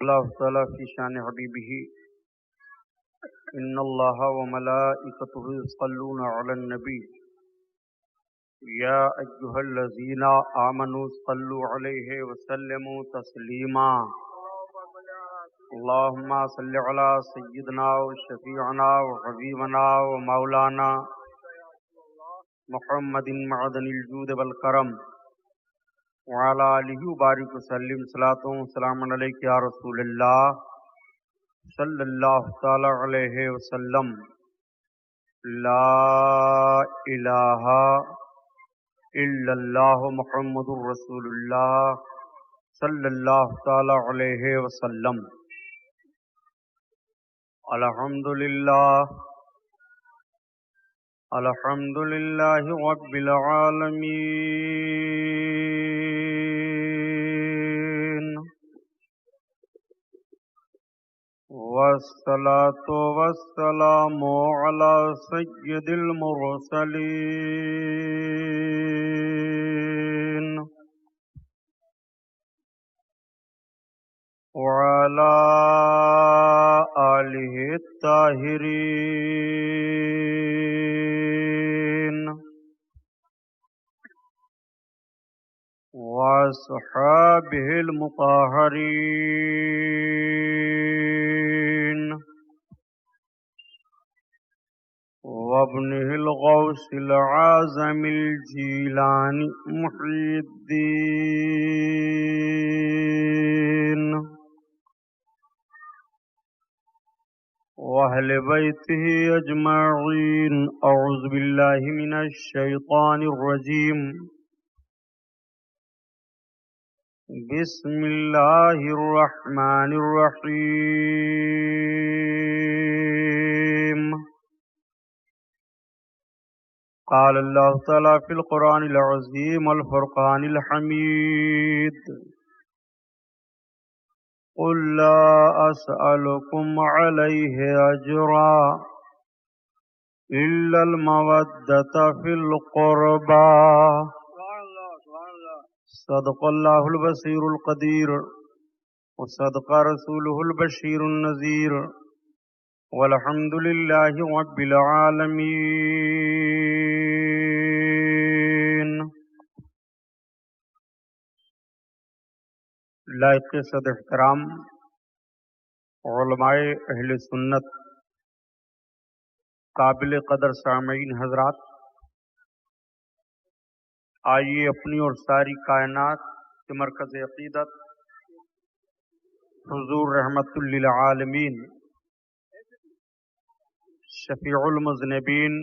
اللہ تعالیٰ کی شان حبیبہ ان اللہ وملائکتہ یصلون علی النبی یا ایھا الذین آمنوا صلوا علیہ وسلموا تسلیما اللہم صل علی سیدنا وشفیعنا وحبیبنا ومولانا محمد معدن الجود والکرم وعلی آلہ وبارک وسلم صلاۃ و سلام علیک یا رسول اللہ صلی اللہ تعالی علیہ وسلم لا الہ الا اللہ محمد رسول اللہ صلی اللہ تعالی علیہ وسلم۔ الحمد للہ رب العالمین والصلاة والسلام على سید المرسلین وعلى آلہ الطاہرین واصحابہ المطہرین وابنہ الغوث العظم الجیلانی محی الدین وأهل بيته أجمعين۔ أعوذ بالله من الشيطان الرجيم، بسم الله الرحمن الرحيم۔ قال الله تعالى في القرآن العظيم والفرقان الحميد، قل لا أسألكم عليه أجرا إلا المودة في القربى۔ صدق الله البصير القدير وصدق رسوله البشير النذير والحمد لله رب العالمين۔ لائق صد احترام علماء اہل سنت، قابل قدر سامعین حضرات، آئیے اپنی اور ساری کائنات کے مرکز عقیدت حضور رحمت للعالمین شفیع المذنبین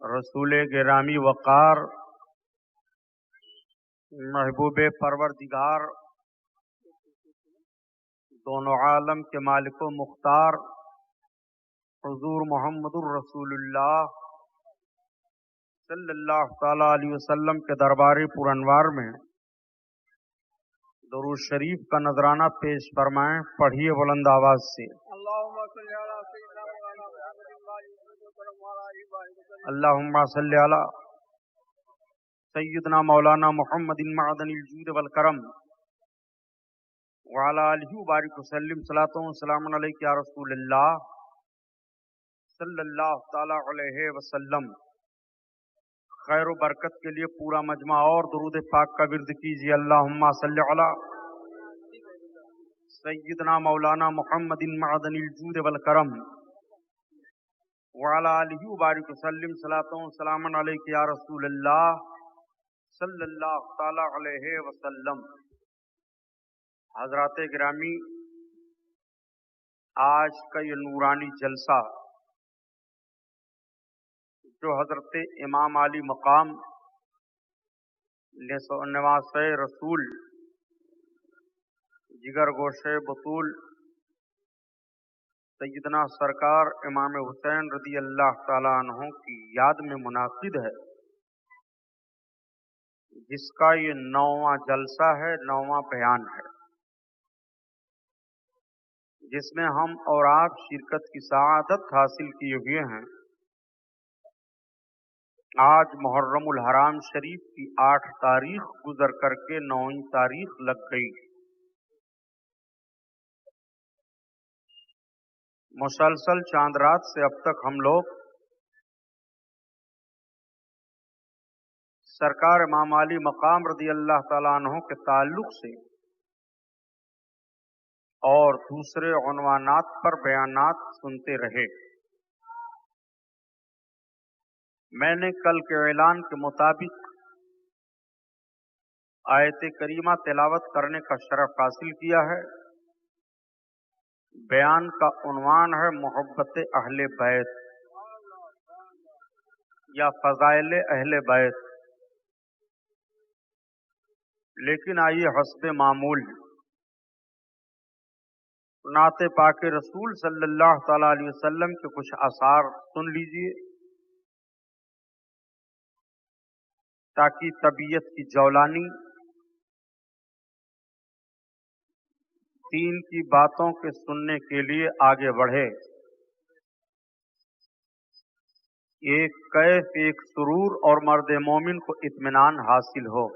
رسول گرامی وقار محبوب پروردگار دونوں عالم کے مالک و مختار حضور محمد الرسول اللہ صلی اللہ تعالی علیہ وسلم کے دربار پر انوار میں درود شریف کا نذرانہ پیش فرمائیں، پڑھیے بلند آواز سے۔ اللہم صلی علی سیدنا مولانا محمد معدن الجود والکرم وعلی آلہ وبارک وسلم صلاۃ و سلام علیک یا رسول اللہ صلی اللہ تعالی علیہ وسلم۔ خیر و برکت کے لیے پورا مجمع اور درود پاک کا ورد کیجیے۔ اللہم صلی علی سیدنا مولانا محمد معدن الجود والکرم وعلی آلہ وبارک وسلم صلاۃ و سلام علیک یا رسول اللہ صلی اللہ تعالی علیہ وسلم۔ حضرات گرامی، آج کا یہ نورانی جلسہ جو حضرت امام علی مقام نواس رسول جگر گوشے بطول سیدنا سرکار امام حسین رضی اللہ تعالیٰ عنہ کی یاد میں منعقد ہے، جس کا یہ 9واں جلسہ ہے، 9واں بیان ہے، جس میں ہم اور آپ شرکت کی سعادت حاصل کیے ہوئے ہیں۔ آج محرم الحرام شریف کی 8 تاریخ گزر کر کے 9ویں تاریخ لگ گئی۔ मुसलसल चांद रात से अब तक हम लोग सरकार इमाम अली मकाम रदी अल्लाह ताला अन्हु के ताल्लुक से और दूसरे उन्वानात पर बयानात सुनते रहे। मैंने कल के ऐलान के मुताबिक आयत करीमा तिलावत करने का शरफ हासिल किया है। बयान का उन्वान है मोहब्बत अहले बैत या फजाइल अहले बैत। लेकिन आइए हस्बे मामूल नाते पाके रसूल सल्लल्लाहु तआला अलैहि वसल्लम के कुछ आसार सुन लीजिए, ताकि तबीयत की जौलानी दीन की बातों के सुनने के लिए आगे बढ़े। एक कैफ, एक सुरूर और मर्द मोमिन को इत्मीनान हासिल हो।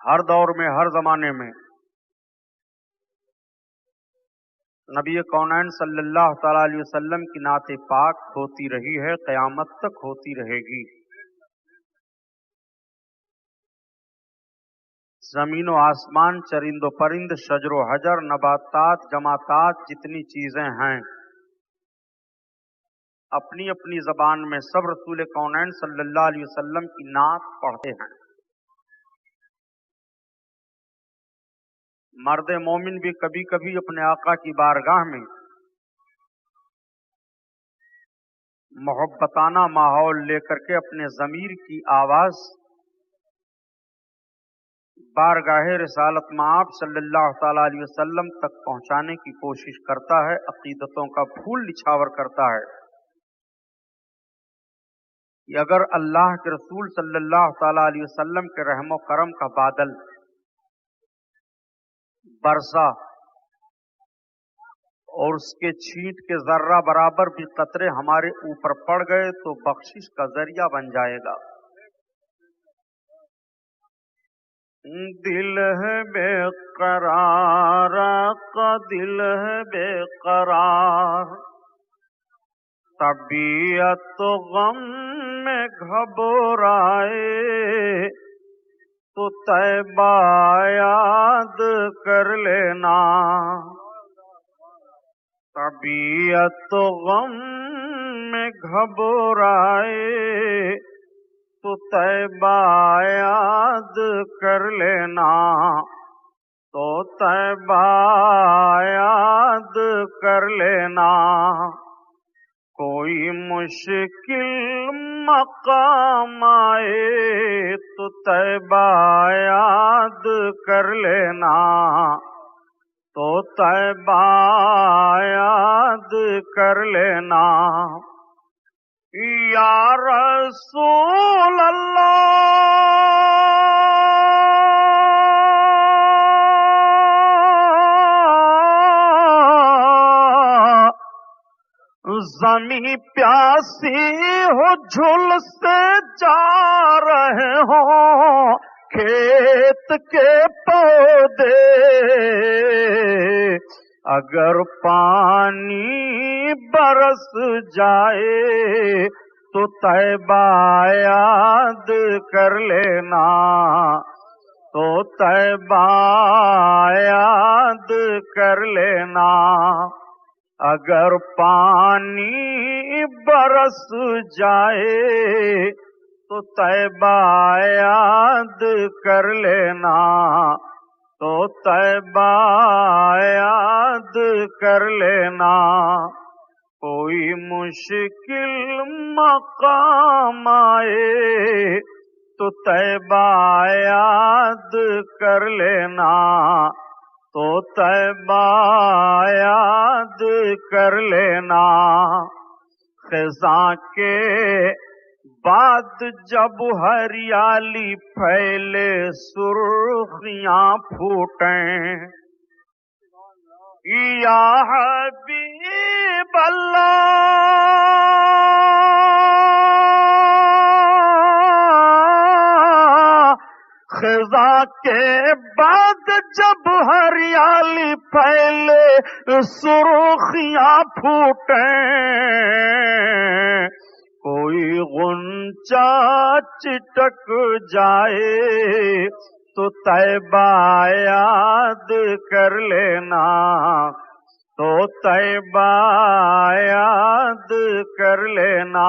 हर दौर में, हर जमाने में नबी कौनैन सल्लल्लाहु तआला अलैहि वसल्लम की नाते पाक होती रही है, क़यामत तक होती रहेगी। जमीन व आसमान, चरिंदो परिंद, शजरो हजर, नबातात, जमातात, जितनी चीजें हैं अपनी अपनी जबान में सब रसूल कौनैन सल्लल्लाहु अलैहि वसल्लम की नात पढ़ते हैं। मर्द मोमिन भी कभी कभी अपने आका की बारगाह में मोहब्बताना माहौल लेकर के अपने ज़मीर की आवाज बारगाहे रिसालत माब सल्लल्लाहु तआला अलैहि वसल्लम तक पहुंचाने की कोशिश करता है, अकीदतों का फूल निछावर करता है कि अगर अल्लाह के रसूल सल्लल्लाहु तआला अलैहि वसल्लम के रहमो करम का बादल बरसा और उसके छींट के जर्रा बराबर भी कतरे हमारे ऊपर पड़ गए तो बख्शिश का जरिया बन जाएगा। दिल है बेकरार का दिल है बेकरार, तबीयत तो गम में घबराए, तो तैबा याद कर लेना। तबीयत तो गम में घबराए, तो तैबा याद कर लेना। तो तैबा याद कर लेना। कोई मुश्किल मकाम आए तो तैबा याद कर लेना। तो तैबा याद कर लेना। या रसूल अल्लाह ज़मीं प्यासी हो, झुलसे जा रहे हो खेत के पौधे, अगर पानी बरस जाए तो तैबा याद कर लेना। तो तैबा याद कर लेना। अगर पानी बरस जाए तो तैबा याद कर लेना। तो तैबा याद कर लेना। कोई मुश्किल मकाम आए तो तैबा याद कर लेना। तो तैबा याद कर लेना। खिज़ां के बाद जब हरियाली फैले, सुर्खियां फूटें, या हबीब अल्लाह खिज़ां के बाद जब हरियाली फैले सुर्खियां फूटें, कोई गुंचा चिटक जाए तो तैबा याद कर लेना, तो तैबा याद कर लेना।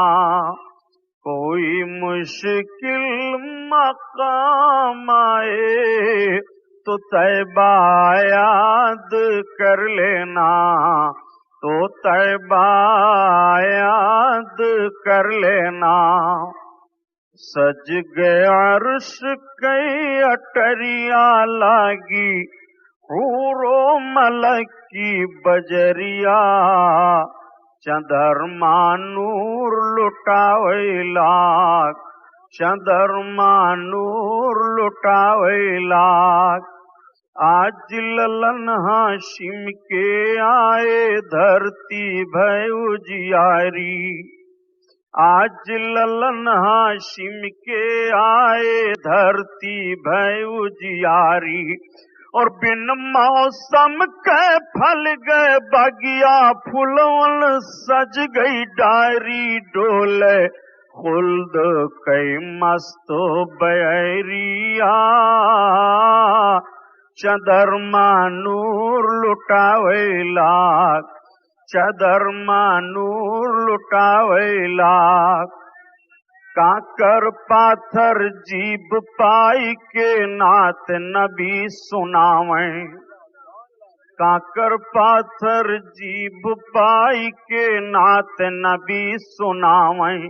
कोई मुश्किल मकाम आए तो तैबा याद कर लेना, तो तैबा याद कर लेना। सज गया अर्श कई अटरिया लागी, हूरो मलक की बजरिया, चंद्रमा नूर लुटावे लाग, चंद्रमा नूर लुटावे लाग। आज ललन हाशिम के आए धरती भय उजियारी, आज ललन हाशिम के आए धरती भय उजियारी। और बिन मौसम के फल गए बगिया, फूलन सज गई डायरी, डोले खुल्द कई मस्तो बैरिया, चंद्रमा नूर लुटावे लाग, चंद्रमा नूर लुटावे लाग। काकर पाथर जीब पाई के नात नबी सुनावें, काकर पाथर जीब पाई के नात नबी सुनावें।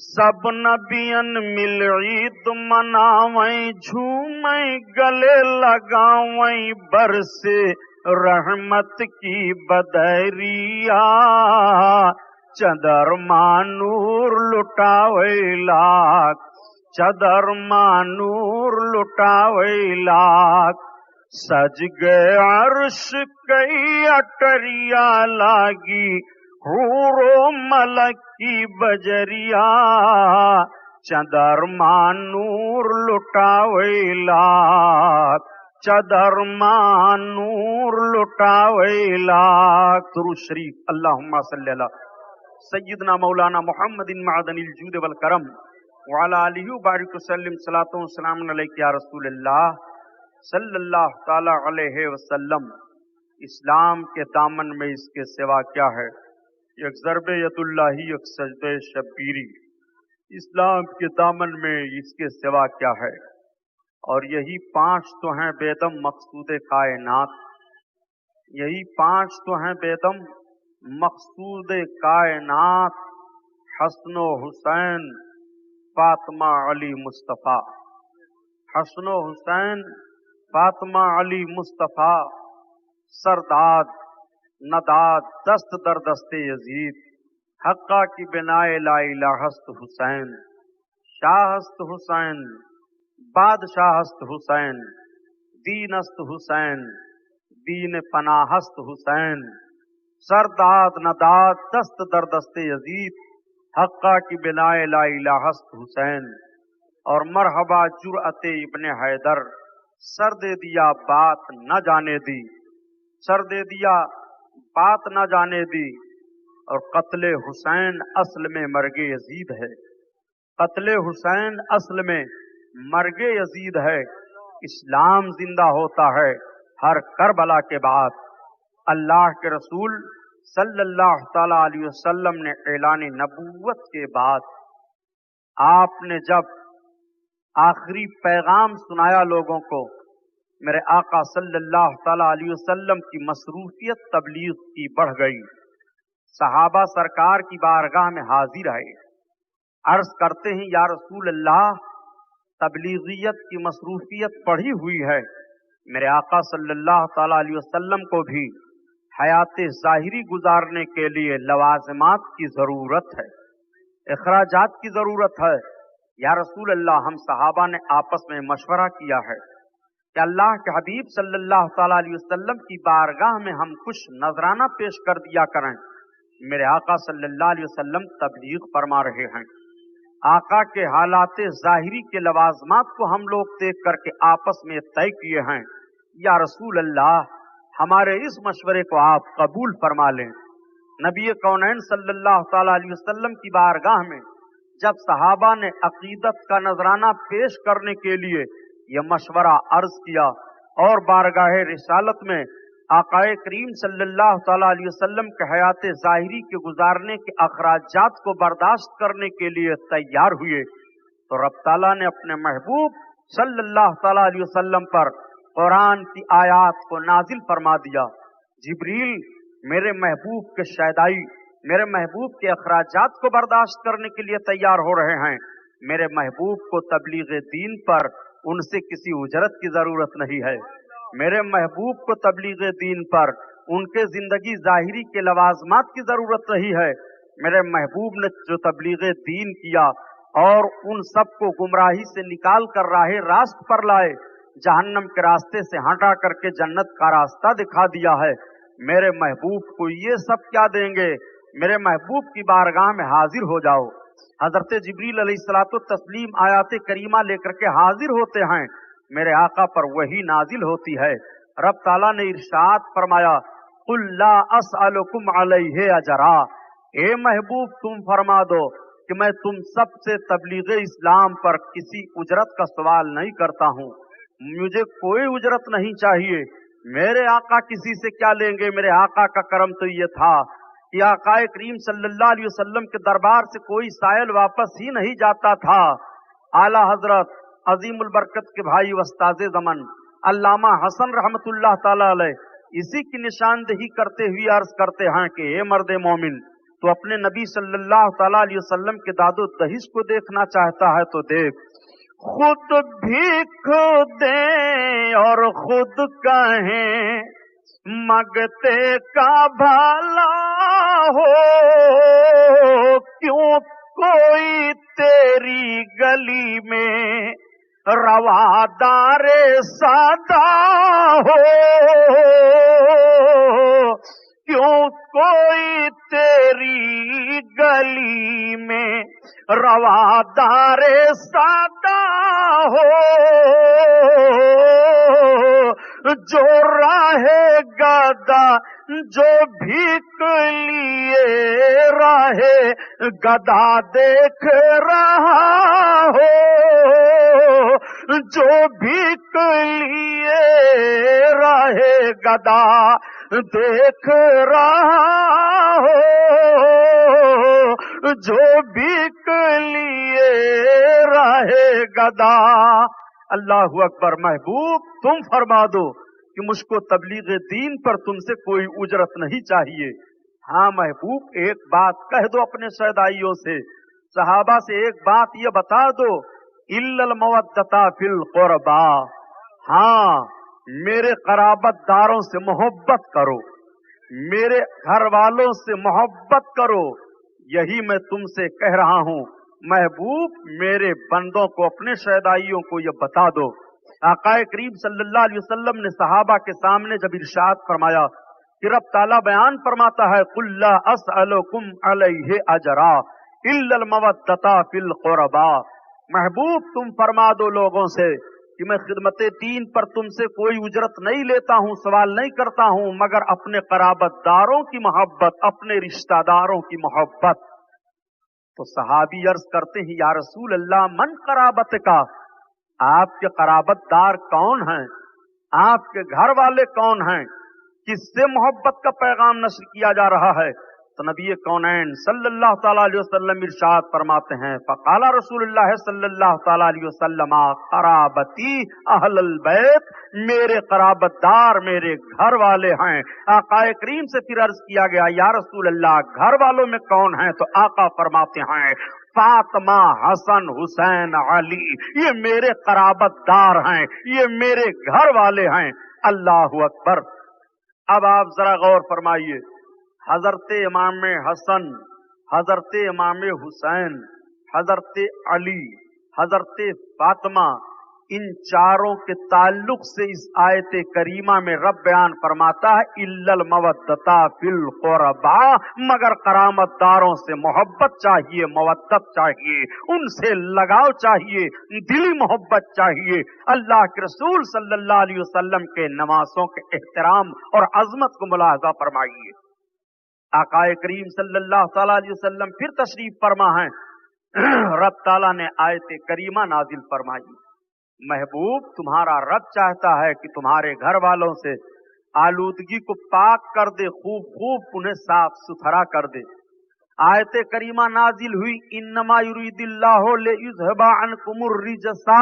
सब नबियन मिल ईद मनावें, झूमें गले लगावें, बरसे रहमत की बदरिया, चंद्रमा नूर लुटावे लाग, चंद्रमा नूर लुटावे लाग। सज गए अर्श कई अटरिया लागी, हूरो मलक की बजरिया, चंद्रमा नूर लुटावे लाग, चंद्रमा नूर लुटावे लाग। दुरूद शरीफ अल्लाहुम्मा सल्ली अला सय्यदना मौलाना मुहम्मदिन मअदनिल जूद वल करम व अला आलिहि व बारिक वसल्लम। सलातो व सलाम अलैका या रसूलल्लाह सल्लल्लाहु तआला अलैहि वसल्लम। इस्लाम के दामन में इसके सिवा क्या है? एक ज़रबे यदुल्लाही, एक सजदे शब्बीरी। इस्लाम के दामन में इसके सिवा क्या है? और यही पांच तो हैं बेदम मकसूद कायनात, यही पांच तो हैं बेदम मकसूद कायनात। हसनो हुसैन, फातिमा अली मुस्तफ़ा, हसनो हुसैन, फातिमा अली मुस्तफ़ा। सरदाद नदाद दस्त दर दस्ते यजीद, हक्का की बिनाए ला इलाहस्त हुसैन। शाहस्त हुसैन, बादशाहस्त हुसैन, दीनस्त हुसैन, दीन पनाहस्त हुसैन। सरदाद नदाद दस्त दर दस्ते यजीद, हक्का की बिनाए ला इलाहस्त हुसैन। और मरहबा जुरअते इब्ने हैदर, सर दे दिया बात न जाने दी, सर दे दिया बात न जाने दी। और कत्ले हुसैन असल में मर्गे यजीद है, कत्ले हुसैन असल में मर्गे यजीद है। इस्लाम जिंदा होता है हर करबला के बाद। अल्लाह के रसूल सल्लल्लाहु तआला अलैहि वसल्लम ने ऐलान नबूवत के बाद आपने जब आखिरी पैगाम सुनाया लोगों को, मेरे आका सल्लल्लाहु तआला अलैहि वसल्लम की मसरूफियत तबलीग की बढ़ गई। सहाबा सरकार की बारगाह में हाजिर आए, अर्ज करते हैं या रसूल अल्लाह, तबलीगियत की मसरूफियत बढ़ी हुई है। मेरे आका सल्लल्लाहु तआला अलैहि वसल्लम को भी हयात ज़ाहिरी गुजारने के लिए लवाज़िमात की ज़रूरत है, इखराजात की ज़रूरत है। या रसूल अल्लाह, हम सहाबा ने आपस में मशवरा किया है कि अल्लाह के हबीब सल्लल्लाहु तआला अलैहि वसल्लम की बारगाह में हम कुछ नजराना पेश कर दिया करें। मेरे आका सल्लल्लाहु अलैहि वसल्लम तबलीग फरमा रहे हैं। आका के हालात ज़ाहिरी के लवाजमात को हम लोग देख करके आपस में तय किए हैं, या रसूल अल्लाह, हमारे इस मशवरे को आप कबूल फरमा लें। नबी कौनैन सल्लल्लाहु ताला अलैहि वसल्लम की बारगाह में जब सहाबा ने अकीदत का नजराना पेश करने के लिए यह मशवरा अर्ज किया और बारगाह रिसालत में आकाए करीम सल्लल्लाहु ताला अलैहि वसल्लम के हयात ज़ाहिरी के गुजारने के अखराजात को बर्दाश्त करने के लिए तैयार हुए, तो रब ताला ने अपने महबूब सल्लल्लाहु ताला अलैहि वसल्लम पर कुरान की आयात को नाजिल फरमा दिया। जिब्रील मेरे महबूब के शैदाई, मेरे महबूब के अखराजात को बर्दाश्त करने के लिए तैयार हो रहे हैं। मेरे महबूब को तबलीग दीन पर उनसे किसी उजरत की जरूरत नहीं है। मेरे महबूब को तबलीग दीन पर उनके जिंदगी जाहिरी के लवाजमात की जरूरत नहीं है। मेरे महबूब ने जो तबलीग दीन किया और उन सबको गुमराही से निकाल कर राह रास्त पर लाए, जहन्नम के रास्ते से हटा करके जन्नत का रास्ता दिखा दिया है। मेरे महबूब को ये सब क्या देंगे? मेरे महबूब की बारगाह में हाजिर हो जाओ। हजरत जिब्रील अलैहिस्सलातु तस्लीम आयात करीमा लेकर के हाजिर होते हैं। मेरे आका पर वही नाजिल होती है। रब ताला ने इरशाद फरमाया, कुल ला अस्अलुकुम अलैहि अजरा, ए महबूब तुम फरमा दो कि मैं तुम सबसे तबलीग इस्लाम पर किसी उजरत का सवाल नहीं करता हूँ। मुझे कोई उजरत नहीं चाहिए। मेरे आका किसी से क्या लेंगे? मेरे आका का करम तो ये था कि आकाए करीम सल्लल्लाहु अलैहि वसल्लम के दरबार से कोई सायल वापस ही नहीं जाता था। आला हजरत अजीमुल बरकत के भाई उस्ताद ज़मन अल्लामा हसन रहमतुल्लाह ताला अलैह इसी की निशानदेही करते हुए अर्ज करते हैं कि ए मर्द मोमिन, तो अपने नबी सल्लल्लाहु ताला अलैहि वसल्लम के दादो दहिश को देखना चाहता है तो देख, खुद भीख दे और खुद कहें मगते का भला हो, क्यों कोई तेरी गली में रवादारे सादा हो, क्यों कोई तेरी गली में रवादारे सादा हो, जो राहे गदा जो भीख लिए राहे गदा देख रहा हो, जो भीख लिए राहे गदा देख रहा हो, जो भीख लिए राहे गदा। अल्लाहु अकबर। महबूब तुम फरमा दो कि मुझको तबलीग दीन पर तुमसे कोई उजरत नहीं चाहिए। हाँ महबूब, एक बात कह दो अपने सदाइयों से, सहाबा से एक बात ये बता दो, इल्लल मवद्दता फिल क़ुरबा, हाँ मेरे क़राबतदारों से मोहब्बत करो, मेरे घर वालों से मोहब्बत करो, यही मैं तुमसे कह रहा हूँ। महबूब मेरे बंदों को, अपने शहदाइयों को ये बता दो। आकाए करीम सल्लल्लाहु अलैहि वसल्लम ने सहाबा के सामने जब इरशाद फरमाया कि रब ताला बयान फरमाता है, कुल ला अस्अलुकुम अलैहि अजरा इल्लल मवद्दता फिल क़ुरबा, महबूब तुम फरमा दो लोगों से कि मैं खिदमते दीन पर तुमसे कोई उजरत नहीं लेता हूँ, सवाल नहीं करता हूँ, मगर अपने क़राबतदारों की मोहब्बत, अपने रिश्तेदारों की मोहब्बत। तो सहाबी अर्ज करते हैं, या रसूल अल्लाह मन क़राबत का, आपके क़राबतदार कौन हैं, आपके घर वाले कौन हैं, किससे मोहब्बत का पैगाम नश्र किया जा रहा है? तो नबी कौनैन सल्लल्लाहु ताला अलैहि वसल्लम इरशाद फरमाते हैं, फ़क़ाला रसूलुल्लाह सल्लल्लाहु ताला अलैहि वसल्लम क़राबती अहलल बैत, मेरे क़राबतदार मेरे घर वाले हैं। आक़ाए करीम से फिर अर्ज किया गया, या रसूल अल्लाह घर वालों में कौन है? तो आका फरमाते हैं, फातिमा हसन हुसैन अली, ये मेरे क़राबतदार हैं, ये मेरे घर वाले हैं। अल्लाहु अकबर। अब आप जरा गौर फरमाइए, हजरत इमाम हसन, हजरत इमाम हुसैन, हजरत अली, हजरत फातिमा, इन चारों के ताल्लुक से इस आयत करीमा में रब बयान फरमाता है इल्लल मवद्दता फिल क़ुरबा, मगर करामतदारों से मोहब्बत चाहिए, मवद्दत चाहिए, उनसे लगाव चाहिए, दिली मोहब्बत चाहिए। अल्लाह के रसूल सल्लल्लाहु अलैहि वसल्लम के नमाज़ों के एहतराम और अजमत को मुलाहजा फरमाइए। आकाए करीम सल्लल्लाहु अलैहि वसल्लम फिर तशरीफ फरमा है, रब ताला ने आयत करीमा नाजिल फरमाई, महबूब तुम्हारा रब चाहता है कि तुम्हारे घर वालों से आलूदगी को पाक कर दे, खूब खूब उन्हें साफ सुथरा कर दे। आयत करीमा नाजिल हुई इन्नमा युरीदिल्लाहु लियुज़हिबा अन्कुमुर रिजसा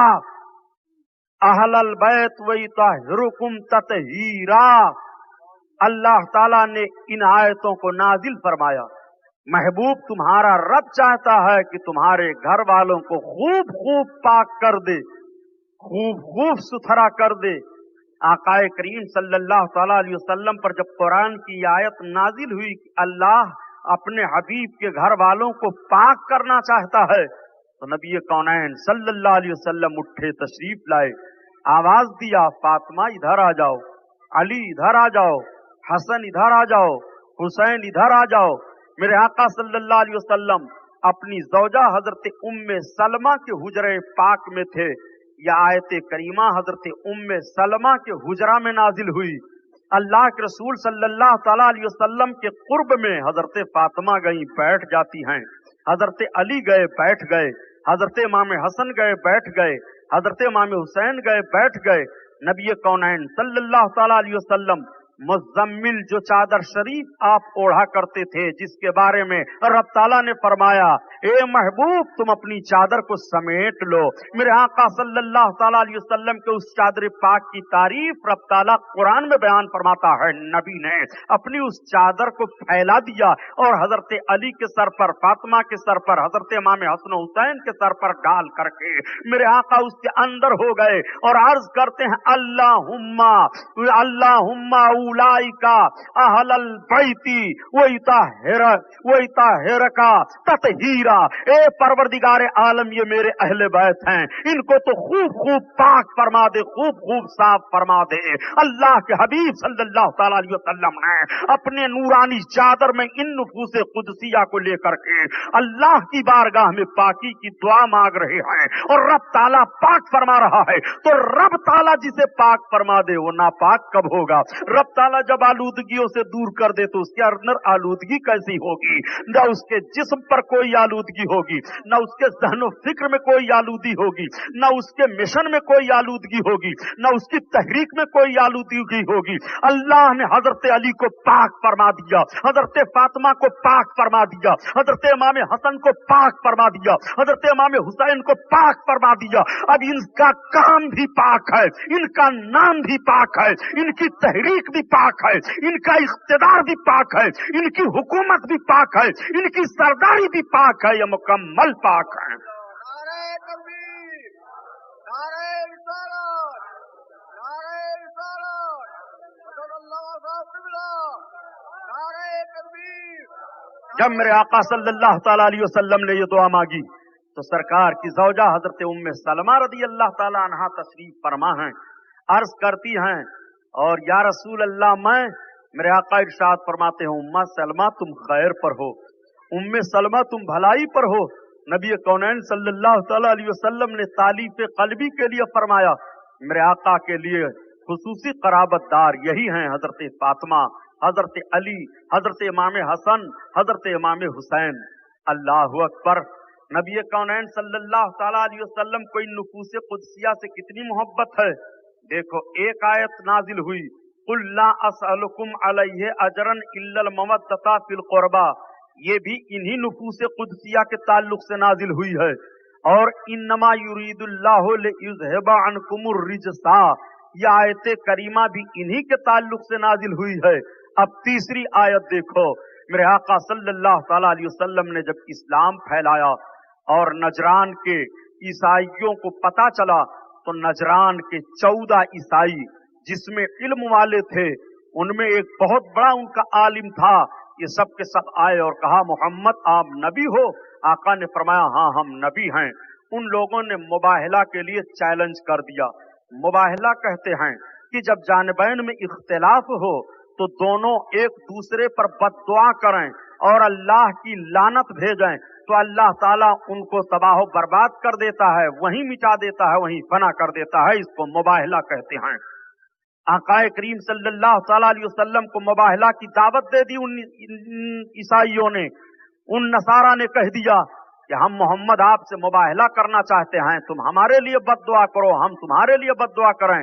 अहलल बैत व युतहिरुकुम तत्हीरा। अल्लाह ताला ने इन आयतों को नाजिल फरमाया, महबूब तुम्हारा रब चाहता है कि तुम्हारे घर वालों को खूब खूब पाक कर दे, खूब खूब सुथरा कर दे। आकाए करीम सल्लल्लाहु तआला अलैहि वसल्लम पर जब कुरान की आयत नाजिल हुई कि अल्लाह अपने हबीब के घर वालों को पाक करना चाहता है, तो नबी कौनैन सल्लल्लाहु अलैहि वसल्लम उठे, तशरीफ लाए, आवाज दिया, फातिमा इधर आ जाओ, अली इधर आ जाओ, हसन इधर आ जाओ, हुसैन इधर आ जाओ। मेरे आका सल्लल्लाहु अलैहि वसल्लम अपनी जौजा हजरत उम्मे सलमा के हुजरे पाक में थे। यह आयत करीमा हजरत उम्मे सलमा के हुजरा में नाजिल हुई। अल्लाह के रसूल सल्लल्लाहु तआला अलैहि वसल्लम के कुर्ब में हजरत फातिमा गई, बैठ जाती हैं, हजरत अली गए, बैठ गए, हजरत इमाम हसन गए, बैठ गए, हजरत इमाम हुसैन गए, बैठ गए। नबी कौनैन सल्लल्लाहु तआला अलैहि वसल्लम मुज़म्मिल जो चादर शरीफ आप ओढ़ा करते थे, जिसके बारे में रब ताला ने फरमाया ए महबूब तुम अपनी चादर को समेट लो, मेरे आका सल्लल्लाहु तआला अलैहि वसल्लम के उस चादर पाक की तारीफ रब ताला कुरान में बयान फरमाता है। नबी ने अपनी उस चादर को फैला दिया और हजरत अली के सर पर, फातिमा के सर पर, हजरत इमाम हसन हुसैन के सर पर डाल करके मेरे आका उसके अंदर हो गए और अर्ज करते हैं अल्लाहुम्मा अल्लाहुम्मा उलाइका अहलल बैती वइताहिरका तत्हीरा। ए परवरदिगारे आलम ये मेरे अहले बैत हैं, इनको तो खूब खूब पाक फरमा दे, खूब खूब साफ फरमा दे। अल्लाह के हबीब सल्लल्लाहु तआला अलैहि वसल्लम ने अपने नूरानी चादर में इन नुफूसे कुदसिया को लेकर के अल्लाह की बारगाह में पाकी की दुआ मांग रहे हैं और रब ताला पाक फरमा रहा है। तो रब ताला जिसे पाक फरमा दे वो नापाक कब होगा? रब ताला जब आलूदगियों से दूर कर दे तो उसके अंदर आलूदगी कैसी होगी? न उसके जिस्म पर कोई आलूदगी होगी, न उसके ज़हन फिक्र में कोई आलूदगी होगी, न उसके मिशन में कोई आलूदगी होगी, न उसकी तहरीक में कोई आलूदगी होगी। अल्लाह ने हजरत अली को पाक फरमा दिया, हजरत फातिमा को पाक फरमा दिया, हजरत इमाम हसन को पाक फरमा दिया, हजरत इमाम हुसैन को पाक फरमा दिया। अब इनका काम भी पाक है, इनका नाम भी पाक है, इनकी तहरीक भी पाक है, इनका इख्तिदार भी पाक है, इनकी हुकूमत भी पाक है, इनकी सरदारी भी पाक है, ये मुकम्मल पाक है। नारे तकबीर, नारे रिसालत, नारे रिसालत, सल्लल्लाहु अलैहि वसल्लम, नारे तकबीर। जब मेरे आका सल्लल्लाहु तआला अलैहि वसल्लम ने ये दुआ मांगी तो सरकार की जौजा हजरत उम्मे सलमा रदी अल्लाह ताला अन्हा तशरीफ फरमा हैं, अर्ज करती हैं और या रसूल अल्लाह मैं, मेरे आका इरशाद फरमाते हैं उम्मा सलमा तुम खैर पर हो, उम्मे सलमा तुम भलाई पर हो। नबी कौनैन सल्लल्लाहु तआला अलैहि वसल्लम ने तालीफ कल्बी के लिए फरमाया, मेरे आका के लिए खुसूसी कराबतदार यही हैं हजरत फातिमा, हजरत अली, हजरत इमाम हसन, हजरत इमाम हुसैन। अल्लाहु अकबर। नबी कौनैन सल्लल्लाहु तआला अलैहि वसल्लम को इन नुफूसे कुदसिया से कितनी मोहब्बत है। देखो एक आयत नाजिल हुई, कुल ला असअलुकुम अलैहि अजरन इल्लल मवद्दता फिल क़ुरबा, ये भी इन्हीं नुफूसे कुदसिया के ताल्लुक से नाजिल हुई है। और इन्नमा युरीदुल्लाहु लियुज़हिबा अन्कुमुर रिजसा, यह आयत करीमा भी इन्हीं के ताल्लुक से नाजिल हुई है। अब तीसरी आयत देखो, मेरे आका सल्लल्लाहु तआला अलैहि वसल्लम ने जब इस्लाम फैलाया और नजरान के ईसाइयों को पता चला तो नजरान के 14 ईसाई जिसमें इल्म वाले थे, उनमें एक बहुत बड़ा उनका आलिम था, ये सब के सब आए और कहा मोहम्मद आप नबी हो? आका ने फरमाया हाँ हम नबी हैं। उन लोगों ने मुबाहला के लिए चैलेंज कर दिया। मुबाहला कहते हैं कि जब जानबैन में इख्तिलाफ हो तो दोनों एक दूसरे पर बद्दुआ करें और अल्लाह की लानत भेजें, तो अल्लाह ताला उनको तबाह बर्बाद कर देता है, वहीं मिटा देता है, वहीं फना कर देता है। इसको मुबाहला कहते हैं। आकाए करीम सल्लल्लाहु तआला अलैहि वसल्लम को मुबाहला की दावत दे दी उन ईसाइयों ने। उन नसारा ने कह दिया कि हम मोहम्मद आपसे मुबाहला करना चाहते हैं, तुम हमारे लिए बद्दुआ करो, हम तुम्हारे लिए बद्दुआ करें,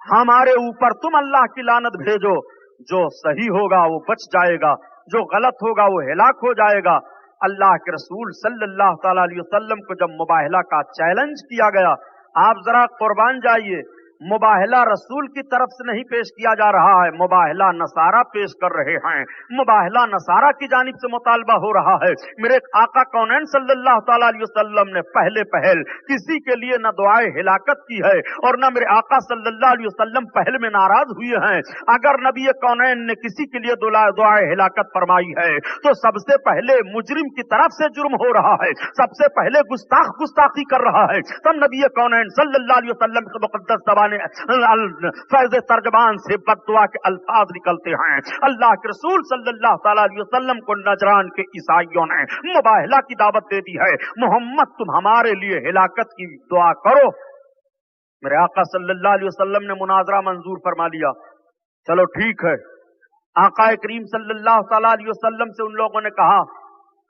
हमारे ऊपर तुम अल्लाह की लानत भेजो, जो सही होगा वो बच जाएगा, जो गलत होगा वो हिलाक हो जाएगा। अल्लाह के रसूल सल्लल्लाहु तआला अलैहि वसल्लम को जब मुबाहला का चैलेंज किया गया, आप जरा कुर्बान जाइए, मुबाहला रसूल की तरफ से नहीं पेश किया जा रहा है, मुबाहला नसारा पेश कर रहे हैं, मुबाहला नसारा की जानिब से मुतालबा हो रहा है। मेरे आका कौनैन सल्लल्लाहु तआला अलैहि वसल्लम ने पहले पहल किसी के लिए न दुआए हिलाकत की है और न मेरे आका सल्लल्लाहु अलैहि वसल्लम पहल में नाराज हुए हैं। अगर नबी कौनैन ने किसी के लिए दुआए हिलाकत फरमाई है तो सबसे पहले मुजरिम की तरफ से जुर्म हो रहा है, सबसे पहले गुस्ताखी कर रहा है। तब नबी कौनैन सल्लल्लाहु अलैहि वसल्लम के मुक़द्दस ज़बान फैज़ तर्जमान से बद्दुआ के अल्फाज निकलते हैं। अल्लाह के रसूल सल्लल्लाहु तआला अलैहि वसल्लम को नजरान के ईसाइयों ने मुबाहला की दावत दे दी है, मोहम्मद तुम हमारे लिए हिलाकत की दुआ करो। मेरे आका सल्लल्लाहु अलैहि वसल्लम ने मुनाजरा मंजूर फरमा लिया। चलो ठीक है। आका करीम सल्लल्लाहु तआला अलैहि वसल्लम से उन लोगों ने कहा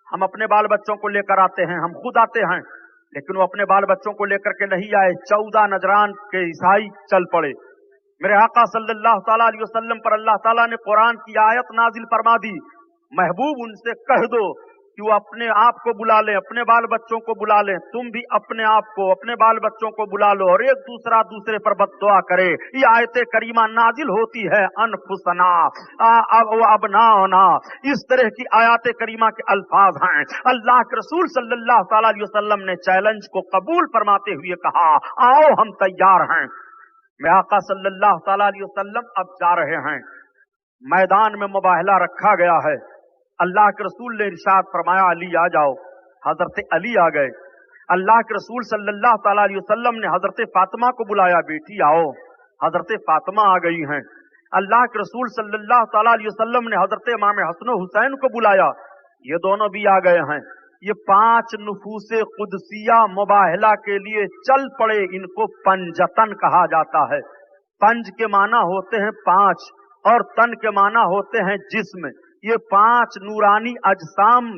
हम अपने बाल बच्चों को लेकर आते हैं, हम खुद आते हैं, लेकिन वो अपने बाल बच्चों को लेकर के नहीं आए। 14 नजरान के ईसाई चल पड़े। मेरे आका सल्लल्लाहु तआला अलैहि वसल्लम पर अल्लाह ताला ने कुरान की आयत नाजिल फरमा दी, महबूब उनसे कह दो कि वो अपने आप को बुला लें, अपने बाल बच्चों को बुला लें, तुम भी अपने आप को, अपने बाल बच्चों को बुला लो और एक दूसरे पर बद्दुआ करे। ये आयत करीमा नाजिल होती है अनफुसना अबनाना, इस तरह की आयत करीमा के अल्फाज हैं। अल्लाह के रसूल सल्लल्लाहु तआला अलैहि वसल्लम ने चैलेंज को कबूल फरमाते हुए कहा आओ हम तैयार हैं। मेरे आका सल्लल्लाहु तआला अलैहि वसल्लम अब जा रहे हैं। मैदान में मुबाहला रखा गया है। अल्लाह के रसूल ने इरशाद फरमाया अली आ जाओ। हजरत अली आ गए। अल्लाह के रसूल सल्लल्लाहु तआला अलैहि वसल्लम ने हजरत फातिमा को बुलाया, बेटी आओ। हजरत फातिमा आ गई हैं। अल्लाह के रसूल सल्लल्लाहु तआला अलैहि वसल्लम ने हजरत इमाम हसन हुसैन को बुलाया, ये दोनों भी आ गए हैं। ये 5 नुफूसे कुदसिया मुबाहला के लिए चल पड़े। इनको पंजतन कहा जाता है। पंज के माना होते हैं 5 और तन के माना होते हैं जिस्म। ये 5 नूरानी अजसाम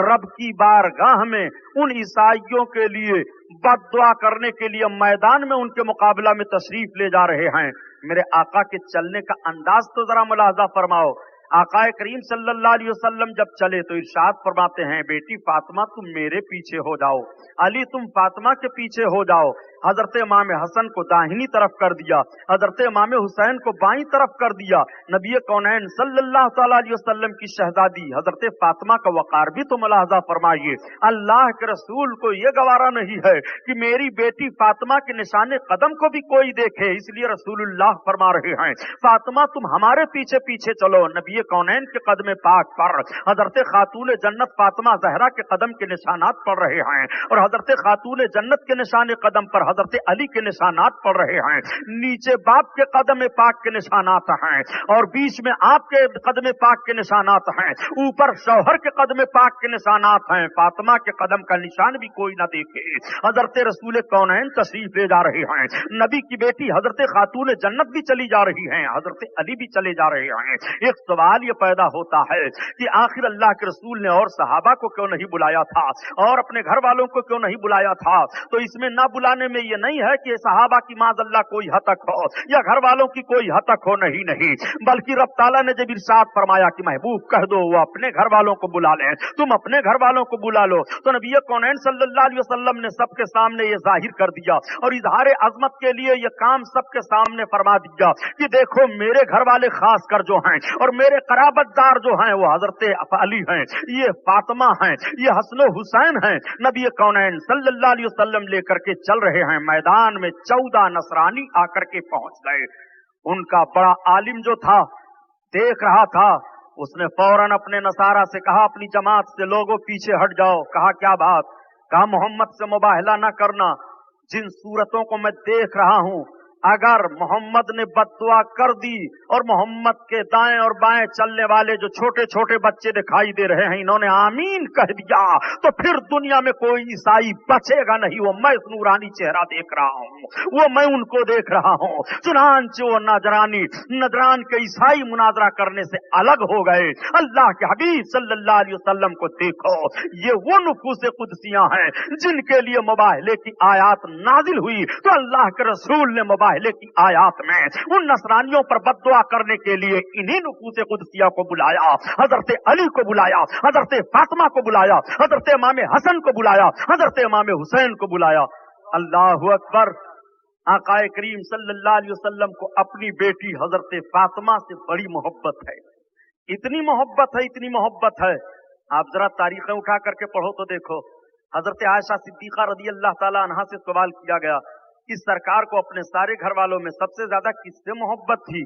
रब की बारगाह में उन ईसाइयों के लिए बद्दुआ करने के लिए मैदान में उनके मुकाबला में तशरीफ ले जा रहे हैं। मेरे आका के चलने का अंदाज तो जरा मुलाहजा फरमाओ। आकाए करीम सल्लल्लाहु अलैहि वसल्लम जब चले तो इरशाद फरमाते हैं बेटी फातिमा तुम मेरे पीछे हो जाओ, अली तुम फातिमा के पीछे हो जाओ। हजरत इमाम हसन को दाहिनी तरफ कर दिया, हजरत इमाम हुसैन को बाईं तरफ कर दिया। नबी कौनैन सल्लल्लाहु तआला अलैहि वसल्लम की शहजादी हजरत फातिमा का वकार भी तो मुलाहजा फरमाइए। अल्लाह के रसूल को ये गवारा नहीं है कि मेरी बेटी फातिमा के निशाने कदम को भी कोई देखे, इसलिए रसूलुल्लाह फरमा रहे हैं फातिमा तुम हमारे पीछे पीछे चलो। नबी कौनैन के कदम पाक पर हजरत खातून जन्नत फातिमा जहरा के कदम के निशानात पड़ रहे हैं और हजरत खातून जन्नत के निशाने कदम पर हजरत अली के निशानात पड़ रहे हैं। नीचे बाप के कदम पाक के निशानात हैं और बीच में आपके कदम पाक के निशानात हैं, ऊपर शौहर के कदम पाक के निशानात हैं। फातिमा के कदम का निशान भी कोई ना देखे। हजरत रसूल कौनैन तशरीफ ले जा रहे हैं। नबी की बेटी हजरत खातून जन्नत भी चली जा रही हैं, हजरत अली भी चले जा रहे हैं। एक सवाल ये पैदा होता है कि आखिर अल्लाह के रसूल ने और सहाबा को क्यों नहीं बुलाया था और अपने घर वालों को क्यों नहीं बुलाया था? तो इसमें ना बुलाने में ये नहीं है कि सहाबा की माज़अल्लाह कोई हतक हो या घर वालों की कोई हतक हो, नहीं नहीं, बल्कि रब ताला ने जब इरशाद फरमाया कि महबूब कह दो वो अपने घर वालों को बुला लें, तुम अपने घर वालों को बुला लो, तो नबी कौनैन सल्लल्लाहु अलैहि वसल्लम ने सबके सामने ये जाहिर कर दिया और इजहार अजमत के लिए ये काम सबके सामने फरमा दिया कि देखो मेरे घर वाले खास कर जो हैं और मेरे कराबतदार जो हैं वो हजरत अली हैं, ये फातिमा हैं, ये हसन हुसैन हैं। नबी कौनैन सल्लल्लाहु अलैहि वसल्लम लेकर के चल रहे हैं। मैदान में 14 नसरानी आकर के पहुंच गए। उनका बड़ा आलिम जो था देख रहा था, उसने फौरन अपने नसारा से कहा अपनी जमात से लोगों पीछे हट जाओ। कहा क्या बात? कहा मोहम्मद से मुबाहला न करना, जिन सूरतों को मैं देख रहा हूं, अगर मोहम्मद ने बद्दुआ कर दी और मोहम्मद के दाएं और बाएं चलने वाले जो छोटे छोटे बच्चे दिखाई दे रहे हैं, इन्होंने आमीन कह दिया, तो फिर दुनिया में कोई ईसाई बचेगा नहीं। वो मैं नूरानी चेहरा देख रहा हूँ, वो मैं उनको देख रहा हूँ। चुनांचे वो नजरान के ईसाई मुनाजरा करने से अलग हो गए। अल्लाह के हबीब सल्लल्लाहु अलैहि वसल्लम को देखो, ये वो नुफूस कुदसियां हैं जिनके लिए मुबाहले की आयत नाजिल हुई, तो अल्लाह के रसूल ने मुबाहले की आयत में उन नसरानियों पर बद्दुआ करने के लिए इन्हीं नुफूस कुदसिया को बुलाया, हजरत अली को बुलाया, हजरत फातिमा को बुलाया, हजरत इमाम हसन को बुलाया, हजरत इमाम हुसैन को बुलाया। अल्लाहु अकबर। आकाए करीम सल्लल्लाहु अलैहि वसल्लम को अपनी बेटी हजरत फातिमा से बड़ी मोहब्बत है। इतनी मोहब्बत है, इतनी मोहब्बत है, आप जरा तारीखें उठा करके पढ़ो तो देखो। हजरत आयशा सिद्दीका रज़ी अल्लाह ताला अन्हा से सवाल किया गया, इस सरकार को अपने सारे घर वालों में सबसे ज्यादा किससे मोहब्बत थी?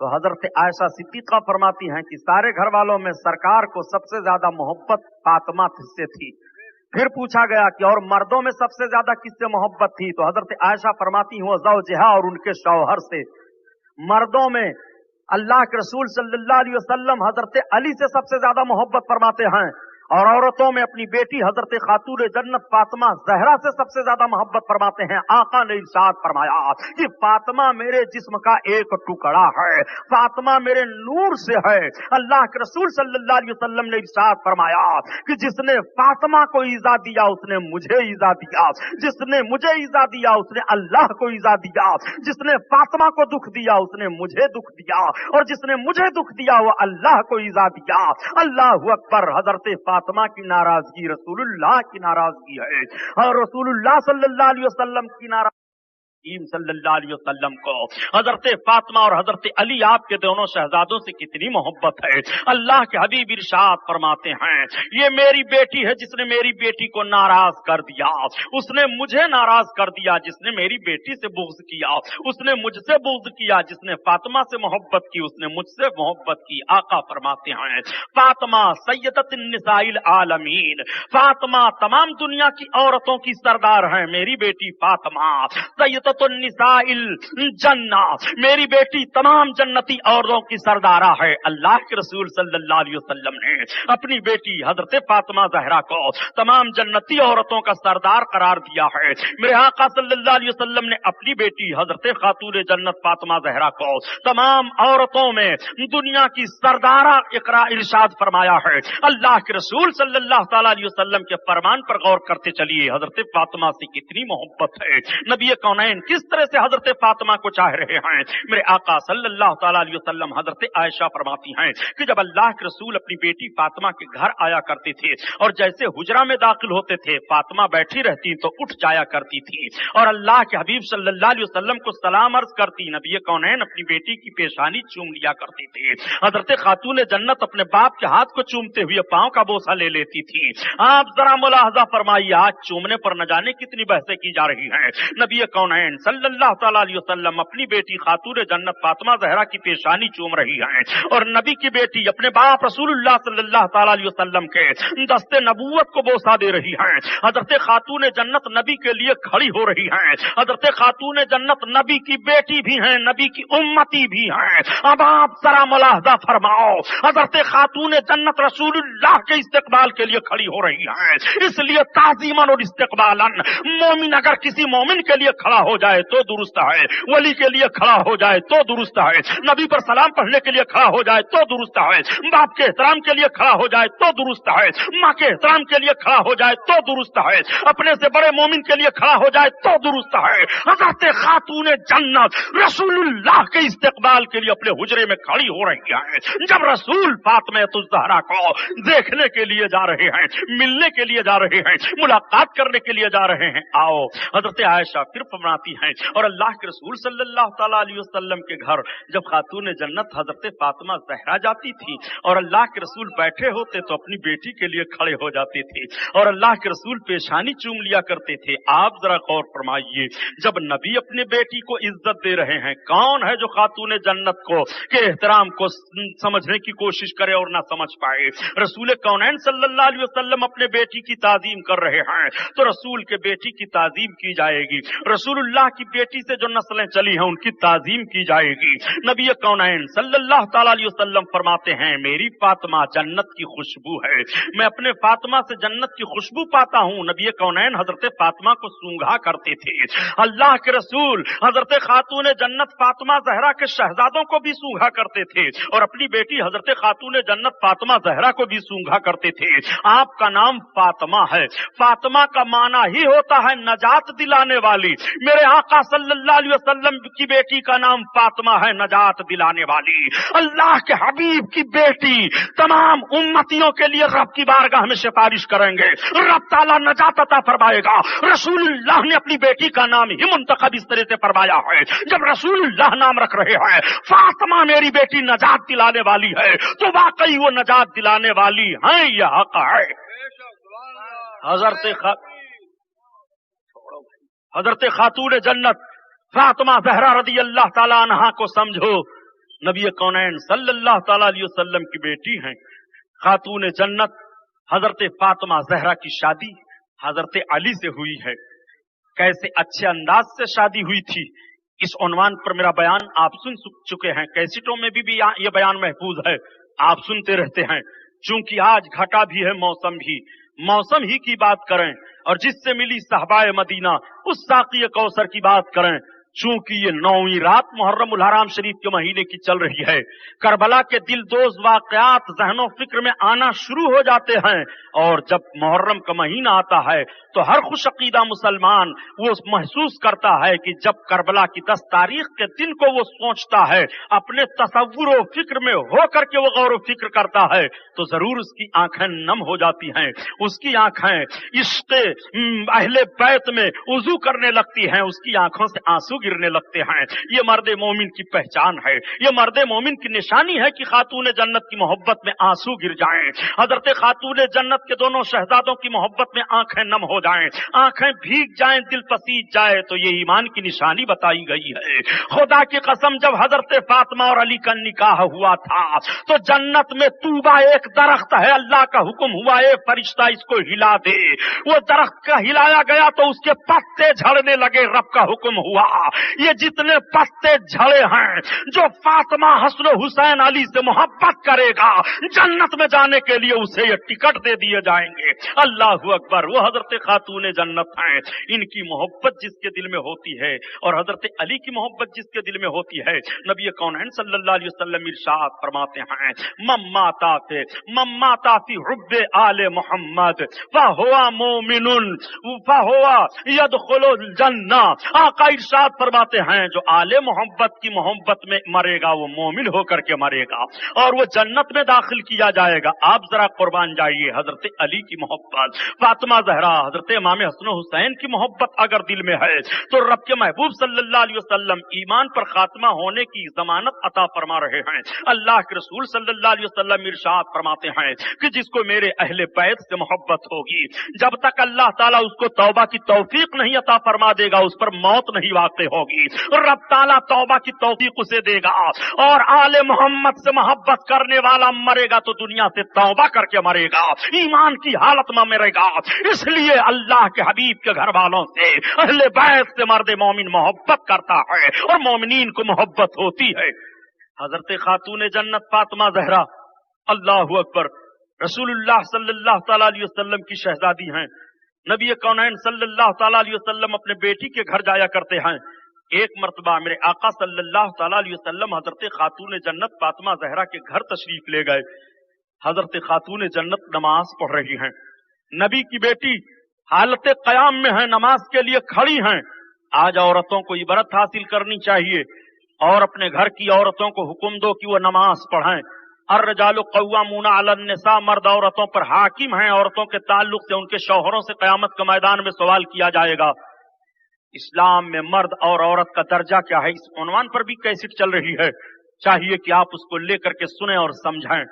तो हजरत आयशा सिद्दीका फरमाती हैं कि सारे घर वालों में सरकार को सबसे ज्यादा मोहब्बत फातिमा से थी। फिर पूछा गया कि और मर्दों में सबसे ज्यादा किससे मोहब्बत थी? तो हजरत आयशा फरमाती हैं ज़ौजहा, और उनके शौहर से। मर्दों में अल्लाह के रसूल सल्लल्लाहु अलैहि वसल्लम हजरत अली से सबसे ज्यादा मोहब्बत फरमाते हैं, और औरतों में अपनी बेटी हजरत खातून जन्नत फातिमा ज़हरा से सबसे ज्यादा मोहब्बत फरमाते हैं। आका ने इरशाद फरमाया कि फातिमा मेरे जिस्म का एक टुकड़ा है, फातिमा मेरे नूर से है। अल्लाह के रसूल सल्लल्लाहु अलैहि वसल्लम ने इरशाद फरमाया कि जिसने फातिमा को ईजा दिया उसने मुझे ईजा दिया, जिसने मुझे ईजा दिया उसने अल्लाह को ईजा दिया, जिसने फातिमा को दुख दिया उसने मुझे दुख दिया, और जिसने मुझे दुख दिया वो अल्लाह को ईजा दिया। अल्लाहु अकबर। हजरत फातिमा की नाराजगी रसूलुल्लाह की नाराजगी है, और रसूलुल्लाह सल्लल्लाहु अलैहि वसल्लम की नाराजगी सल्लल्लाहु अलैहि वसल्लम को हजरत फातिमा और हजरत अली आपके दोनों शहजादों से कितनी मोहब्बत है। अल्लाह के हबीब इरशाद फरमाते हैं, ये मेरी बेटी है जिसने मेरी बेटी को नाराज कर दिया, उसने मुझे नाराज कर दिया। जिसने मेरी बेटी से बुग़्ज़ किया उसने मुझसे बुग़्ज़ किया, जिसने फातिमा से मोहब्बत की उसने मुझसे मोहब्बत की। आका फरमाते हैं, फातिमा सय्यदतुन निसाइल आलमीन, फातिमा तमाम दुनिया की औरतों की सरदार है। मेरी बेटी फातिमा सय्यदतुन निसाइल जन्ना, मेरी बेटी तमाम जन्नती औरतों की सरदारा है। अल्लाह के रसूल सल्लल्लाहु अलैहि वसल्लम ने अपनी बेटी हजरत फातिमा ज़हरा को तमाम जन्नती औरतों का सरदार करार दिया है। मेरे आका सल्लल्लाहु अलैहि वसल्लम ने अपनी बेटी हजरत खातून जन्नत फातिमा ज़हरा को तमाम औरतों में दुनिया की सरदारा इकरा इरशाद फरमाया है। अल्लाह के रसूल सल्लल्लाहु तआला अलैहि वसल्लम के फरमान पर गौर करते चलिए, हजरत फातिमा से कितनी मोहब्बत है। नबी कौनैन किस तरह से हजरत फातिमा को चाह रहे हैं। मेरे आका सल्लल्लाहु तआला अलैहि वसल्लम हजरत आयशा फरमाती हैं कि जब अल्लाह के रसूल अपनी बेटी फातिमा के घर आया करते थे और जैसे हुजरा में दाखिल होते थे, फातिमा बैठी रहती तो उठ जाया करती थी और अल्लाह के हबीब सल्लल्लाहु अलैहि वसल्लम को सलाम अर्ज करती। नबी कौनैन अपनी बेटी की पेशानी चूम लिया करती थी। हजरत खातून जन्नत अपने बाप के हाथ को चूमते हुए पांव का बोसा ले लेती थी। आप जरा मुलाहजा फरमाइए, आज चूमने पर न जाने कितनी बहसें की जा रही हैं। नबी कौनैन सल्लल्लाहु तआला अलैहि वसल्लम अपनी बेटी खातून जन्नत फातिमा ज़हरा की पेशानी चूम रही हैं, और नबी की बेटी अपने बाप रसूलुल्लाह सल्लल्लाहु तआला अलैहि वसल्लम के दस्ते नबूवत को बोसा दे रही हैं। हजरत खातून जन्नत नबी के लिए खड़ी हो रही हैं। हजरत खातून जन्नत नबी की बेटी भी हैं, नबी की उम्मती भी हैं। अब आप जरा मुलाहजा फरमाओ, हजरत खातून जन्नत रसूलुल्लाह के इस्तिकबाल के लिए खड़ी हो रही हैं। इसलिए ताज़ीमन और इस्तिकबालन, मोमिन अगर किसी मोमिन के लिए खड़ा हो जाए तो दुरुस्त है, वली के लिए खड़ा हो जाए तो दुरुस्त है, नबी पर सलाम पढ़ने के लिए खड़ा हो जाए तो दुरुस्त है, बाप के एहतराम के लिए खड़ा हो जाए तो दुरुस्त है, माँ के एहतराम के लिए खड़ा हो जाए तो दुरुस्त है, अपने से बड़े मोमिन के लिए खड़ा हो जाए तो दुरुस्त है। हज़रत खातून जन्नत रसूलुल्लाह के इस्तिकबाल के लिए अपने हुजरे में खड़ी हो रही है। जब रसूल फातिमा ज़हरा को देखने के लिए जा रहे हैं, मिलने के लिए जा रहे हैं, मुलाकात करने के लिए जा रहे हैं, आओ हज़रत आयशा फिर फरमाती आती हैं। और अल्लाह के रसूल सल्लल्लाहु ताला अलैहि वसल्लम के घर जब खातून जन्नत हजरत फातिमा ज़हरा जाती थी और अल्लाह के रसूल बैठे होते तो अपनी बेटी के लिए खड़े हो जाते थे और अल्लाह के रसूल पेशानी चूम लिया करते थे। आप जरा गौर फरमाइए, जब नबी अपने बेटी को इज्जत दे रहे हैं, कौन है जो खातून जन्नत को के एहतराम को समझने की कोशिश करे और ना समझ पाए। रसूल कौनैन सल्लल्लाहु अलैहि वसल्लम अपने बेटी की ताजीम कर रहे हैं तो रसूल के बेटी की ताजीम की जाएगी। रसूलुल्लाह की बेटी से जो नस्लें चली हैं उनकी ताजीम की जाएगी। नबी कौनैन सल्लल्लाहु ताला अलैहि वसल्लम फरमाते हैं, मेरी फातिमा जन्नत की खुशबू है, मैं अपने फातिमा से जन्नत की खुशबू पाता हूँ। नबी कौनैन हजरत फातिमा को सूंघा करते थे। अल्लाह के रसूल हजरत खातून जन्नत फातिमा ज़हरा के शहजादों को भी सूंघा करते थे और अपनी बेटी हजरत खातून जन्नत फातिमा ज़हरा को भी सूंघा करते थे। आपका नाम फातिमा है, फातिमा का माना ही होता है नजात दिलाने वाली। मेरे आका सल्लल्लाहु अलैहि वसल्लम की बेटी का नाम फातिमा है, नजात दिलाने वाली। अल्लाह के हबीब की बेटी तमाम उम्मतियों के लिए रब की बारगाह में सिफारिश करेंगे, रब ताला नजात अता फरमाएगा। रसूलुल्लाह ने अपनी बेटी का नाम ही मुंतखब इस तरह से फरमाया है, जब रसूलुल्लाह नाम रख रहे हैं फातिमा मेरी बेटी नजात दिलाने वाली है तो वाकई वो नजात दिलाने वाली है, यह हक है। हजरत खातून जन्नत फातिमा ज़हरा रदी अल्लाह ताला अन्हा को समझो, नबी कौनैन सल्लल्लाहु ताला अलैहि वसल्लम की बेटी हैं। खातून जन्नत हजरत फातिमा ज़हरा की शादी हजरत अली से हुई है। कैसे अच्छे अंदाज से शादी हुई थी, इस उन्वान पर मेरा बयान आप सुन चुके हैं, कैसेटों में भी ये बयान महफूज है, आप सुनते रहते हैं। चूंकि आज घटा भी है मौसम ही की बात करें और जिससे मिली सहबाए मदीना उस साक़ी कौसर की बात करें। चूंकि ये 9वीं रात मुहर्रम उल हराम शरीफ के महीने की चल रही है, करबला के दिलदोज वाक़यात ज़हनो फिक्र में आना शुरू हो जाते हैं और जब मुहर्रम का महीना आता है तो हर खुश अकीदा मुसलमान वो महसूस करता है कि जब करबला की 10 तारीख के दिन को वो सोचता है, अपने तसव्वुर व फिक्र में हो करके वो गौर फिक्र करता है तो जरूर उसकी आंखें नम हो जाती हैं, उसकी आंखें इश्क़ अहले बैत में वुज़ू करने लगती हैं, उसकी आंखों से आंसू गिरने लगते हैं। ये मर्द मोमिन की पहचान है, ये मर्द मोमिन की निशानी है कि खातून जन्नत की मोहब्बत में आंसू गिर जाएं। हजरत खातून जन्नत के दोनों शहजादों की मोहब्बत में आंखें नम हो जाएं, आंखें भीग जाएं, दिल पसीज जाए, तो ये ईमान की निशानी बताई गई है। खुदा की कसम, जब हजरत फातिमा और अली का निकाह हुआ था तो जन्नत में तूबा एक दरख्त है, अल्लाह का हुक्म हुआ है फरिश्ता इसको हिला दे। वो दरख्त का हिलाया गया तो उसके पत्ते झड़ने लगे, रब का हुक्म हुआ ये जितने पत्ते झड़े हैं, जो फातिमा हसन हुसैन अली से मोहब्बत करेगा जन्नत में जाने के लिए उसे ये टिकट दे दिए जाएंगे। अल्लाहु अकबर। वो हजरत खातून जन्नत हैं, इनकी मोहब्बत जिसके दिल में होती है और हजरत अली की मोहब्बत जिसके दिल में होती है, नबी कौनैन सल्लल्लाहु अलैहि वसल्लम इरशाद फरमाते हैं, मम्माता फी हुब्बे आले मोहम्मद फहुवा मोमिनुन फहुवा यदखुलुल जन्ना। आका इरशाद फरमाते हैं, जो आले मोहब्बत की मोहब्बत में मरेगा वो मोमिन होकर के मरेगा और वो जन्नत में दाखिल किया जाएगा। आप जरा कुर्बान जाइए, हजरत अली की मोहब्बत, फातिमा ज़हरा, हजरत इमाम हसन हुसैन की मोहब्बत अगर दिल में है तो रब के महबूब सल्लल्लाहु अलैहि वसल्लम ईमान पर खात्मा होने की जमानत अता फरमा रहे हैं। अल्लाह के रसूल सल्लल्लाहु अलैहि वसल्लम इरशाद फरमाते हैं कि जिसको मेरे अहले बैत से मोहब्बत होगी, जब तक अल्लाह ताला उसको तौबा की तौफीक नहीं अता फरमा देगा उस पर मौत नहीं वाक़ होगी। रब ताला तौबा की तौफीक उसे देगा और आले मोहम्मद से मोहब्बत करने वाला मरेगा तो दुनिया से तौबा करके मरेगा, ईमान की हालत में मरेगा। इसलिए अल्लाह के हबीब के घर वालों से, अहले बैत से मर्द मोमिन मोहब्बत करता है और मोमिनीन को मोहब्बत होती है। हजरत खातून जन्नत फातिमा ज़हरा, अल्लाहु अकबर, रसूलुल्लाह सल्लल्लाहु तआला अलैहि वसल्लम की शहजादी हैं। नबी कौनैन सल्लल्लाहु तआला अलैहि वसल्लम अपने बेटी के घर जाया करते हैं। एक मर्तबा मेरे आका सल्लल्लाहु तआला अलैहि वसल्लम हजरत खातून जन्नत फातिमा ज़हरा के घर तशरीफ ले गए। हजरत खातून जन्नत नमाज पढ़ रही हैं, नबी की बेटी हालत क़याम में है, नमाज के लिए खड़ी हैं। आज औरतों को इबरत हासिल करनी चाहिए और अपने घर की औरतों को हुक्म दो कि वो नमाज पढ़ें। अर्रजालु क़व्वामूना अलन निसा, मर्द औरतों पर हाकिम हैं, औरतों के ताल्लुक से उनके शौहरों से क़यामत के मैदान में सवाल किया जाएगा। इस्लाम में मर्द और औरत का दर्जा क्या है, इस उन्वान पर भी कैसेट चल रही है, चाहिए कि आप उसको लेकर के सुने और समझें।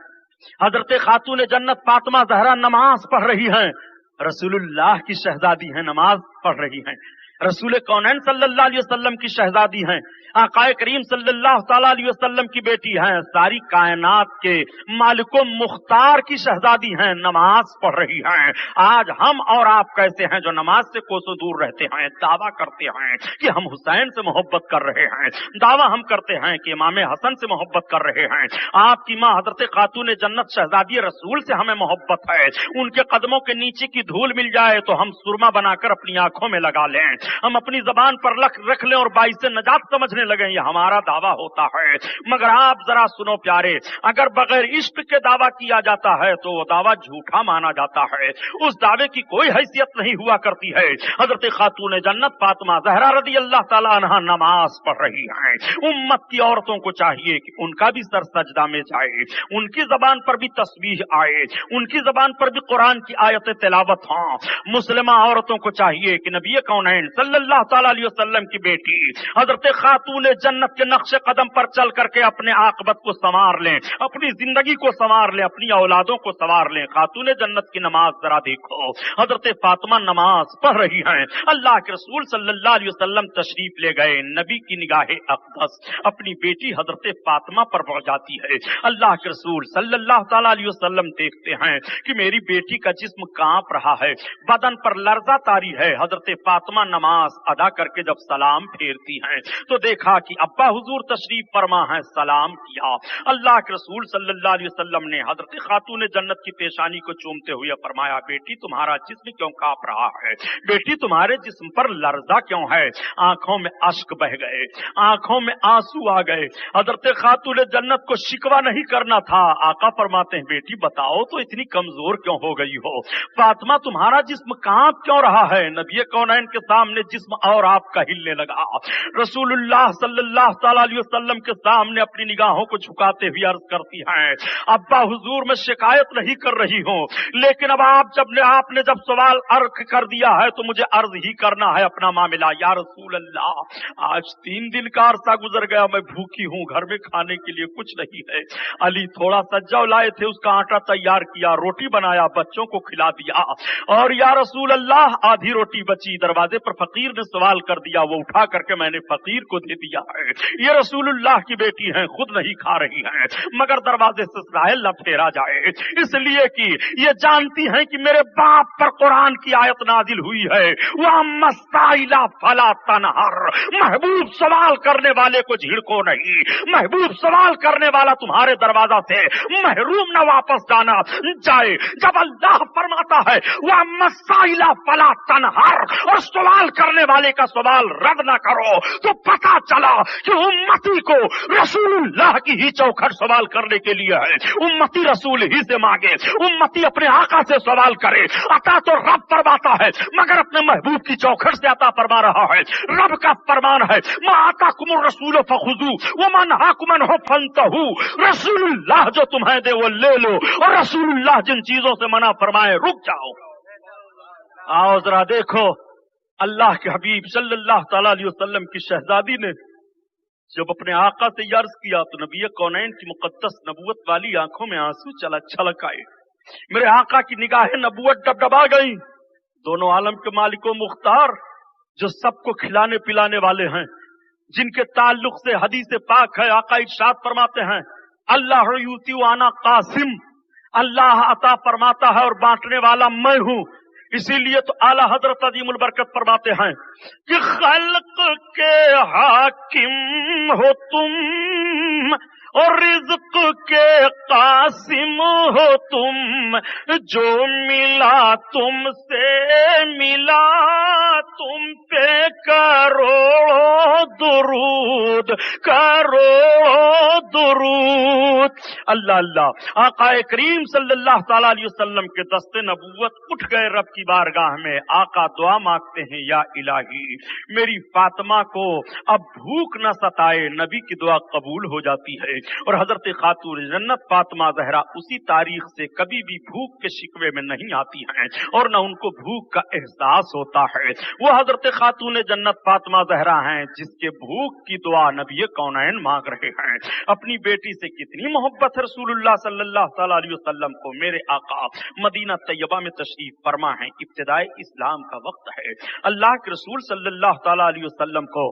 हजरत खातून जन्नत फातिमा ज़हरा नमाज पढ़ रही हैं, रसूलुल्लाह की शहजादी हैं, नमाज पढ़ रही हैं। रसूल कौनैन सल्लल्लाहु अलैहि वसल्लम की शहजादी हैं, आकाए करीम सल्लल्लाहु ताला अलैहि वसल्लम की बेटी हैं, सारी कायनात के मालिको मुख्तार की शहजादी हैं, नमाज पढ़ रही हैं। आज हम और आप कैसे हैं जो नमाज से कोसों दूर रहते हैं, दावा करते हैं कि हम हुसैन से मोहब्बत कर रहे हैं, दावा हम करते हैं कि इमाम हसन से मोहब्बत कर रहे हैं। आपकी माँ हजरत खातून जन्नत शहजादी रसूल से हमें मोहब्बत है, उनके कदमों के नीचे की धूल मिल जाए तो हम सुरमा बनाकर अपनी आंखों में लगा लें, हम अपनी जबान पर रख लें और बाइस से नजात समझने लगे, ये हमारा दावा होता है। मगर आप जरा सुनो प्यारे, अगर बगैर इश्क के दावा किया जाता है तो वो दावा झूठा माना जाता है, उस दावे की कोई हैसियत नहीं हुआ करती है। हजरत खातून जन्नत फातिमा ज़हरा रज़ी अल्लाह ताला अन्हा नमाज पढ़ रही हैं। उम्मत की औरतों को चाहिए कि उनका भी सर सजदा में जाए, उनकी जबान पर भी तस्बीह आए, उनकी जबान पर भी कुरान की आयत तिलावत हो। मुस्लिमा औरतों को चाहिए कि नबी कौनैन सल्लल्लाहु ताला अलैहि वसल्लम की बेटी हजरत खातून जन्नत के नक्शे कदम पर चल करके अपने आकबत को संवार लें, अपनी जिंदगी को संवार लें, अपनी औलादों को संवार लें। खातून जन्नत की नमाज जरा देखो, हजरत फातिमा नमाज पढ़ रही हैं, अल्लाह के रसूल सल्लल्लाहु अलैहि वसल्लम तशरीफ ले गए, नबी की निगाहे अक़दस अपनी बेटी हजरत फातिमा पर पड़ जाती है। अल्लाह के रसूल सल्लल्लाहु ताला अलैहि वसल्लम देखते हैं कि मेरी बेटी का जिस्म कांप रहा है, बदन पर लर्जा तारी है। हजरत फातिमा नमाज अदा करके जब सलाम फेरती हैं तो देखा कि अब्बा हुजूर तशरीफ फरमा है, सलाम किया। अल्लाह के रसूल सल्लल्लाहु अलैहि वसल्लम ने हजरत खातून जन्नत की पेशानी को चूमते हुए फरमाया, बेटी तुम्हारा जिस्म क्यों कांप रहा है, बेटी तुम्हारे जिस्म पर लर्जा क्यों है। आंखों में अश्क बह गए, आंखों में आंसू आ गए। हजरत खातून जन्नत को शिकवा नहीं करना था, आका फरमाते हैं, बेटी बताओ तो इतनी कमजोर क्यों हो गई हो, फातिमा तुम्हारा जिस्म कांप क्यों रहा है। नबी कौनैन के सामने जिस्म और आपका हिलने लगा। रसूलुल्लाह सल्लल्लाहु ताला अलैहि वसल्लम के सामने अपनी निगाहों को झुकाते हुए अर्ज करती हैं, अब्बा हुजूर मैं शिकायत नहीं कर रही हूँ, लेकिन अब आपने जब सवाल अर्ज कर दिया है तो मुझे अर्ज ही करना है अपना मामला। या रसूल अल्लाह आज 3 दिन का अरसा गुजर गया, मैं भूखी हूँ, घर में खाने के लिए कुछ नहीं है। अली थोड़ा सज्जा लाए थे, उसका आटा तैयार किया, रोटी बनाया, बच्चों को खिला दिया, और या रसूल अल्लाह आधी रोटी बची, दरवाजे पर फकीर ने सवाल कर दिया, वो उठा करके मैंने फकीर को दे दिया है। ये रसूलुल्लाह की बेटी हैं, खुद नहीं खा रही हैं, मगर दरवाजे से साहिल न फेरा जाए, इसलिए कि ये जानती हैं कि मेरे बाप पर कुरान की आयत नाजिल हुई है, वह मसाइला फला तनहर, महबूब सवाल करने वाले को झिड़को नहीं, महबूब सवाल करने वाला तुम्हारे दरवाजा से महरूम न वापस जाना जाए। जब अल्लाह फरमाता है वह मसाइला फला तनहर, और सवाल करने वाले का सवाल रद्द न करो, तो पता चला कि उम्मती को रसूलुल्लाह की ही चौखट सवाल करने के लिए है। उम्मती रसूल ही से मांगे, उम्मती अपने आका से सवाल करे। अता तो रब फरमाता है, मगर अपने महबूब की चौखट से अता फरमा रहा है। रब का फरमान है, मा आताकुमुर रसूल फखुजू व मा नहाकुम अन्हु फंतहू, रसूलुल्लाह जो तुम्हें दे वो ले लो, और रसूलुल्लाह जिन चीजों से मना फरमाए रुक जाओ। आओ जरा देखो, अल्लाह के हबीब सल्लल्लाहु ताला अलैहि वसल्लम की शहजादी ने जब अपने आका से अर्ज किया तो नबी कौनैन की मुकद्दस नबूवत वाली आंखों में आंसू छलक आए। मेरे आका की निगाहें नबूवत डबडबा गई। दोनों आलम के मालिको मुख्तार जो सबको खिलाने पिलाने वाले हैं, जिनके ताल्लुक से हदीस पाक है, आका इरशाद फरमाते हैं, अल्लाह यूती आना कासिम, अल्लाह अता फरमाता है और बांटने वाला मैं हूं। इसीलिए तो आला हजरत अजीमुल बरकत फरमाते हैं कि खल्क के हाकिम हो तुम और रिज़्क़ के कासिम हो तुम, जो मिला तुमसे मिला तुम पे करोड़ों दुरूद, करोड़ों दुरूद। अल्लाह अल्लाह। आकाए करीम सल्लल्लाहु ताला अलैहि वसल्लम के दस्ते नबूवत उठ गए रब की बारगाह में। आका दुआ मांगते हैं, या इलाही मेरी फातिमा को अब भूख न सताए। नबी की दुआ कबूल हो जाती है। और हजरत खातून जन्नत फातिमा ज़हरा उसी तारीख से कभी भी भूख के शिकवे में नहीं आती हैं और न उनको भूख का एहसास होता है। वो हजरत खातून जन्नत फातिमा ज़हरा हैं जिसके भूख की दुआ नबी कौनैन मांग रहे हैं। अपनी बेटी से कितनी मोहब्बत है रसूलुल्लाह सल्लल्लाहु अलैहि वसल्लम को। मेरे आका मदीना तैयबा में तशरीफ फरमा है, इब्तिदाए इस्लाम का वक्त है। अल्लाह के रसूल सल्लल्लाहु अलैहि वसल्लम को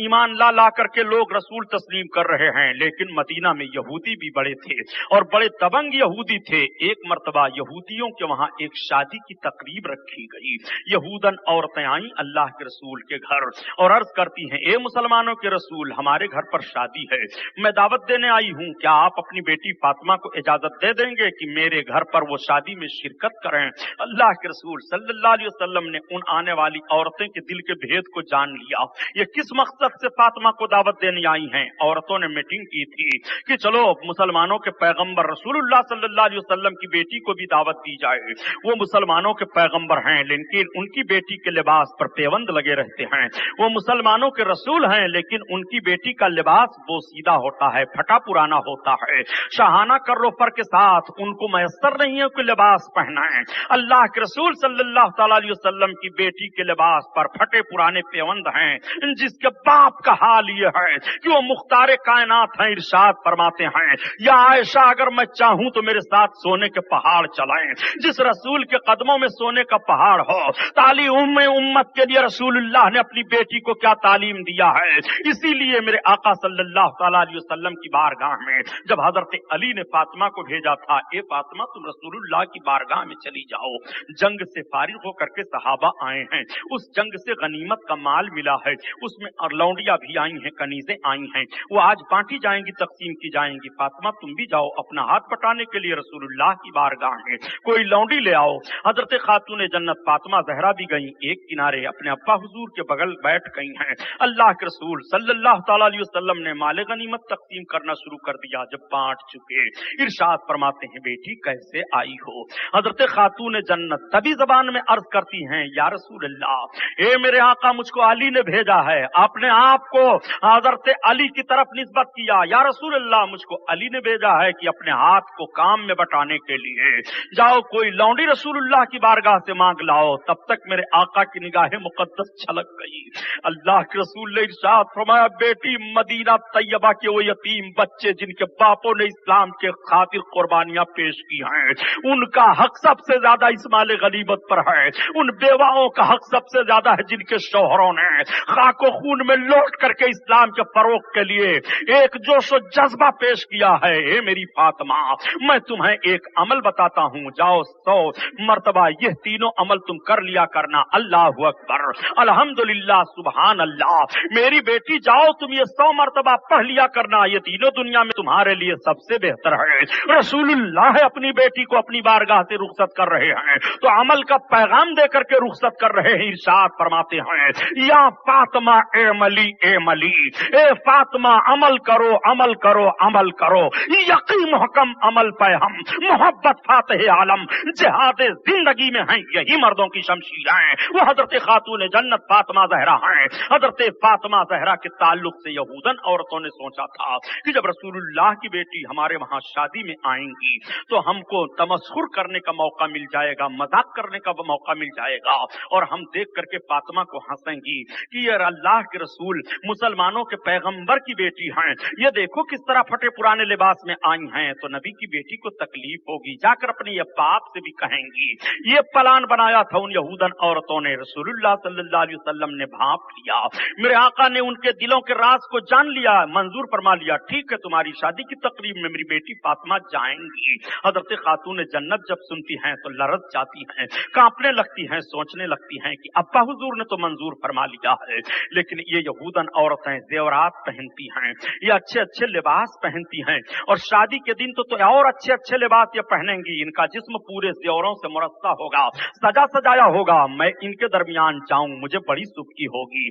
ईमान ला करके लोग रसूल तस्लीम कर रहे हैं, लेकिन मदीना में यहूदी भी बड़े थे और बड़े दबंग यहूदी थे। एक मर्तबा यहूदियों के वहां एक शादी की तकरीब रखी गई। यहूदन औरतें आई अल्लाह के रसूल के घर और अर्ज करती हैं, ए मुसलमानों के रसूल, हमारे घर पर शादी है, मैं दावत देने आई हूं, क्या आप अपनी बेटी फातिमा को इजाजत दे देंगे कि मेरे घर पर वो शादी में शिरकत करें? अल्लाह के रसूल सल्लल्लाहु अलैहि वसल्लम ने उन आने वाली औरतें के दिल के भेद को जान लिया। ये किस मकसद से फातिमा को दावत देने आई हैं? औरतों ने मीटिंग की थी कि चलो मुसलमानों के पैगंबर रसूलुल्लाह सल्लल्लाहु अलैहि वसल्लम की बेटी को भी दावत दी जाए। वो मुसलमानों के पैगंबर हैं, लेकिन उनकी बेटी के लिबास पर पेवंद लगे रहते हैं। वो मुसलमानों के रसूल हैं, लेकिन उनकी बेटी का लिबास बोसीदा होता है, फटा पुराना होता है। शाहाना कर्रोफर के साथ उनको मैसर नहीं है कि लिबास पहनाएं। अल्लाह के रसूल सल्लल्लाहु अलैहि वसल्लम की बेटी के लिबास पर फटे पुराने पेवंद हैं, जिसके बाप का हाल ये है कि वो मुख्तारे कायनात हैं। इरशाद फरमाते हैं, या आयशा अगर मैं चाहूं तो मेरे साथ सोने के पहाड़ चलाएं। जिस रसूल के कदमों में सोने का पहाड़ हो। तालीम उम्मत के लिए रसूलुल्लाह ने अपनी बेटी को क्या तालीम दिया है। इसीलिए मेरे आका सल्लल्लाहु अलैहि वसल्लम की बारगाह में जब हजरत अली ने फातिमा को भेजा था, ए फातिमा तुम रसूलुल्लाह की बारगाह में चली जाओ, जंग से फारिग होकर के सहाबा आए हैं, उस जंग से गनीमत का माल मिला है, उसमें लौंडिया भी आई हैं, कनीजें आई हैं, वो आज बांटी जाएंगी, तकसीम की जाएंगी। फातिमा तुम भी जाओ अपना हाथ बटाने के लिए रसूलुल्लाह की बारगाह में, कोई लौंडी ले आओ। हजरत खातून जन्नत फातिमा ज़हरा भी गई, एक किनारे अपने अब्बा हुजूर के बगल बैठ गई हैं। अल्लाह के रसूल सल्लल्लाहु अलैहि वसल्लम ने माले गनीमत तकसीम करना शुरू कर दिया। जब बांट चुके, इरशाद फरमाते हैं, बेटी कैसे आई हो? हजरत खातून जन्नत तभी जबान में अर्ज करती हैं, या रसूलल्लाह, ए मेरे आका मुझको अली ने भेजा है। अपने आप को हजरत अली की तरफ निस्बत किया, या रसूल अल्लाह मुझको अली ने भेजा है कि अपने हाथ को काम में बटाने के लिए जाओ, कोई लौंडी रसूलुल्लाह की बारगाह से मांग लाओ। तब तक मेरे आका की निगाहें मुकद्दस छलक गई। अल्लाह के रसूल ने इरशाद फरमाया, बेटी मदीना तैयबा के वो यतीम बच्चे जिनके बापों ने इस्लाम के खातिर कुर्बानियां पेश की हैं, उनका हक सबसे ज्यादा इस माले गनीमत पर है। उन बेवाओं का हक सबसे ज्यादा है जिनके शौहरों ने खाको खून में लौट करके इस्लाम के फरोग के लिए एक जोशो जज्बा पेश किया है। हे मेरी फातिमा, मैं तुम्हें एक अमल बताता हूँ, जाओ 100 मर्तबा ये तीनों अमल तुम कर लिया करना। अल्लाहु अकबर, अल्हम्दुलिल्लाह, सुभान अल्लाह। मेरी बेटी जाओ तुम ये 100 मर्तबा पढ़ लिया करना, ये तीनों दुनिया में तुम्हारे लिए सबसे बेहतर है। रसूलुल्लाह अपनी बेटी को अपनी बारगाह से रुखसत कर रहे हैं तो अमल का पैगाम दे करके रुखसत कर रहे हैं। इरशाद फरमाते हैं, या फातिमा ए मली, ए फातिमा अमल करो, अमल करो, अमल करो, यकीन मुहकम अमल पे हम मोहब्बत फातिह आलम जिहाद जिंदगी में हैं, यही मर्दों की शमशीर हैं। वो हजरत खातून जन्नत फातिमा ज़हरा हैं। हजरत फातिमा ज़हरा के ताल्लुक से यहूदन औरतों ने सोचा था कि जब रसूलुल्लाह की बेटी हमारे वहां शादी में आएंगी तो हमको तमस्खुर करने का मौका मिल जाएगा, मजाक करने का मौका मिल जाएगा, और हम देख करके फातिमा को हंसेंगी कि ये अल्लाह के रसूल मुसलमानों के पैगंबर की बेटी हैं, ये देखो किस तरह फटे पुराने लिबास में आई हैं, तो नबी की बेटी को तकलीफ होगी, जाकर अपने ये बाप से भी कहेंगी। ये प्लान बनाया था उन यहूदन औरतों ने। रसूलुल्लाह सल्लल्लाहु अलैहि वसल्लम ने भांप लिया, मेरे आका ने उनके दिलों के राज को जान लिया, मंजूर फरमा लिया, ठीक है तुम्हारी शादी की तकरीब में मेरी बेटी फातिमा जाएंगी। हजरत खातून जन्नत जब सुनती हैं तो लरज जाती हैं, कांपने लगती हैं, सोचने लगती हैं कि अब्बा हुजूर ने तो मंजूर फरमा लिया है, लेकिन ये यहूदन औरतें जेवरात पहनती हैं, ये अच्छे अच्छे लिबास पहनती हैं, और शादी के दिन तो और अच्छे अच्छे लिबास ये पहनेंगी, इनका जिस्म पूरे जेवरों से मुरस्सा होगा, सजा सजाया होगा, मैं इनके दरमियान जाऊं मुझे बड़ी सुबकी होगी,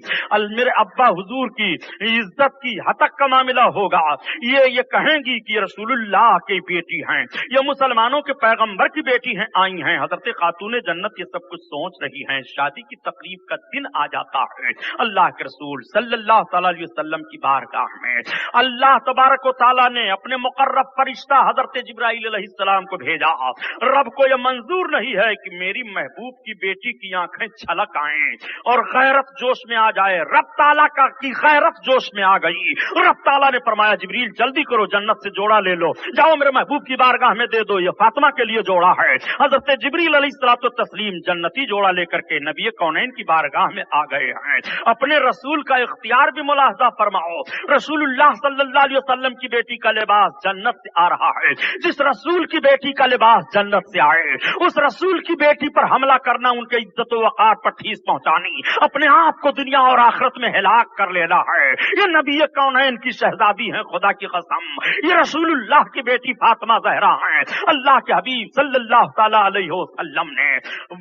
मेरे अब्बा हुजूर की इज्जत की हतक का मामला होगा। ये कहेंगी कि रसूलुल्लाह की बेटी हैं, ये मुसलमानों के पैगंबर की बेटी हैं, आई हैं। हजरत खातून जन्नत ये सब कुछ सोच रही हैं। शादी की तकरीब का दिन आ जाता है। अल्लाह के रसूल सल्लल्लाहु अलैहि वसल्लम की बारगाह में अल्लाह तबारक व तआला ने अपने मुकर्रब फरिश्ता हजरत जिब्राइल अलैहिस्सलाम को भेजा। रब को यह मंजूर नहीं है कि मेरी महबूब की बेटी की आंखें छलक आएं और गैरत जोश में आ जाए। रब ताला की गैरत जोश में आ गई। रब ताला ने फरमाया जिब्रील जल्दी करो, जन्नत से जोड़ा ले लो, जाओ मेरे महबूब की बारगाह में दे दो, ये फातिमा के लिए जोड़ा है। हजरत जिब्रील अलैहिस्सलातु तस्लीम जन्नती जोड़ा लेकर के नबी कौनैन की बारगाह में आ गए हैं। अपने रसूल का इख्तियार भी मुलाहजा फरमाओ। रसूलुल्लाह सल्लल्लाहु अलैहि वसल्लम की बेटी का लिबास जन्नत से आ रहा है। जिस रसूल की बेटी का लिबास जन्नत से आए, उस रसूल की बेटी पर हमला करना, उनके इज्जत व वक़ार पर ठेस पहुंचानी, अपने आप को दुनिया और आखिरत में हिलाक कर लेना है। ये नबी कौनैन की शहजादी है, खुदा की कसम। ये रसूलुल्लाह की बेटी फातिमा ज़हरा है। अल्लाह के हबीब सल्लल्लाहु तआला अलैहि वसल्लम ने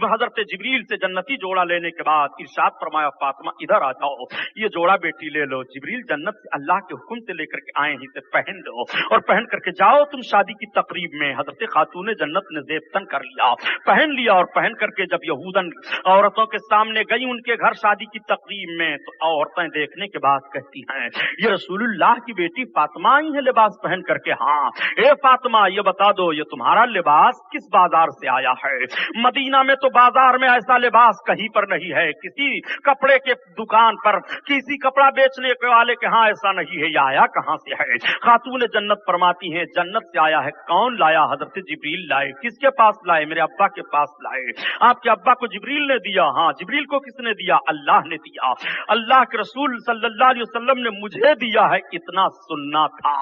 हजरत जिब्रील से जन्नती जोड़ा लेने के बाद इरशाद फरमाया फातिमा इधर आ जाओ, ये जोड़ा बेटी ले लो। जिब्रील जन्नत से अल्लाह के हुक्म से लेकर के आए, ही से पहन लो और पहन करके जाओ तुम शादी की तकरीब में। हजरत खातून जन्नत ने ज़ेबतन कर लिया, पहन लिया और पहन करके जब यहूदन औरतों के सामने गई उनके घर शादी की तकरीब में, तो औरतें देखने के बाद कहती हैं ये रसूलुल्लाह की बेटी फातिमा आई है लिबास पहन करके। हाँ ए फातिमा ये बता दो ये तुम्हारा लिबास किस बाजार से आया है? मदीना में तो बाजार में ऐसा लिबास कहीं पर नहीं है, किसी कपड़े के दुकान पर, किसी कपड़ा बेचने के वाले के यहाँ ऐसा नहीं है। ये आया कहाँ से है? खातून जन्नत फरमाती हैं जन्नत से आया है। कौन लाया? हजरत जिब्रील लाए। किसके पास लाए? मेरे अब्बा के पास लाए। आपके अब्बा को जिब्रील ने दिया? हाँ। जिब्रील को किसने दिया? अल्लाह ने दिया। अल्लाह के रसूल सल्लल्लाहु अलैहि वसल्लम ने मुझे दिया है, इतना सुनना था।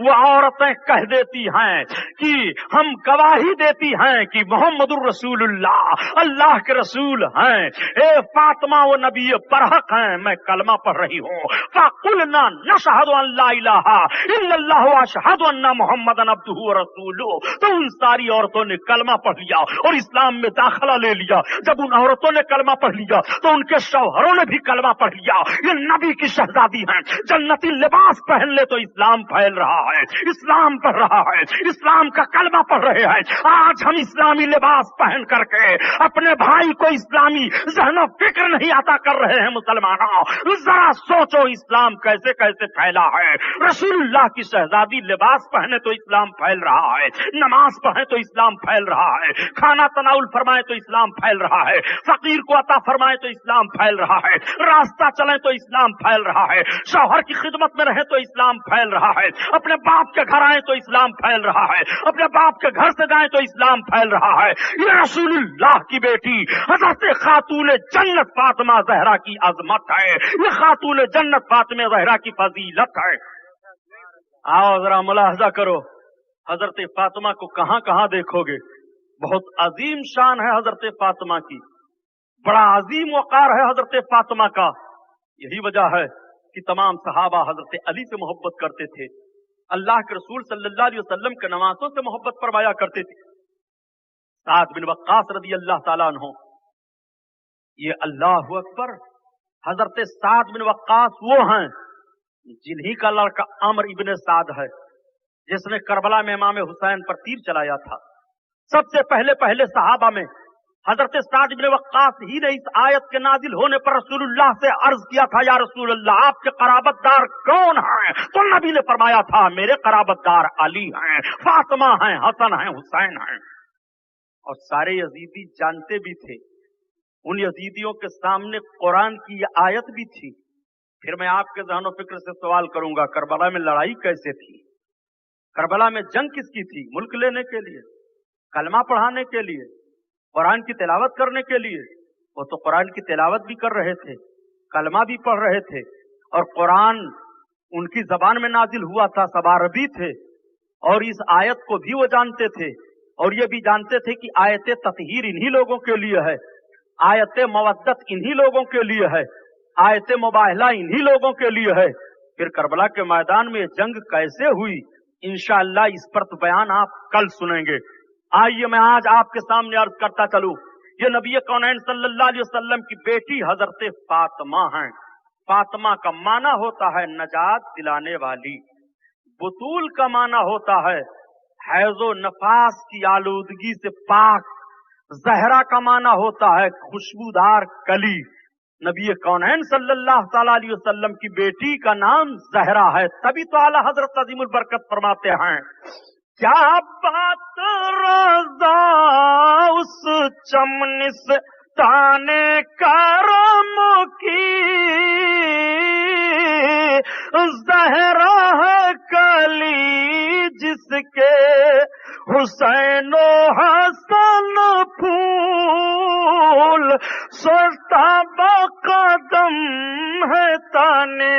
वो औरतें कह देती हैं कि हम गवाही देती हैं कि मोहम्मदुर रसूलुल्लाह अल्लाह के रसूल हैं। ए फातिमा वो नबी बरहक हैं, मैं कलमा पढ़ रही हूँ। फकुलना नशहदु अन ला इलाहा इल्लल्लाहु व अशहदु अन्ना मुहम्मदन अब्दुहु व रसूलुहु। तो उन सारी औरतों ने कलमा पढ़ लिया और इस्लाम में दाखिला ले लिया। जब उन औरतों ने कलमा पढ़ लिया तो उनके शौहरों ने भी कलमा पढ़ लिया। ये नबी की शहजादी हैं, जन्नती लिबास पहन ले तो इस्लाम फैल रहा है, इस्लाम पढ़ रहा है, इस्लाम का कलमा पढ़ रहे हैं। आज हम इस्लामी लिबास पहन करके अपने भाई को इस्लामी ज़हन फिक्र नहीं अता कर रहे हैं। मुसलमानों जरा सोचो इस्लाम कैसे कैसे फैला है। रसूलुल्लाह की शहजादी लिबास पहने तो इस्लाम फैल रहा है, नमाज पढ़े तो इस्लाम फैल रहा है, खाना तनाउल फरमाए तो इस्लाम फैल रहा है, फकीर को अता फरमाए तो इस्लाम फैल रहा है, रास्ता चले तो इस्लाम फैल रहा है, शौहर की खिदमत में रहे तो इस्लाम फैल रहा है, अपने बाप के घर आए तो इस्लाम फैल रहा है, अपने बाप के घर से जाए तो इस्लाम फैल रहा है। ये रसूलुल्लाह की बेटी हज़रत खातून जन्नत फातिमा ज़हरा की अजमत है, ये खातून जन्नत फातिमा ज़हरा की फजीलत है। आओ जरा मुलाहजा करो, हजरत फातिमा को कहां कहां देखोगे। बहुत अजीम शान है हजरत फातिमा की, बड़ा अजीम वक़ार है हजरत फातिमा का। यही वजह है कि तमाम सहाबा हजरत अली से मोहब्बत करते थे, अल्लाह के रसूल सल्लल्लाहु अलैहि वसल्लम के नवासों से मोहब्बत फरमाया करते थे। साद बिन वक्कास रज़ी अल्लाह ताला अन्हु, ये अल्लाहु अकबर, हजरत साद बिन वक्कास वो हैं जिन्हीं का लड़का अम्र इब्ने साद है जिसने करबला में इमाम हुसैन पर तीर चलाया था। सबसे पहले सहाबा में हजरत साद इब्ने वक्कास ही ने इस आयत के नाजिल होने पर रसूलुल्लाह से अर्ज किया था या रसूलुल्लाह आपके कराबतदार कौन हैं? तो नबी ने फरमाया था मेरे कराबतदार अली हैं, फातिमा हैं, हसन हैं, हुसैन हैं। और सारे यजीदी जानते भी थे, उन यजीदियों के सामने कुरान की यह आयत भी थी। फिर मैं आपके ज़हन फिक्र से सवाल करूंगा, करबला में लड़ाई कैसे थी? करबला में जंग किसकी थी? मुल्क लेने के लिए, कलमा पढ़ाने के लिए, कुरान की तिलावत करने के लिए। वो तो कुरान की तिलावत भी कर रहे थे, कलमा भी पढ़ रहे थे, और कुरान उनकी जबान में नाजिल हुआ था, सब अरबी थे, और इस आयत को भी वो जानते थे, और ये भी जानते थे कि आयत ततहीर इन्हीं लोगों के लिए है, आयत मवद्दत इन्हीं लोगों के लिए है, आयत मुबाहला इन्हीं लोगों के लिए है। फिर करबला के मैदान में जंग कैसे हुई, इंशाअल्लाह इस पर तो बयान आप कल सुनेंगे। आइए मैं आज आपके सामने अर्ज करता चलूं, ये नबी कौनैन सल्लल्लाहु अलैहि वसल्लम की बेटी हजरत फातिमा हैं। फातिमा का माना होता है नजात दिलाने वाली, बुतूल का माना होता है हैज़ो नफास की आलूदगी से पाक, ज़हरा का माना होता है खुशबूदार कली, नबी कौनैन सल्लल्लाहु ताला अलैहि वसल्लम की बेटी का नाम ज़हरा है, तभी तो आला हजरत अजीमुल बरकत फरमाते हैं, क्या बात रज़ा उस चमनिस ताने करम की, ज़हरा है कली जिसके हुसैन हसन फूल, सोता बकदम है ताने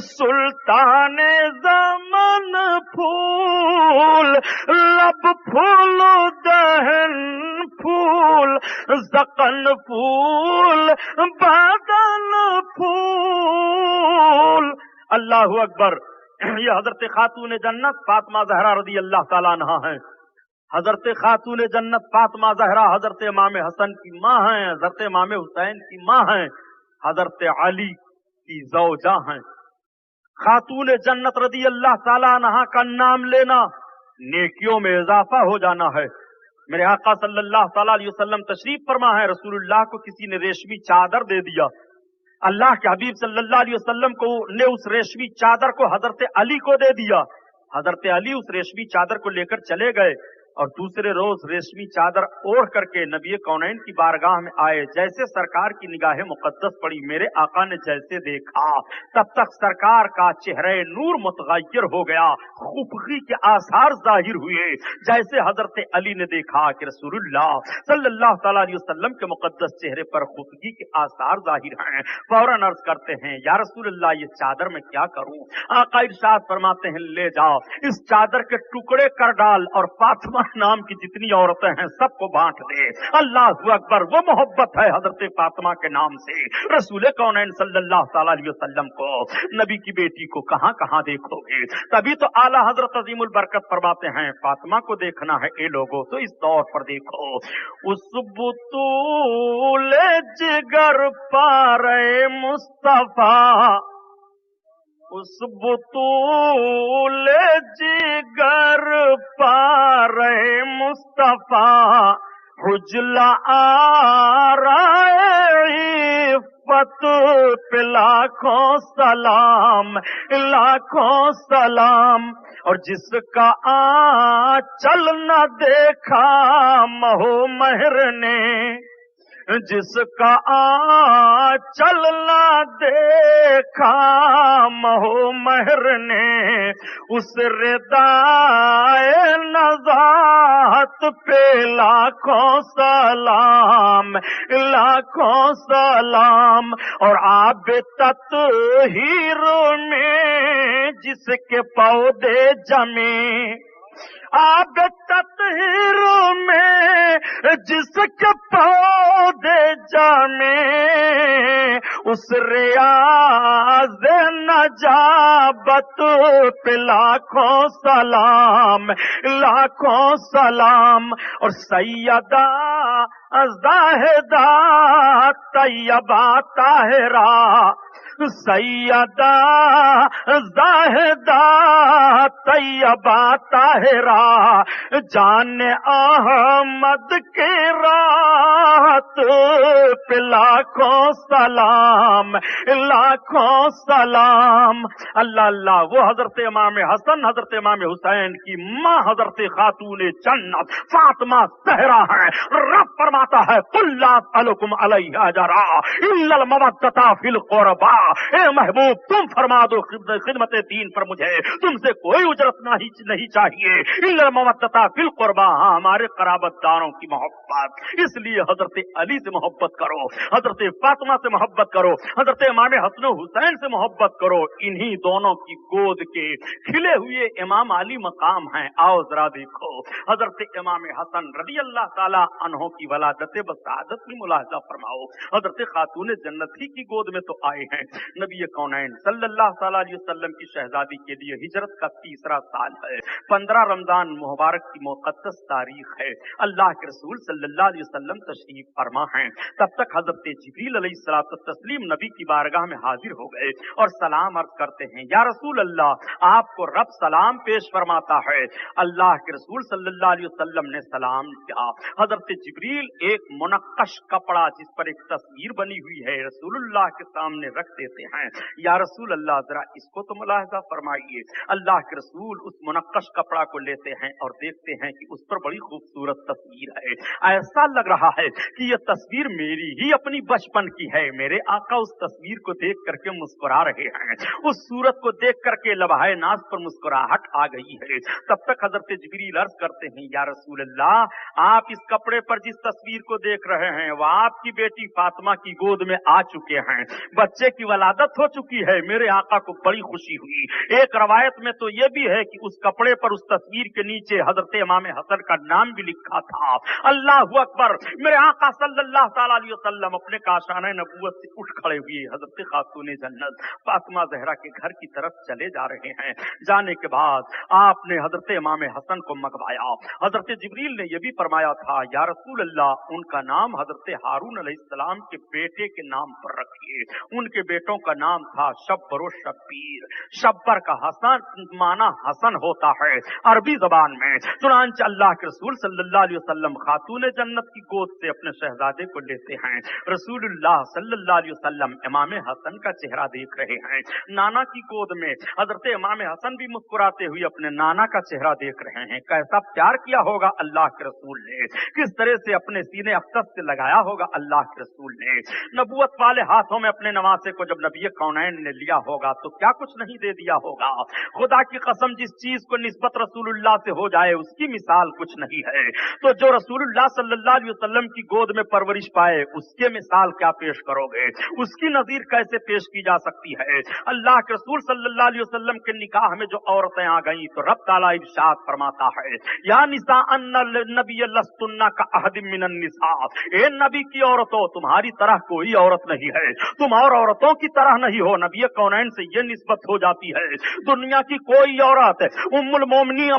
सुल्तान ज़मन फूल, लब फूल दहन फूल ज़क़न फूल बदन फूल। अल्लाहु अकबर। ये हजरत खातून जन्नत फातिमा ज़हरा रज़ी अल्लाह ताला अन्हा हैं। हजरत खातून जन्नत फातिमा ज़हरा हजरत इमाम हसन की माँ हैं, हजरत इमाम हुसैन की माँ हैं, हजरत अली की ज़ौजा हैं। खातून जन्नत रज़ी अल्लाह ताला अन्हा का नाम लेना नेकियों में इजाफा हो जाना है। मेरे आका सल्लल्लाहु ताला अलैहि वसल्लम तशरीफ फरमा है, रसूलुल्लाह को किसी ने रेशमी चादर दे दिया। अल्लाह के हबीब सल्लल्लाहु अलैहि वसल्लम को ने उस रेशमी चादर को हजरत अली को दे दिया। हजरत अली उस रेशमी चादर को लेकर चले गए और दूसरे रोज रेशमी चादर ओढ़ करके नबी कौनैन की बारगाह में आए। जैसे सरकार की निगाहें मुकद्दस पड़ी, मेरे आका ने जैसे देखा तब तक सरकार का चेहरे नूर मुतगय्यर हो गया, खुफगी के आसार जाहिर हुए। जैसे हजरत अली ने देखा कि रसूलुल्लाह सल्लल्लाहु तआला अलैहि वसल्लम के मुकद्दस चेहरे पर खुफगी के आसार जाहिर हैं, फौरन अर्ज करते हैं, या रसूलुल्लाह ये चादर मैं क्या करूं? आका इरशाद फरमाते हैं, ले जाओ, इस चादर के टुकड़े कर डाल और फातिमा नाम की जितनी औरतें हैं सबको बांट दे। अल्लाहु अकबर। वो मोहब्बत है हजरत फातिमा के नाम से। रसूल कौनैन सल्लल्लाहु तआला अलैहि वसल्लम को, नबी की बेटी को कहां कहां देखोगे? तभी तो आला हजरत अजीमुल बरकत फरमाते हैं, फातिमा को देखना है ए लोगों तो इस दौर पर देखो, उस बुतूल जिगर पारे मुस्तफा, उस बुतूल जिगर पारे मुस्तफा, हुजला आराए इफ़्फ़त पे लाखों सलाम, लाखों सलाम। और जिसका आंचल न देखा महो महर ने, जिसका आंचल न देखा महो महर ने, उस रिदाए नज़ाहत पे लाखों सलाम, लाखों सलाम। और आब तत्हीर में जिसके पौधे जमे, आब तत्हीर में जिसके पौधे जमे, उस रियाज़ नजाबत पे लाखों सलाम, लाखों सलाम। और सैयदा ज़ाहिदा तैयबा ताहिरा, सैयदा ज़ाहिदा तैयबा ताहिरा, जान अहमद के रात पे लाखों सलाम, लाखों सलाम। अल्लाह अल्लाह। वो हजरत इमाम हसन हजरत इमाम हुसैन की माँ हजरत खातून जन्नत फातिमा ज़हरा है। रब फरमाता है, कुल ला असअलुकुम अलैहि अजरा इल्लल मवद्दता फिल क़ुरबा। ए महबूब, तुम फरमा दो खिदमत दीन पर मुझे तुमसे कोई उजरत नहीं चाहिए, इल्लल मवद्दता फिल क़ुरबा, हाँ हमारे क़राबतदारों की मोहब्बत। इसलिए हजरत अली से मोहब्बत करो, हजरत फातिमा से मोहब्बत करो, हजरत इमाम हसन हुसैन से मोहब्बत करो। इन्हीं दोनों की गोद के खिले हुए इमाम अली मकाम हैं। आओ जरा देखो, हजरत इमाम हसन रज़ी अल्लाह ताला अन्हों की वलादत बसादत की मुलाहिजा फरमाओ। हजरत खातून जन्नत ही की गोद में तो आए हैं। नबी कौनैन सल्लल्लाहु ताला अलैहि वसल्लम की शहजादी के लिए हिजरत का तीसरा साल है। 15 रमजान मुबारक की मुक़द्दस तारीख है। अल्लाह के रसूल सल्लल्लाहु अलैहि वसल्लम तशरीफ तशरीफ फरमा हैं। तब तक हजरत जिब्रील अलैहिस्सलातु तस्लीम नबी की बारगाह में हाजिर हो गए और सलाम अर्ज करते हैं, या रसूल अल्लाह, आपको रब सलाम पेश फरमाता है। अल्लाह के रसूल सल्लल्लाहु अलैहि वसल्लम ने सलाम किया। हजरत जिब्रील एक मुनक्कश कपड़ा जिस पर एक तस्वीर बनी हुई है रसूलुल्लाह के सामने रख देते हैं। या रसूल अल्लाह, जरा इसको तो मुलाहिजा फरमाइए। अल्लाह के रसूल उस मुनक्कश कपड़ा को लेते हैं और देखते हैं कि उस पर बड़ी खूबसूरत तस्वीर है। ऐसा लग रहा है कि यह तस्वीर मेरी ही अपनी बचपन की है। मेरे आका उस तस्वीर को देख करके मुस्कुरा रहे हैं, उस सूरत को देख करके लबहाए नाज पर मुस्कुराहट आ गई है। तब तक हजरत जिब्रील अर्ज करते हैं, या रसूल अल्लाह, आप इस कपड़े पर जिस तस्वीर को देख रहे हैं वह आपकी बेटी फातिमा की गोद में आ चुके हैं, बच्चे की वलादत हो चुकी है। मेरे आका को बड़ी खुशी हुई। एक रवायत में तो यह भी है कि उस कपड़े पर उस तस्वीर के नीचे हजरत इमाम हसन का नाम भी लिखा था। अल्लाह अकबर। मेरे आका सल्लल्लाहु तआला अलैहि वसल्लम अपने काशाने नबूवत से उठ खड़े हुए हजरत खातून जन्नत फातिमा ज़हरा के घर की तरफ चले जा रहे हैं। जाने के बाद आपने हजरत इमाम हसन को मंगवाया। हजरत जिब्रील ने यह भी फरमाया था, या रसूल अल्लाह, उनका नाम हजरत हारून अलैहिस्सलाम के बेटे के नाम पर रखिए। उनके बेटों का नाम था शब्बर और शब्बीर। शब्बर का हसन माना हसन होता है अरबी जबान में। चुनांचे अल्लाह के रसूल सल्लल्लाहु अलैहि वसल्लम खातून जन्नत की गोद से अपने शहजादे को लेते हैं। रसूलुल्लाह सल्लल्लाहु अलैहि वसल्लम इमाम हसन का चेहरा देख रहे हैं। नाना की गोद में हजरत इमाम हसन भी मुस्कुराते हुए अपने नाना का चेहरा देख रहे हैं। कैसा प्यार किया होगा अल्लाह के रसूल ने, किस तरह से अपने सीने अक़दस से लगाया होगा अल्लाह के रसूल ने। नबूवत वाले हाथों में अपने नवासे को जब नबी कौनैन ने लिया होगा तो क्या कुछ नहीं दे दिया होगा। खुदा की कसम, जिस चीज को निस्बत रसूलुल्लाह से हो जाए उसकी मिसाल कुछ नहीं है। तो जो रसूलुल्लाह सल्लल्लाहु अलैहि वसल्लम की गोद में परवरिश पाए उसके मिसाल क्या पेश करोगे, उसकी नजीर कैसे पेश की जा सकती है। अल्लाह के रसूल सल्लल्लाहु अलैहि वसल्लम के निकाह में जो औरतें आ गईं तो रब ताला इरशाद फरमाता है, या निसा अन्नल नबी लस्तुन्ना का अहदिम मिनन निसा, ए नबी की औरतों, तुम्हारी तरह कोई औरत नहीं है, तुम और औरतों की तरह नहीं हो। नबी कौनैन से ये निस्बत हो जाती है, दुनिया की कोई औरत उम्मुल मोमिनीन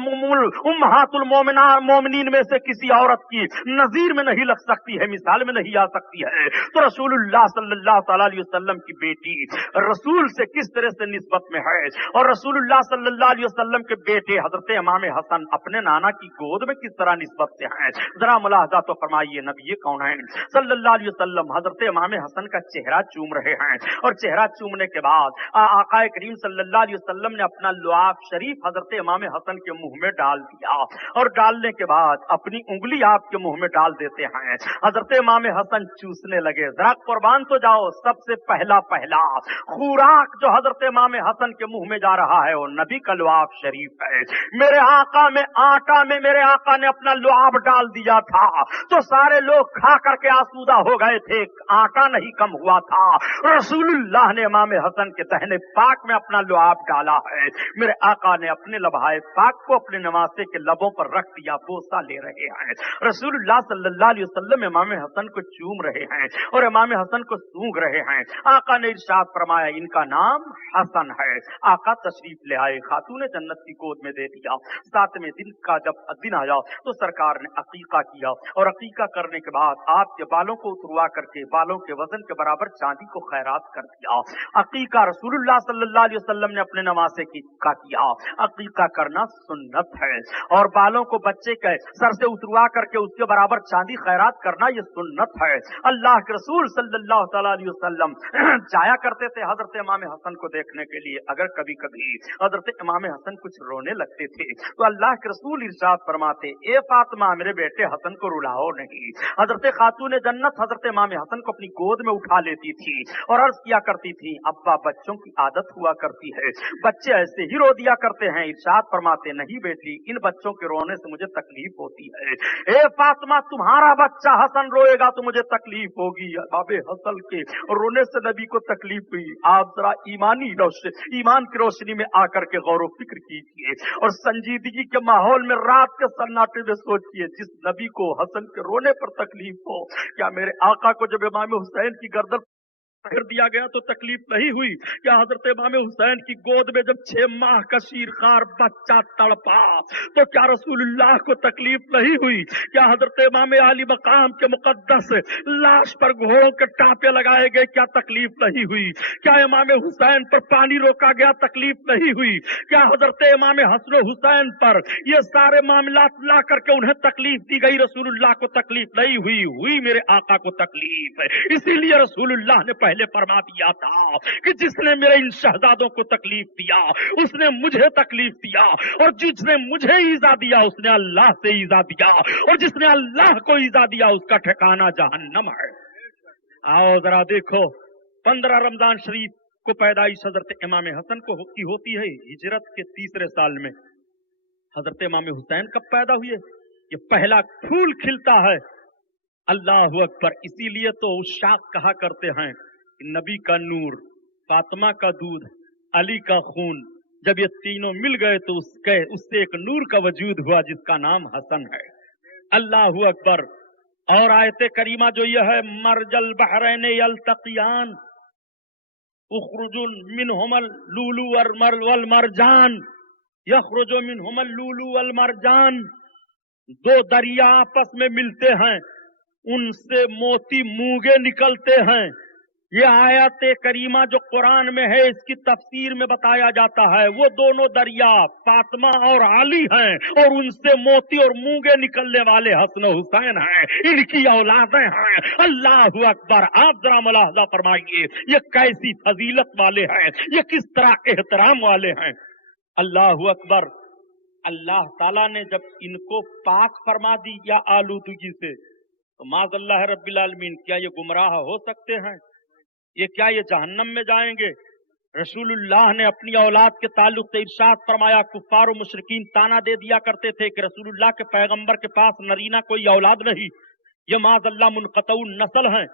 उम्महातुल मोमिनीन में से किसी औरत की नजीर में नहीं लग सकती है, मिसाल में नहीं आ सकती है। तो रसूलुल्लाह सल्लल्लाहु अलैहि वसल्लम की बेटी रसूल से किस तरह से निस्बत में है, और रसूलुल्लाह सल्लल्लाहु अलैहि वसल्लम के बेटे हजरत इमाम हसन अपने नाना की गोद में किस तरह निस्बत से हैं, जरा मुलाहजा तो फरमाइए। नबी कौनैन सल्लल्लाहु अलैहि वसल्लम हजरत इमाम हसन का चेहरा चूम रहे हैं, और चेहरा चूमने के बाद आका करीम सल्लल्लाहु अलैहि वसल्लम ने अपना लुआब शरीफ हजरत इमाम हसन के मुंह में डाल दिया, और डालने के बाद अपनी उंगली आपके मुंह में डाल देते हैं। हजरत इमाम हसन चूसने लगे। जरा कुर्बान तो जाओ, सबसे पहला खुराक जो हजरत इमाम हसन के मुंह में जा रहा है वो नबी का लुआब शरीफ है। मेरे आका में आटा में मेरे आका ने अपना लुआब डाल दिया था तो सारे लोग खा करके आसूदा हो गए थे, आटा नहीं कम हुआ था। रसूलुल्लाह ने इमाम हसन के दहने पाक में अपना लुआब डाला है। मेरे आका ने अपने लबहाए पाक को अपने नवासे के लबों पर रख दिया, बोसा ले रहे हैं। रसूलुल्लाह सल्लल्लाहु अलैहि वसल्लम इमाम हसन को चूम रहे हैं और इमाम हसन को सूंघ रहे हैं। आका ने इरशाद फरमाया, इनका नाम हसन है। आका तशरीफ ले आए, खातून जन्नत की गोद में दे दिया। 7वें दिन का जब दिन आया तो सरकार ने अकीका किया, और अकीका करने के बाद आपके बालों को उतरवा करके बालों के वजन के बराबर चांदी को खैरात कर दिया। अकीका रसूलुल्लाह सल्लल्लाहु अलैहि वसल्लम ने अपने नवासे की का किया। अकीका करना सुन्नत है, और बालों को बच्चे के सर से उतरवा करके उसके बराबर चांदी खैरात करना ये सुन्नत है। अल्लाह के रसूल सल्लल्लाहु अलैहि वसल्लम जाया करते थे हजरत इमाम हसन को देखने के लिए। अगर कभी कभी हजरत इमाम हसन कुछ रोने लगते थे तो अल्लाह के रसूल इरशाद फरमाते, ए फातिमा, मेरे बेटे हसन को रुलाओ नहीं। हजरत खातून जन्नत हजरत इमाम हसन को अपनी गोद में उठा लेती थी और अर्ज किया करती थी, अब्बा, बच्चों की आदत हुआ करती है, बच्चे ऐसे ही रो दिया करते हैं। इरशाद फरमाते, नहीं बेटी, इन बच्चों के रोने से मुझे तकलीफ होती है। ए फातिमा, तुम्हारा बच्चा हसन रोएगा तो मुझे तकलीफ होगी। बाबे हसन के रोने से नबी को तकलीफ हुई। आप जरा ईमान की रोशनी में आकर के गौर फिक्र कीजिए और संजीदगी के माहौल में रात के सन्नाटे में सोचिए, जिस नबी को हसन के रोने पर तकलीफ हो, क्या मेरे आका को जब इमाम हुसैन की गर्दन कर दिया गया तो तकलीफ नहीं हुई? क्या हजरत इमाम हुसैन की गोद में जब 6 माह का शीरखार बच्चा तड़पा तो क्या रसूलुल्लाह को तकलीफ नहीं हुई? क्या हजरत इमाम अली मकाम के मुकद्दस लाश पर घोड़ों के टांपे लगाए गए, क्या तकलीफ नहीं हुई? क्या इमाम हुसैन पर पानी रोका गया, तकलीफ नहीं हुई? क्या हजरत इमाम हसन हुसैन पर ये सारे मामलात ला करके उन्हें तकलीफ दी गई, रसूलुल्लाह को तकलीफ नहीं हुई? हुई मेरे आका को तकलीफ है। इसीलिए रसूलुल्लाह ने पहले फरमा दिया था कि जिसने मेरे इन शहजादों को तकलीफ दिया उसने मुझे तकलीफ दिया, और जिसने मुझे ईजा दिया उसने अल्लाह से ईजा दिया, और जिसने अल्लाह को ईजा दिया उसका ठिकाना जहन्नम है। आओ जरा देखो, 15 रमजान शरीफ को पैदाइश हजरत इमाम हसन को होती है। हिजरत के 3रे साल में हजरत इमाम हुसैन कब पैदा हुए? ये पहला फूल खिलता है। अल्लाह अकबर। इसीलिए तो उशाक कहा करते हैं कि नबी का नूर, फातिमा का दूध, अली का खून, जब ये तीनों मिल गए तो उससे एक नूर का वजूद हुआ जिसका नाम हसन है। अल्लाह अकबर। और आयत करीमा जो यह है, मरजल बहरैन यल्तक़ियान उखरुजुन मिनहुमल लूलू वल मरजान यखरुजु मिनहुमल लूलू वल मरजान। 2 दरिया आपस में मिलते हैं, उनसे मोती मूंगे निकलते हैं। ये आयत करीमा जो कुरान में है इसकी तफसीर में बताया जाता है, वो दोनों दरिया फातिमा और अली हैं, और उनसे मोती और मूंगे निकलने वाले हसन हुसैन हैं, इनकी औलादें हैं। अल्लाह अकबर। आप जरा मुलाहजा फरमाइए ये कैसी फजीलत वाले हैं, ये किस तरह एहतराम वाले हैं। अल्लाह अकबर। अल्लाह ताला ने जब इनको पाक फरमा दी या आलूदगी से, तो माज़अल्लाह रब्बिल आलमीन, क्या ये गुमराह हो सकते हैं? ये क्या ये जहन्नम में जाएंगे? रसूलुल्लाह ने अपनी औलाद के ताल्लुक से इरशाद फरमाया, कुफ्फार और मुशरिकीन ताना दे दिया करते थे कि रसूलुल्लाह के पैगंबर के पास नरीना कोई औलाद नहीं, ये माज़अल्लाह मुनक़तउन नस्ल हैं।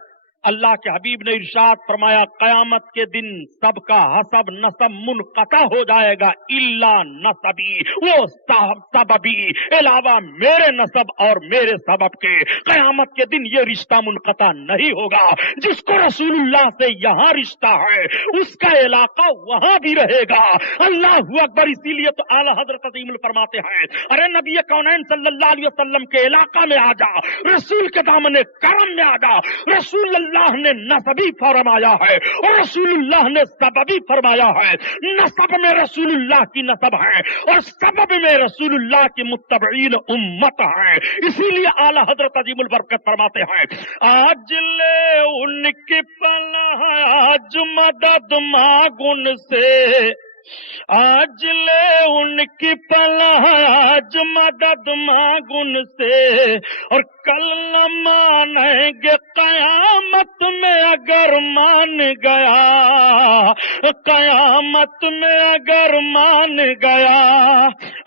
अल्लाह के हबीब ने इरशाद फरमाया, कयामत के दिन सबका हसब नसब मुनक़ता हो जाएगा इल्ला नसबी, वो सबबी, अलावा मेरे नसब और मेरे सबब के। कयामत के दिन ये रिश्ता मुनक़ता नहीं होगा। जिसको रसूलुल्लाह से यहाँ रिश्ता है उसका इलाका वहां भी रहेगा। अल्लाह अकबर। इसीलिए तो आला हजरत अज़ीमुल फरमाते हैं, अरे नबी कौनैन सल्लल्लाहु अलैहि वसल्लम के इलाका में आ जा, रसूल के दामन करम में आ जा। रसूल ने नसबी फरमाया है और रसूलुल्लाह ने सबबी फरमाया है। नसब में रसूलुल्लाह की नसब है और सबब में रसूलुल्लाह की मुत्तबईन उम्मत है। इसीलिए आला हजरत अजीमुल बरकत फरमाते हैं, आज ले उनकी पनाह, आज मदद मांगुन से, आज ले उनकी पनाह, आज मदद मांगुन से, और कल न मानेंगे कयामत में अगर मान गया, कयामत में अगर मान गया।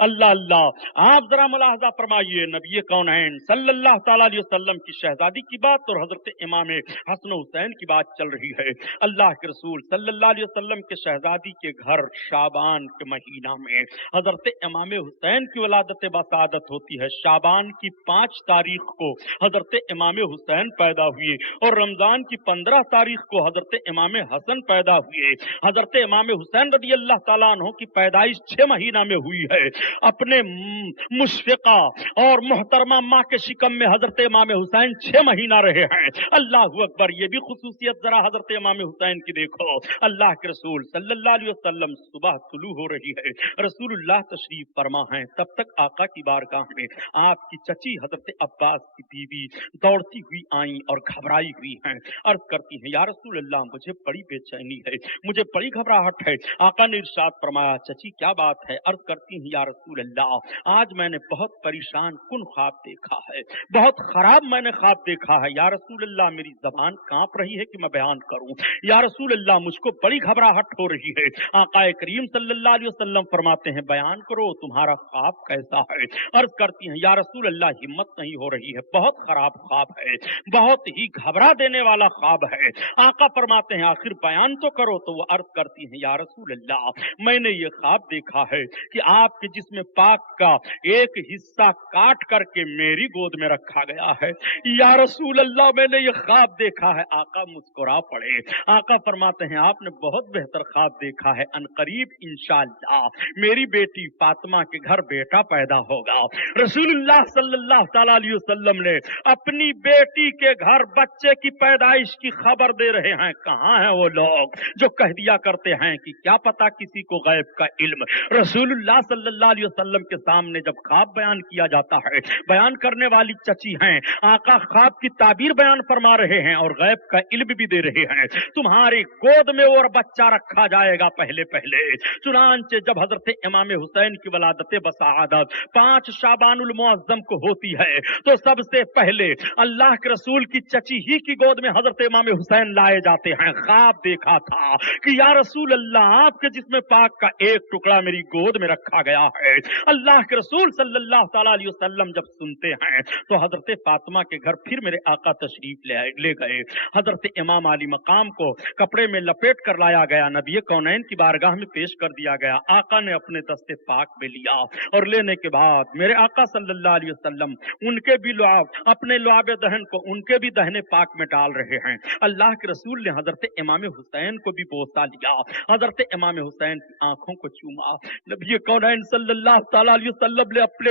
अल्लाह अल्लाह। आप जरा मुलाहजा फरमाइए, नबी कौनैन सल्लल्लाहु तआला अलैहि वसल्लम की शहजादी की बात और हजरत इमाम हसन हुसैन की बात चल रही है। अल्लाह के रसूल सल्लल्लाहु अलैहि वसल्लम के शहजादी के घर शाबान के महीना में हजरत इमाम हुसैन की वलादत बसादत होती है। शाबान की 5 तारीख को हजरत इमाम हुसैन पैदा हुए और रमजान की 15 तारीख को हजरत इमाम हसन पैदा हुए। हजरत इमाम हुसैन रज़ी अल्लाह ताला अन्हु की पैदाइश 6 महीना में हुई है। अपने मुशफ़िका और मोहतरमा माँ के शिकम में हजरत इमाम हुसैन 6 महीना रहे हैं। अल्लाह अकबर। ये भी खुसूसियत जरा हजरत इमाम हुसैन की देखो। अल्लाह के रसूल सल्लल्लाहु अलैहि वसल्लम सुबह तुलू हो रही है, रसूलुल्लाह तशरीफ फरमा है, तब तक आका की बारगाह में आपकी चची हजरत अब्बास की बीवी दौड़ती हुई आई और घबराई हुई हैं। अर्ज करती हैं, या रसूल अल्लाह मुझे बड़ी बेचैनी है, मुझे बड़ी घबराहट है। आका ने इरशाद फरमाया, चची क्या बात है? अर्ज करती हैं, या रसूल अल्लाह आज मैंने बहुत परेशान कुन ख्वाब देखा है, बहुत खराब मैंने ख्वाब देखा है। या रसूल अल्लाह मेरी जबान कांप रही है कि मैं बयान करूं। या रसूल अल्लाह मुझको बड़ी घबराहट हो रही है। आका करीम सल्लल्लाहु अलैहि वसल्लम फरमाते हैं, बयान करो तुम्हारा ख्वाब कैसा है? अर्ज करती हैं, या रसूल अल्लाह हिम्मत नहीं हो रही है, बहुत खराब ख्वाब है, बहुत ही घबरा देने वाला ख्वाब है। आका फरमाते हैं, आखिर बयान तो करो। तो वो अर्ज करती हैं, या रसूल अल्लाह मैंने ये ख्वाब देखा है कि आपके जिस जिस्म पाक का एक हिस्सा काट करके मेरी गोद में रखा गया है। या रसूल अल्लाह, मैंने ये ख्वाब देखा है। आका मुस्कुरा पड़े। आका फरमाते हैं आपने बहुत बेहतर ख्वाब देखा है, अनकरीब इंशाअल्लाह मेरी बेटी फातिमा के घर बेटा पैदा होगा। रसूलुल्लाह सल्लल्लाहु तआला अलैहि वसल्लम ने अपनी बेटी के घर बच्चे की पैदाइश की खबर दे रहे हैं। कहाँ हैं वो लोग जो कह दिया करते हैं कि क्या पता किसी को गैब का इल्म। रसूलुल्लाह सल्लल्लाहु अलैहि वसल्लम के सामने जब ख्वाब बयान किया जाता है, बयान करने वाली चची हैं, आका ख्वाब की ताबीर बयान फरमा रहे हैं और गैब का इल्म भी दे रहे हैं। तुम्हारी गोद में और बच्चा रखा जाएगा पहले पहले। चुनांचे जब हजरत इमाम हुसैन की वलादत बसादत 5 शाबानुल मुअज्जम को होती है तो सबसे पहले अल्लाह के रसूल की चची ही की गोद में हजरत इमाम हुसैन लाए जाते हैं। ख्वाब देखा था कि या रसूल अल्लाह, आपके जिस्म पाक का एक टुकड़ा मेरी गोद में रखा गया है। अल्लाह के रसूल सल्लल्लाहु तआला अलैहि वसल्लम जब सुनते हैं तो हजरत फातिमा के घर फिर मेरे आका तशरीफ ले गए। हजरत इमाम अली मकाम को कपड़े में लपेट कर लाया गया, नबी कौनैन की बारगाह में पेश कर दिया गया। आका ने अपने दस्ते पाक में लिया और लेने के बाद मेरे आका सल्लल्लाहु अलैहि वसल्लम उनके भी लुआब, अपने लुआब दहन को उनके भी दहने पाक में डाल रहे हैं। अल्लाह के रसूल ने हजरत इमाम हुसैन को भी बोसा लिया, हजरत इमाम हुसैन की आंखों को चूमा। नबी कौनैन सल्लल्लाहु तआला अलैहि वसल्लम ने अपने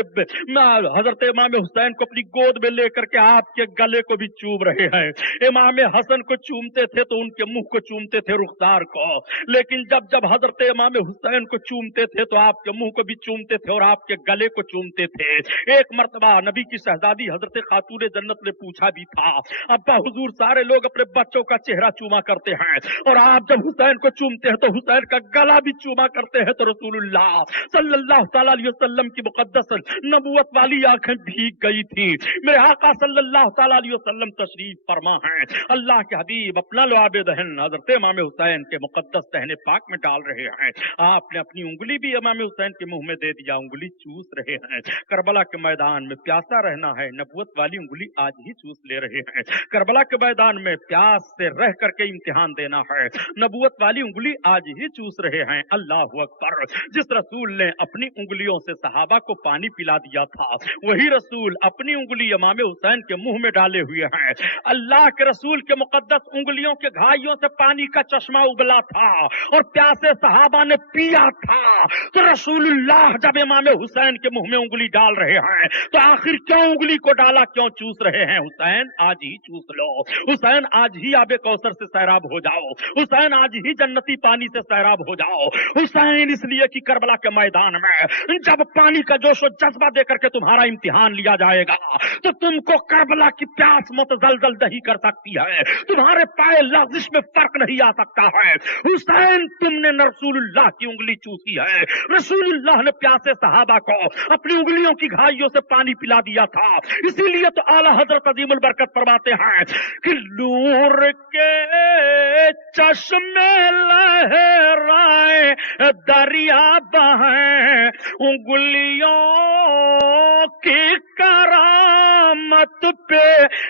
हजरत इमाम हुसैन को अपनी गोद में लेकर के आपके गले को भी चूम रहे हैं। इमाम हसन को चूमते थे तो उनके मुंह को चूमते थे, रुखसार को, लेकिन जब जब हजरत इमाम हुसैन को चूमते थे तो आपके मुंह को भी चूमते थे और आपके गले को चूमते थे। एक मर्तबा नबी की शहजादी हजरत खातून जन्नत ने पूछा भी था, अब्बा हुजूर, सारे लोग अपने बच्चों का चेहरा चूमा करते हैं और आप जब हुसैन को चूमते हैं तो हुसैन का गला भी चूमा करते हैं, तो रसूलुल्लाह सल्लल्लाहु तआला अलैहि वसल्लम की मुकद्दस नबूवत वाली आंखें भीग गई थी। मेरे आका सल्लल्लाहु तआला अलैहि वसल्लम तशरीफ फरमा हैं। अल्लाह के हबीब अपना लुआब दहन हजरत इमाम हुसैन के मुकद्दस दहने पाक में डाल रहे हैं। आपने अपनी उंगली भी इमाम हुसैन के मुंह में दे दिया, उंगली चूस रहे हैं। करबला के मैदान में प्यासा रहना है, नबूवत वाली उंगली आज ही चूस ले रहे हैं। करबला के मैदान में प्यास से रह करके इम्तिहान देना है, नबूवत वाली उंगली आज ही चूस रहे हैं। अल्लाह अकबर। जिस रसूल ने अपनी उंगलियों से सहाबा को पानी पिला दिया था, वही रसूल अपनी उंगली इमाम हुसैन के मुंह में डाले हुए हैं। अल्लाह के रसूल के मुकद्दस उंगलियों के घाइयों से पानी का चश्मा उबला था और प्यासे सहाबा ने पिया था। तो रसूलुल्लाह जब इमाम हुसैन के मुंह में उंगली डाल रहे हैं तो आखिर क्यों उंगली को डाला, क्यों चूस रहे हैं? हुसैन आज ही चूस लो, हुसैन आज ही आबे कौसर से सैराब हो जाओ, हुसैन आज ही जन्नती पानी से सैराब हो जाओ। हुसैन इसलिए कि करबला के मैदान में जब पानी का जोश और जज्बा देकर के तुम्हारा इम्तिहान लिया जाएगा तो तुमको करबला की प्यास मुतजलजल नहीं कर सकती है, तुम्हारे पाए लर्जिश में फर्क नहीं आ सकता है। हुसैन, तुमने रसूलुल्लाह की उंगली चूसी है, रसूलुल्लाह ने प्यासे सहाबा को अपनी उंगलियों की घाइयों से पानी पिला दिया था। इसीलिए तो आला हजरत अजीमुल बरकत फरमाते हैं कि नूर के चश्मे लहराए दरिया बहें, उंगलियों की करामत पे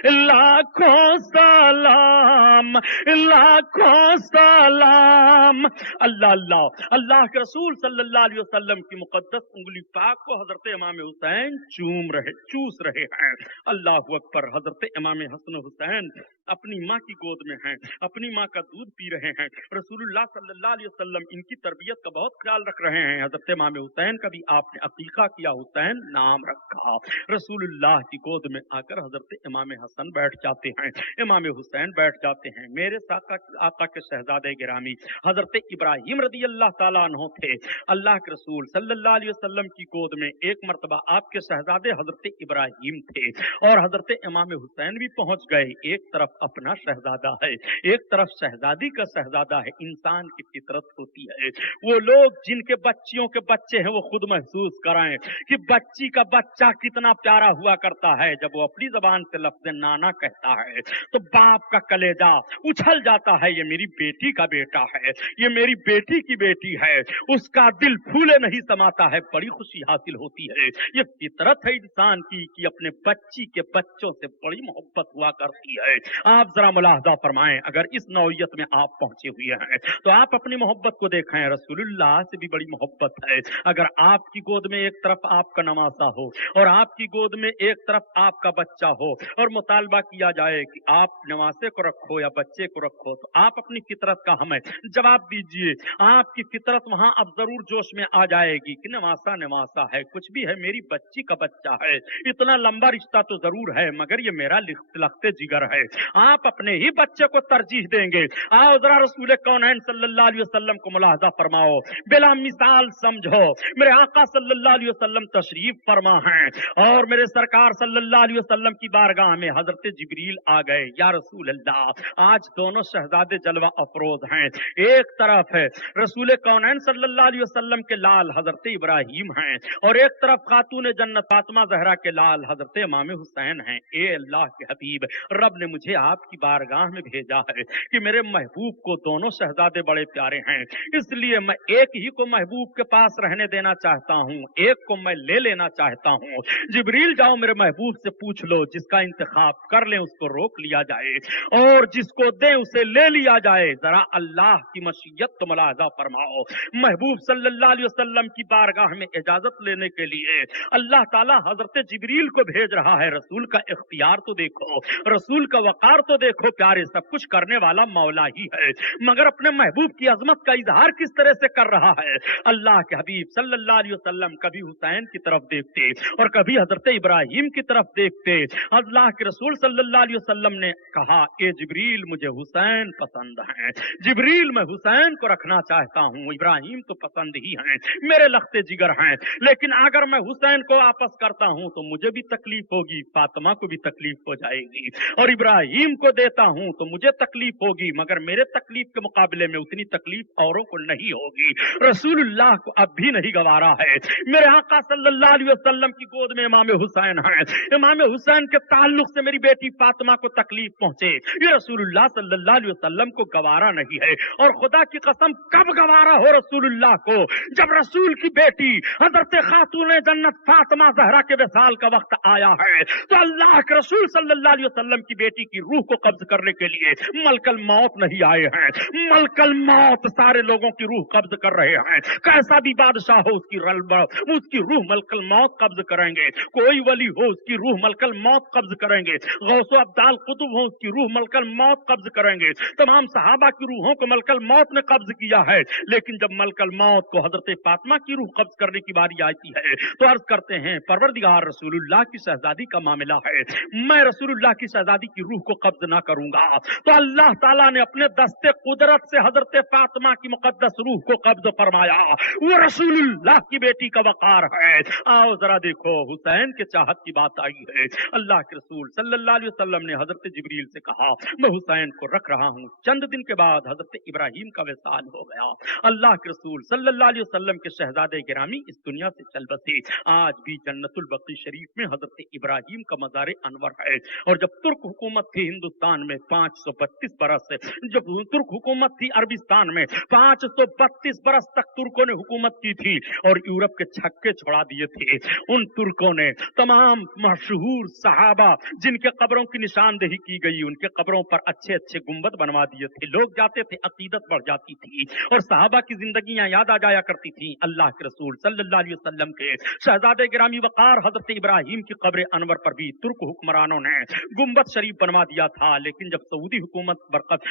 लाखों सलाम, लाखों सलाम। अल्लाह अल्लाह। अल्लाह के रसूल सल्लल्लाहु अलैहि वसल्लम की मुकद्दस उंगली पाक को हजरत इमाम हुसैन चूस रहे हैं। अल्लाह अकबर। हजरत इमाम हसन हुसैन अपनी माँ की गोद में हैं, अपनी माँ का दूध पी रहे हैं। रसूलुल्लाह सल्लल्लाहु अलैहि वसल्लम इनकी तरबियत का बहुत ख्याल रख रहे हैं। हजरत इमाम हुसैन का भी आपने अकीका किया, हुसैन नाम रखा। रसूलुल्लाह की गोद में आकर हजरत इमाम हसन बैठ जाते हैं, इमाम हुसैन बैठ जाते हैं। मेरे आका के शहजादे गिरामी हजरत इब्राहिम रदी अल्लाह ताला अन्हु थे। अल्लाह के रसूल सल्लल्लाहु अलैहि वसल्लम की गोद में एक मर्तबा आपके शहजादे हजरत इब्राहिम थे और हजरत इमाम हुसैन भी पहुंच गए। एक तरफ अपना शहजादा है, एक तरफ शहजादी का शहजादा है। इंसान की फितरत होती है, वो लोग जिनके बच्चियों के बच्चे हैं वो खुद महसूस कराएं कि बच्ची का बच्चा कितना प्यारा हुआ करता है। जब वो अपनी जबान से लफ्ज़ नाना कहता है तो बाप का कलेजा उछल जाता है, ये मेरी बेटी का बेटा है, ये मेरी बेटी की बेटी है, उसका दिल फूले नहीं समाता है, बड़ी खुशी हासिल होती है। ये फितरत है इंसान की कि अपने बच्ची के बच्चों से बड़ी मोहब्बत हुआ करती है। आप जरा मुलाहजा फरमाएं, अगर इस नौइयत में आप पहुंचे हुए हैं तो आप अपनी मोहब्बत को देखें। रसूलुल्लाह से भी बड़ी मोहब्बत है। अगर आपकी गोद में एक तरफ आपका नवासा हो और आपकी गोद में एक तरफ आपका बच्चा हो और मुतालबा किया जाए कि आप नवासे को रखो या बच्चे को रखो, तो आप अपनी फितरत का हमें जवाब दीजिए। आपकी फितरत वहां अब जरूर जोश में आ जाएगी कि नवासा नवासा है, कुछ भी है, मेरी बच्ची का बच्चा है, इतना लंबा रिश्ता तो जरूर है, मगर ये मेरा लखते जिगर है। आप अपने ही बच्चे को तरजीह देंगे। आओ जरा रसूल कौनैन सल्लल्लाहु अलैहि वसल्लम को मुलाहजा फरमाओ, बिला मिसाल समझो। मेरे आका सल्लल्लाहु अलैहि वसल्लम तशरीफ फरमा हैं और मेरे सरकार सल्लल्लाहु अलैहि वसल्लम की बारगाह में हजरत जिब्रील आ गए। या रसूल अल्लाह, आज दोनों शहजादे जलवा अफरोज हैं। एक तरफ है रसूल कौनैन सल्लल्लाहु अलैहि वसल्लम के लाल हजरत इब्राहिम हैं और एक तरफ खातून जन्नत फातिमा ज़हरा के लाल हजरत इमाम हुसैन हैं। ए अल्लाह के हबीब, रब ने मुझे आपकी बारगाह में भेजा है कि मेरे महबूब को दोनों शहजादे बड़े प्यारे हैं, इसलिए मैं एक ही को महबूब के पास रहने देना चाहता हूँ, एक को मैं ले लेना चाहता हूँ। जिब्रील जाओ मेरे महबूब से पूछ लो, जिसका इंतखाब कर लें उसको रोक लिया जाए और जिसको दें उसे ले लिया जाए। जरा अल्लाह की मशीयत तो मुलाहजा फरमाओ। महबूब सल्लल्लाहु अलैहि वसल्लम की बारगाह में इजाजत लेने के लिए अल्लाह ताला हजरत जिब्रील को भेज रहा है। रसूल का इख्तियार तो देखो, रसूल का वकार तो देखो, प्यारे सब कुछ करने वाला मौला ही है, मगर अपने महबूब की अजमत का इजहार किस तरह से कर रहा है। अल्लाह के हबीब सल्लल्लाहु अलैहि वसल्लम कभी हुसैन की तरफ देखते और कभी हजरत इब्राहिम की तरफ देखते। अल्लाह के रसूल सल्लल्लाहु अलैहि वसल्लम ने कहा, ए जिब्रील मुझे हुसैन पसंद है, जिब्रील मैं हुसैन को रखना चाहता हूँ, इब्राहिम तो पसंद ही हैं, मेरे लखते जिगर हैं, लेकिन अगर मैं हुसैन को वापस करता हूँ तो मुझे भी तकलीफ होगी, फातिमा को भी तकलीफ हो जाएगी, और इब्राहिम को देता हूँ तो मुझे तकलीफ होगी, मगर मेरे तकलीफ के मुकाबले में उतनी तकलीफ औरों को नहीं होगी। रसूलुल्लाह को अब भी नहीं गवारा है। मेरे आका सल्लल्लाहु अलैहि वसल्लम की गोद में इमाम हुसैन है, इमाम हुसैन के ताल्लुक से मेरी बेटी फातिमा को तकलीफ पहुंचे, ये रसूलुल्लाह सल्लल्लाहु अलैहि वसल्लम को गवारा नहीं है। और खुदा की कसम कब गवारा हो रसूलुल्लाह को, जब रसूल की बेटी हजरत खातून जन्नत फातिमा ज़हरा के विसाल का वक्त आया है, तो अल्लाह के रसूल सल्लल्लाहु अलैहि वसल्लम की बेटी की रूह को कब्ज करने के लिए मलकल मौत नहीं आए हैं। मलकल मौत सारे लोगों की रूह कब्ज कर रहे हैं, कैसा भी बादशाह हो उसकी रूह मलकल मौत कब्ज करेंगे, कोई वली हो उसकी रूह मलकल मौत कब्ज करेंगे, गौसो अब्दाल कुतुब हो उसकी रूह मलकल मौत कब्ज करेंगे, तमाम सहाबा की रूहों को मलकल मौत ने कब्ज किया है। लेकिन जब मलकल मौत को हजरत फातिमा की रूह कब्ज करने की बारी आती है तो अर्ज करते हैं, परवरदिगार रसूलुल्लाह की शहजादी का मामला है, मैं रसूलुल्लाह की शहजादी की रूह को कब्ज ना करूंगा। तो अल्लाह ताला ने अपने दस्ते कुदरत से हजरत फातिमा की मुकद्दस रूह को कब्ज फरमाया। वो रसूलुल्लाह की बेटी का वकार है। आओ जरा देखो, हुसैन के चाहत की बात आई है। अल्लाह के रसूल सल्लल्लाहु अलैहि वसल्लम ने हजरत जिब्रील से कहा, मैं हुसैन को रख रहा हूँ। चंद दिन के बाद हजरत इब्राहिम का विसाल हो गया। अल्लाह के रसूल सल्लल्लाहु अलैहि वसल्लम के शहजादे गिरामी इस दुनिया से चल बसे। आज भी जन्नतुल बकी शरीफ में हजरत इब्राहिम का मज़ार अनवर है। और जब तुर्क हुकूमत थी हिंदुस्तान में 532 बरस, जब तुर्क हुकूमत थी अरबिस्तान में 532 बरस तक तुर्कों ने हुकूमत की थी और यूरोप के छक्के छोड़ा दिए थे। उन तुर्कों ने तमाम मशहूर सहाबा जिनके कब्रों की निशानदेही की गई, उनके कब्रों पर अच्छे अच्छे गुंबद बनवा दिए थे। लोग जाते थे, अकीदत बढ़ जाती थी और सहाबा की जिंदगियां याद आ जाया करती थी। अल्लाह के रसूल सल्लल्लाहु अलैहि वसल्लम के शहजादे गिरामी वकार हजरत इब्राहिम की कब्र अनवर पर भी तुर्क हुक्मरानों ने गुंबद शरीफ बनवा दिया था। लेकिन जब सऊदी हुकूमत बरकत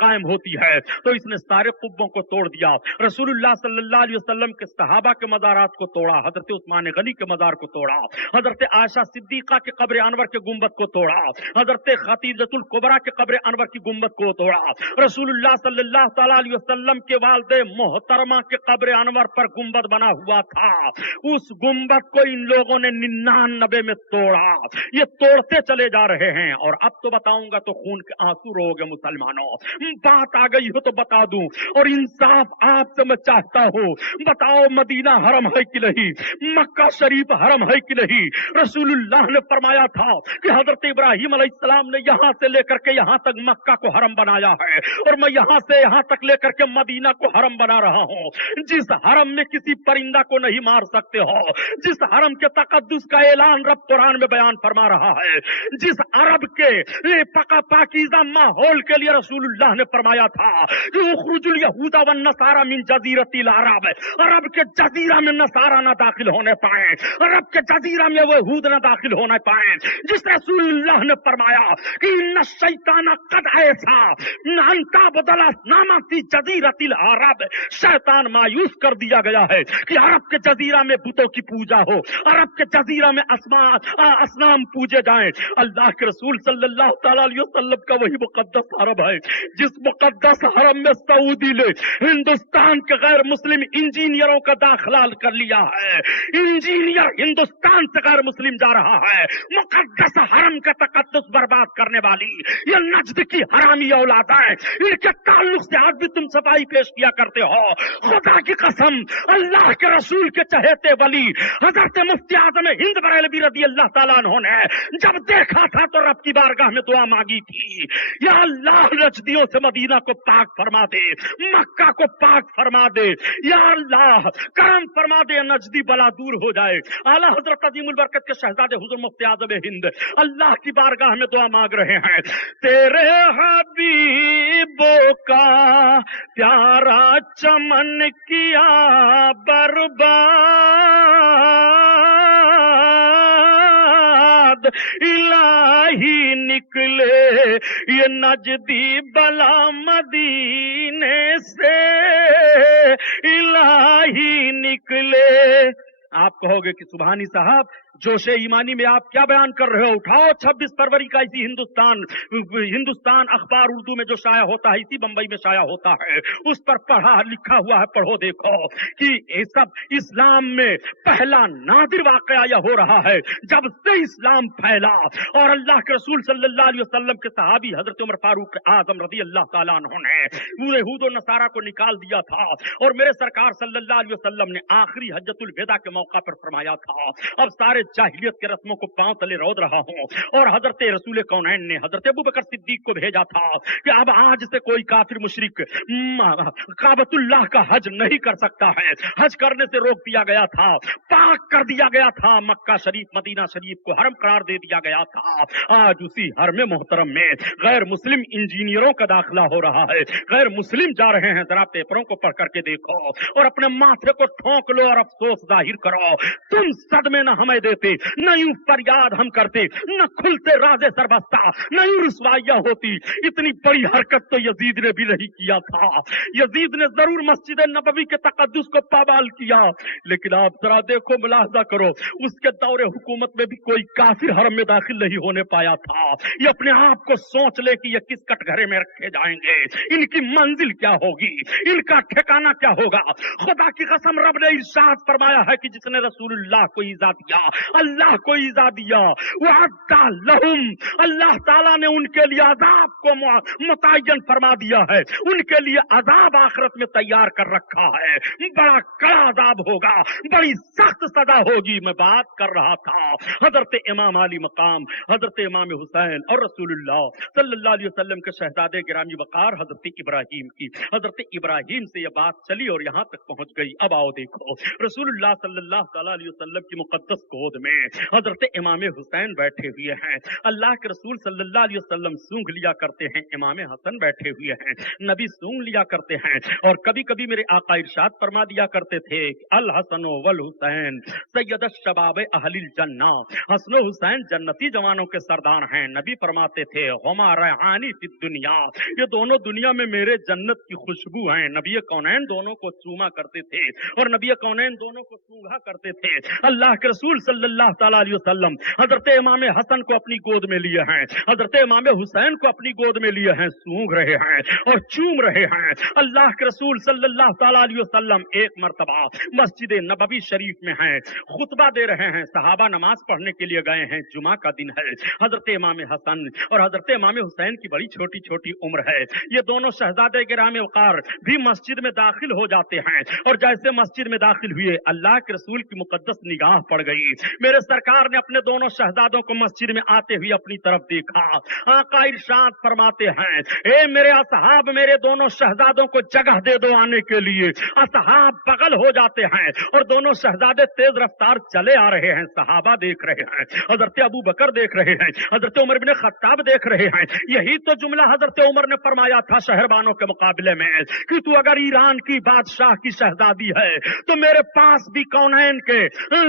कायम होती है तो इसने सारे कुब्बों को तोड़ दिया। रसूलुल्लाह सल्लल्लाहु अलैहि वसल्लम के सहाबा के मज़ारात को तोड़ा, हजरत उस्मान गनी के मज़ार को तोड़ा, हजरत आयशा सिद्दीका के कब्र अनवर के गुंबद को तोड़ा, हजरत खतीजतुल कुबरा के कब्र अनवर की गुंबद को तोड़ा। रसूलुल्लाह सल्लल्लाहु अलैहि वसल्लम के वालिदे मोहतरमा के कब्र अनवर पर गुंबद बना हुआ था, उस गुंबद को इन लोगों ने 99 में तोड़ा। ये तोड़ते चले जा रहे हैं। और अब तो बताऊंगा तो खून के आंसू रोगे मुसलमानों। बात आ गई हो तो बता दूं और इंसाफ आपसे मैं चाहता हूं, बताओ मदीना हरम है कि नहीं, मक्का शरीफ हरम है कि नहीं। रसूलुल्लाह ने फरमाया था कि हजरत इब्राहिम अलैहिस्सलाम ने यहां से लेकर के यहां यहाँ तक मक्का को हरम बनाया है और मैं यहाँ से यहाँ तक लेकर के मदीना को हरम बना रहा हूँ। जिस हरम में किसी परिंदा को नहीं मार सकते हो, जिस हरम के तकद्दुस का ऐलान रब कुरान में बयान फरमा रहा है, जिस अरब के पाकीज़ा माहौल के लिए रसूलुल्लाह ने फरमाया था कि उखरुजुल यहूदा वन नसारा मिन जजीरतिल अरब, अरब के जजीरा में नसारा ना दाखिल होने पाए, अरब के जजीरा में वो यहूद ना दाखिल होने पाए। जिस रसूलुल्लाह ने फरमाया कि इन्ना शैतान कद ऐसा नानता बदला नामाती जजीरतिल अरब, शैतान मायूस कर दिया गया है कि अरब के जजीरा में बुतों की पूजा हो, अरब के जजीरा में असनाम पूजे जाएं। अल्लाह के रसूल सल्लल्लाहु अलैहि वसल्लम का वही मुकद्दस हरम है जिस मुकद्दस हरम में सऊदी ने हिंदुस्तान के गैर मुस्लिम इंजीनियरों का दाखिला कर लिया है। इंजीनियर हिंदुस्तान से गैर मुस्लिम जा रहा है। मुकद्दस हरम का तकद्दुस बर्बाद करने वाली ये नज्द की हरामी औलादाएं, इनके ताल्लुक से आज भी तुम सफाई पेश किया करते हो। खुदा की कसम, अल्लाह के रसूल के चहेते वली हजरत मुफ्ती आजम हिंद बरेलवी रज़ी अल्लाह ताला अन्हु ने जब देखा था तो रब की बारगाह में दुआ मांगी थी, या अल्लाह नजदियों से मदीना को पाक फरमा दे, मक्का को पाक फरमा दे, या अल्लाह करम फरमा दे, नजदी बला दूर हो जाए। आला हजरत अजीमुल बरकत के शहजादे हुजूर मुफ्ती आजम हिंद अल्लाह की बारगाह में दुआ मांग रहे हैं, तेरे हबीबों का प्यारा चमन किया बर्बाद, इलाही निकले ये नजदी बला मदीने से, इलाही निकले। आप कहोगे कि सुभानी साहब जोशे ईमानी में आप क्या बयान कर रहे हो? उठाओ 26 फरवरी का इसी हिंदुस्तान अखबार उर्दू में जो शाया होता है, इसी बंबई में शाया होता है, उस पर पढ़ा लिखा हुआ है, पढ़ो देखो कि ये सब इस्लाम में पहला नादिर वाकया यह हो रहा है जब से इस्लाम फैला और अल्लाह के रसूल सल्लल्लाहु अलैहि वसल्लम के सहाबी हजरत उमर फारूक आजम रज़ी अल्लाह ताला अन्हु ने यहूद और नसारा को निकाल दिया था और मेरे सरकार सल्लल्लाहु अलैहि वसल्लम ने आखिरी हज्जतुल वेदा के मौका पर फरमाया था, अब सारे जाहिलियत के रस्मों को पांव तले रौद रहा हूं। और हजरत रसूल कौनैन ने हजरत अबू बकर सिद्दीक को भेजा था कि अब आज से कोई काफिर मुशरिक काबतुल्लाह का हज नहीं कर सकता है, हज करने से रोक दिया गया था, पाक कर दिया गया था, मक्का शरीफ मदीना शरीफ को हरम करार दे दिया गया था। आज उसी हरम मोहतरम में गैर मुस्लिम इंजीनियरों का दाखिला हो रहा है, गैर मुस्लिम जा रहे हैं। जरा पेपरों को पढ़ करके देखो और अपने माथे को ठोंक लो और अफसोस जाहिर करो, तुम सदमे न हमें देते, न यूं फरियाद हम करते, न खुलते राजे सरबस्ता, न यूं रुसवाइयां होती। इतनी बड़ी हरकत तो यजीद ने भी नहीं किया था। यजीद ने जरूर मस्जिद नबवी के तकद्दुस को पामाल किया, लेकिन आप जरा देखो, मुलाहजा करो, उसके दौरे हुकूमत में भी कोई काफिर हरम में दाखिल नहीं होने पाया था। ये अपने आप को सोच ले कि ये किस कटघरे में रखे जाएंगे, इनकी मंजिल क्या होगी, इनका ठिकाना क्या होगा। खुदा की कसम, रब ने इरशाद फरमाया है कि जिसने रसूलुल्लाह को ईज़ा दिया, अल्लाह को ईज़ा दिया, वअद्दा लहुम, अल्लाह ताला ने उनके लिए अजाब को मुतय्यन फरमा दिया है, उनके लिए अजाब आखिरत में तैयार कर रखा है। बड़ा कड़ा अजाब होगा, बड़ी सख्त सजा होगी। मैं बात कर रहा था हजरत इमाम अली मकाम, हजरत इमाम हुसैन और रसूलुल्लाह सल्लल्लाहु अलैहि वसल्लम के शहजादे गिरामी वकार हजरत इब्राहिम की। हजरत इब्राहिम से यह बात चली और यहाँ तक पहुंच गई। अब आओ देखो, रसूलुल्लाह सल्लल्लाहु अलैहि वसल्लम की मुकद्दस गोद में हजरत इमाम हुसैन बैठे हुए हैं। अल्लाह के रसूल सल्लल्लाहु अलैहि वसल्लम सूंघ लिया करते हैं, इमाम हसन बैठे हुए हैं, नबी सूंघ लिया करते हैं। और कभी कभी मेरे आका इरशाद फरमा दिया करते थे, अल हसन वल हुसैन सैयद शबाब अहलिल जन्ना, हसन हुसैन जन्नती जवानों के सरदार हैं। नबी फरमाते थे, हुमा रैहानी फि दुनिया, ये दोनों दुनिया में मेरे जन्नत की खुशबू हैं। नबी कौनैन दोनों को चूमा करते थे और नबी कौनैन दोनों को सूंघा करते थे। अल्लाह के रसूल सल्लल्लाहु अलैहि वसल्लम हजरत इमाम हसन को अपनी गोद में लिए हैं, हजरत इमाम हुसैन को अपनी गोद में लिए हैं, सूंघ रहे हैं और चूम रहे हैं। अल्लाह के रसूल सल्लल्लाहु अलैहि वसल्लम एक मर्तबा मस्जिद नबवी शरीफ में हैं, खुतबा दे रहे हैं, सहाबा नमाज पढ़ने के लिए गए हैं, जुमा का दिन है। हजरत इमाम हसन और हजरत इमाम हुसैन की बड़ी छोटी छोटी उम्र है। ये दोनों शहजादे गिरामी वकार भी मस्जिद में दाखिल हो जाते हैं और जैसे मस्जिद में दाखिल हुए, अल्लाह के रसूल की मुकद्दस निगाह पड़ गई। मेरे सरकार ने अपने दोनों शहजादों को मस्जिद में आते हुए अपनी तरफ देखा। आका इरशाद फरमाते हैं, ए मेरे असहाब, मेरे दोनों शहजादों को जगह दे दो आने के लिए। असहाब बगल हो जाते हैं और दोनों शहजादे तेज रफ्तार चले आ रहे हैं। सहाबा देख रहे हैं, हजरत अबू बकर देख रहे हैं, हजरत उमर बिन खत्ताब देख रहे हैं। यही तो जुमला हजरत उमर ने फरमाया था शहरबानों के मुकाबले में कि तू अगर ईरान की बादशाह की शहजादी है तो मेरे पास भी कौनैन के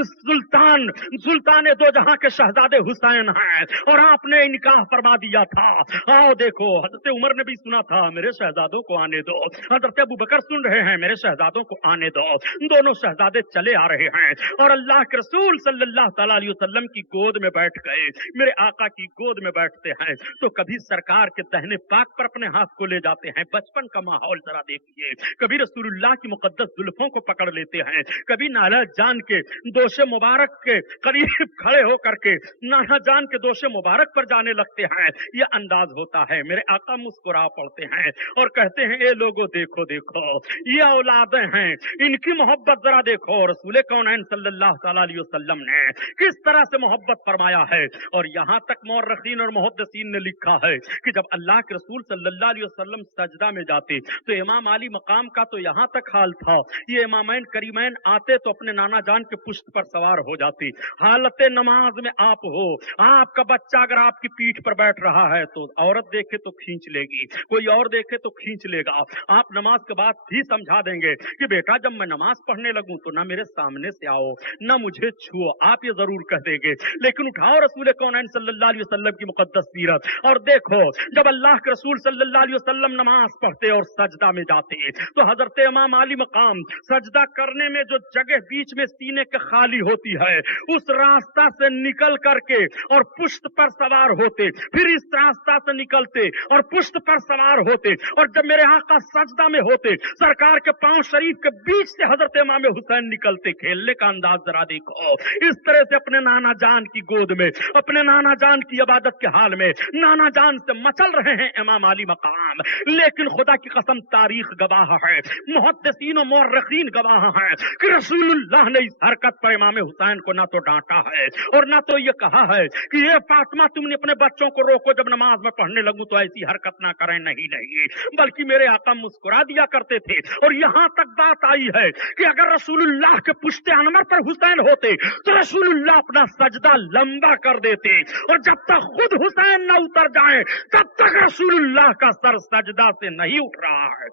सुल्तान दो जहां के शहजादे हुसैन हैं और आपने निकाह फरमा दिया था। आओ देखो, हजरत उमर ने भी सुना था, मेरे शहजादों को आने दो। हजरत अबू बकर सुन रहे हैं, मेरे शहजादों को आने दो। दोनों शहजादे चले आ रहे हैं और अल्लाह के रसूल सल्लल्लाहु अलैहि वसल्लम की गोद में बैठ गए। मेरे आका की गोद में बैठते हैं तो कभी सरकार के दाहिने पाक पर अपने हाथ को ले जाते हैं। बचपन का माहौल जरा देखिए। कभी रसूलुल्लाह की मुकद्दस जुल्फों को पकड़ लेते हैं, कभी नाना जान के दोशे मुबारक के करीब खड़े होकर के नाना जान के दोशे मुबारक पर जाने लगते हैं। ये अंदाज होता है। मेरे आका मुस्कुरा पड़ते हैं और कहते हैं, ए लोगो देखो देखो, ये औलादें हैं, इनकी मोहब्बत जरा देखो। रसूल कौनैन सल्लल्लाहु अलैहि वसल्लम ने किस तरह से मोहब्बत फरमाया है। और यहाँ तक मुअर्रिखीन और मुहद्दिसीन ने लिखा है कि जब अल्लाह के रसूल सल्लल्लाहु अलैहि वसल्लम सजदा में जाते तो इमाम अली मकाम का तो यहाँ तक हाल था, ये इमामैन करीमैन आते तो अपने नाना जान के पुश्त पर सवार हो जाती। हालत नमाज में आप हो, आपका बच्चा अगर आपकी पीठ पर बैठ रहा है तो औरत देखे तो खींच लेगी, कोई और देखे तो खींच लेगा। आप नमाज के बाद भी समझा देंगे कि बेटा जब मैं नमाज पढ़ने लगूं तो ना मेरे सामने से आओ, ना मुझे छुओ, आप ये जरूर कह देंगे। लेकिन उठाओ रसूल कौनैन सल्लल्लाहु अलैहि वसल्लम की मुकद्दस सीरत और देखो, जब अल्लाह के रसूल सल्लल्लाहु अलैहि वसल्लम नमाज पढ़ते और सजदा में जाते तो हजरत इमाम अली मकाम सजदा करने में जो जगह बीच में सीने के खाली होती है उस रास्ता से निकल करके और पुश्त पर सवार होते, फिर इस रास्ता से निकलते और पुश्त पर सवार होते। और जब मेरे आका सजदा में होते, सरकार के पांव शरीफ के बीच से हजरत इमाम हुसैन निकलते। खेलने का अंदाज जरा देखो। इस तरह से अपने नाना जान की गोद में, अपने नाना जान की इबादत के हाल में नाना जान से मचल रहे हैं इमाम अली मकाम। लेकिन खुदा की कसम तारीख गवाह है, मुहद्दिसीन और मुअर्रिखीन गवाह हैं कि रसूलुल्लाह ने इस हरकत पर इमाम हुसैन को ना तो डांटा है और ना तो ये कहा है कि ये फातिमा तुमने अपने बच्चों को रोको, जब नमाज में पढ़ने लगूं तो ऐसी हरकत ना करें। नहीं नहीं, बल्कि मेरे आका मुस्कुरा दिया करते थे। और यहां तक बात आई है कि अगर रसूलुल्लाह के पुश्ते अनवर पर हुसैन होते तो रसूलुल्लाह अपना सजदा लंबा कर देते और जब तक खुद हुसैन न उतर जाए तब तक रसूलुल्लाह का सर सजदा से नहीं उठ रहा है।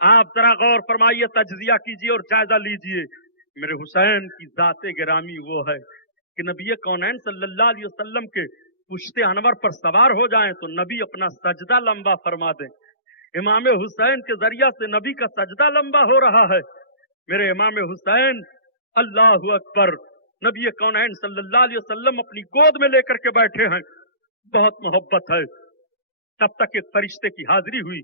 आप जरा गौर फरमाइए, तज्जिया कीजिए और जायजा लीजिए। मेरे हुसैन की जाते गिरामी वो है कि नबी कौनैन सल्लल्लाहु अलैहि वसल्लम के पुश्ते अनवर पर सवार हो जाएं तो नबी अपना सजदा लंबा फरमा दें। इमाम हुसैन के जरिया से नबी का सजदा लंबा हो रहा है। मेरे इमाम हुसैन अल्लाहु अकबर, नबी कौनैन सल्लल्लाहु अलैहि वसल्लम अपनी गोद में लेकर के बैठे हैं, बहुत मोहब्बत है। तब तक एक फरिश्ते की हाजिरी हुई।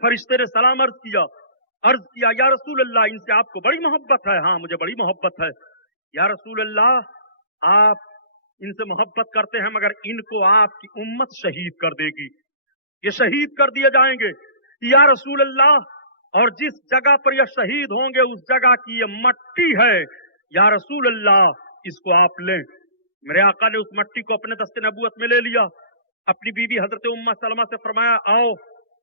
फरिश्ते ने सलाम अर्ज किया या रसूल अल्लाह, इनसे आपको बड़ी मोहब्बत है। हाँ मुझे बड़ी मोहब्बत है। या रसूल अल्लाह, आप इनसे मोहब्बत करते हैं मगर इनको आपकी उम्मत शहीद कर देगी, ये शहीद कर दिए जाएंगे। या रसूल अल्लाह, और जिस जगह पर ये शहीद होंगे उस जगह की ये मट्टी है, या रसूल अल्लाह इसको आप लें। मेरे आका ने उस मट्टी को अपने दस्ते नबूवत में ले लिया। अपनी बीवी हजरत उम्मा सलमा से फरमाया, आओ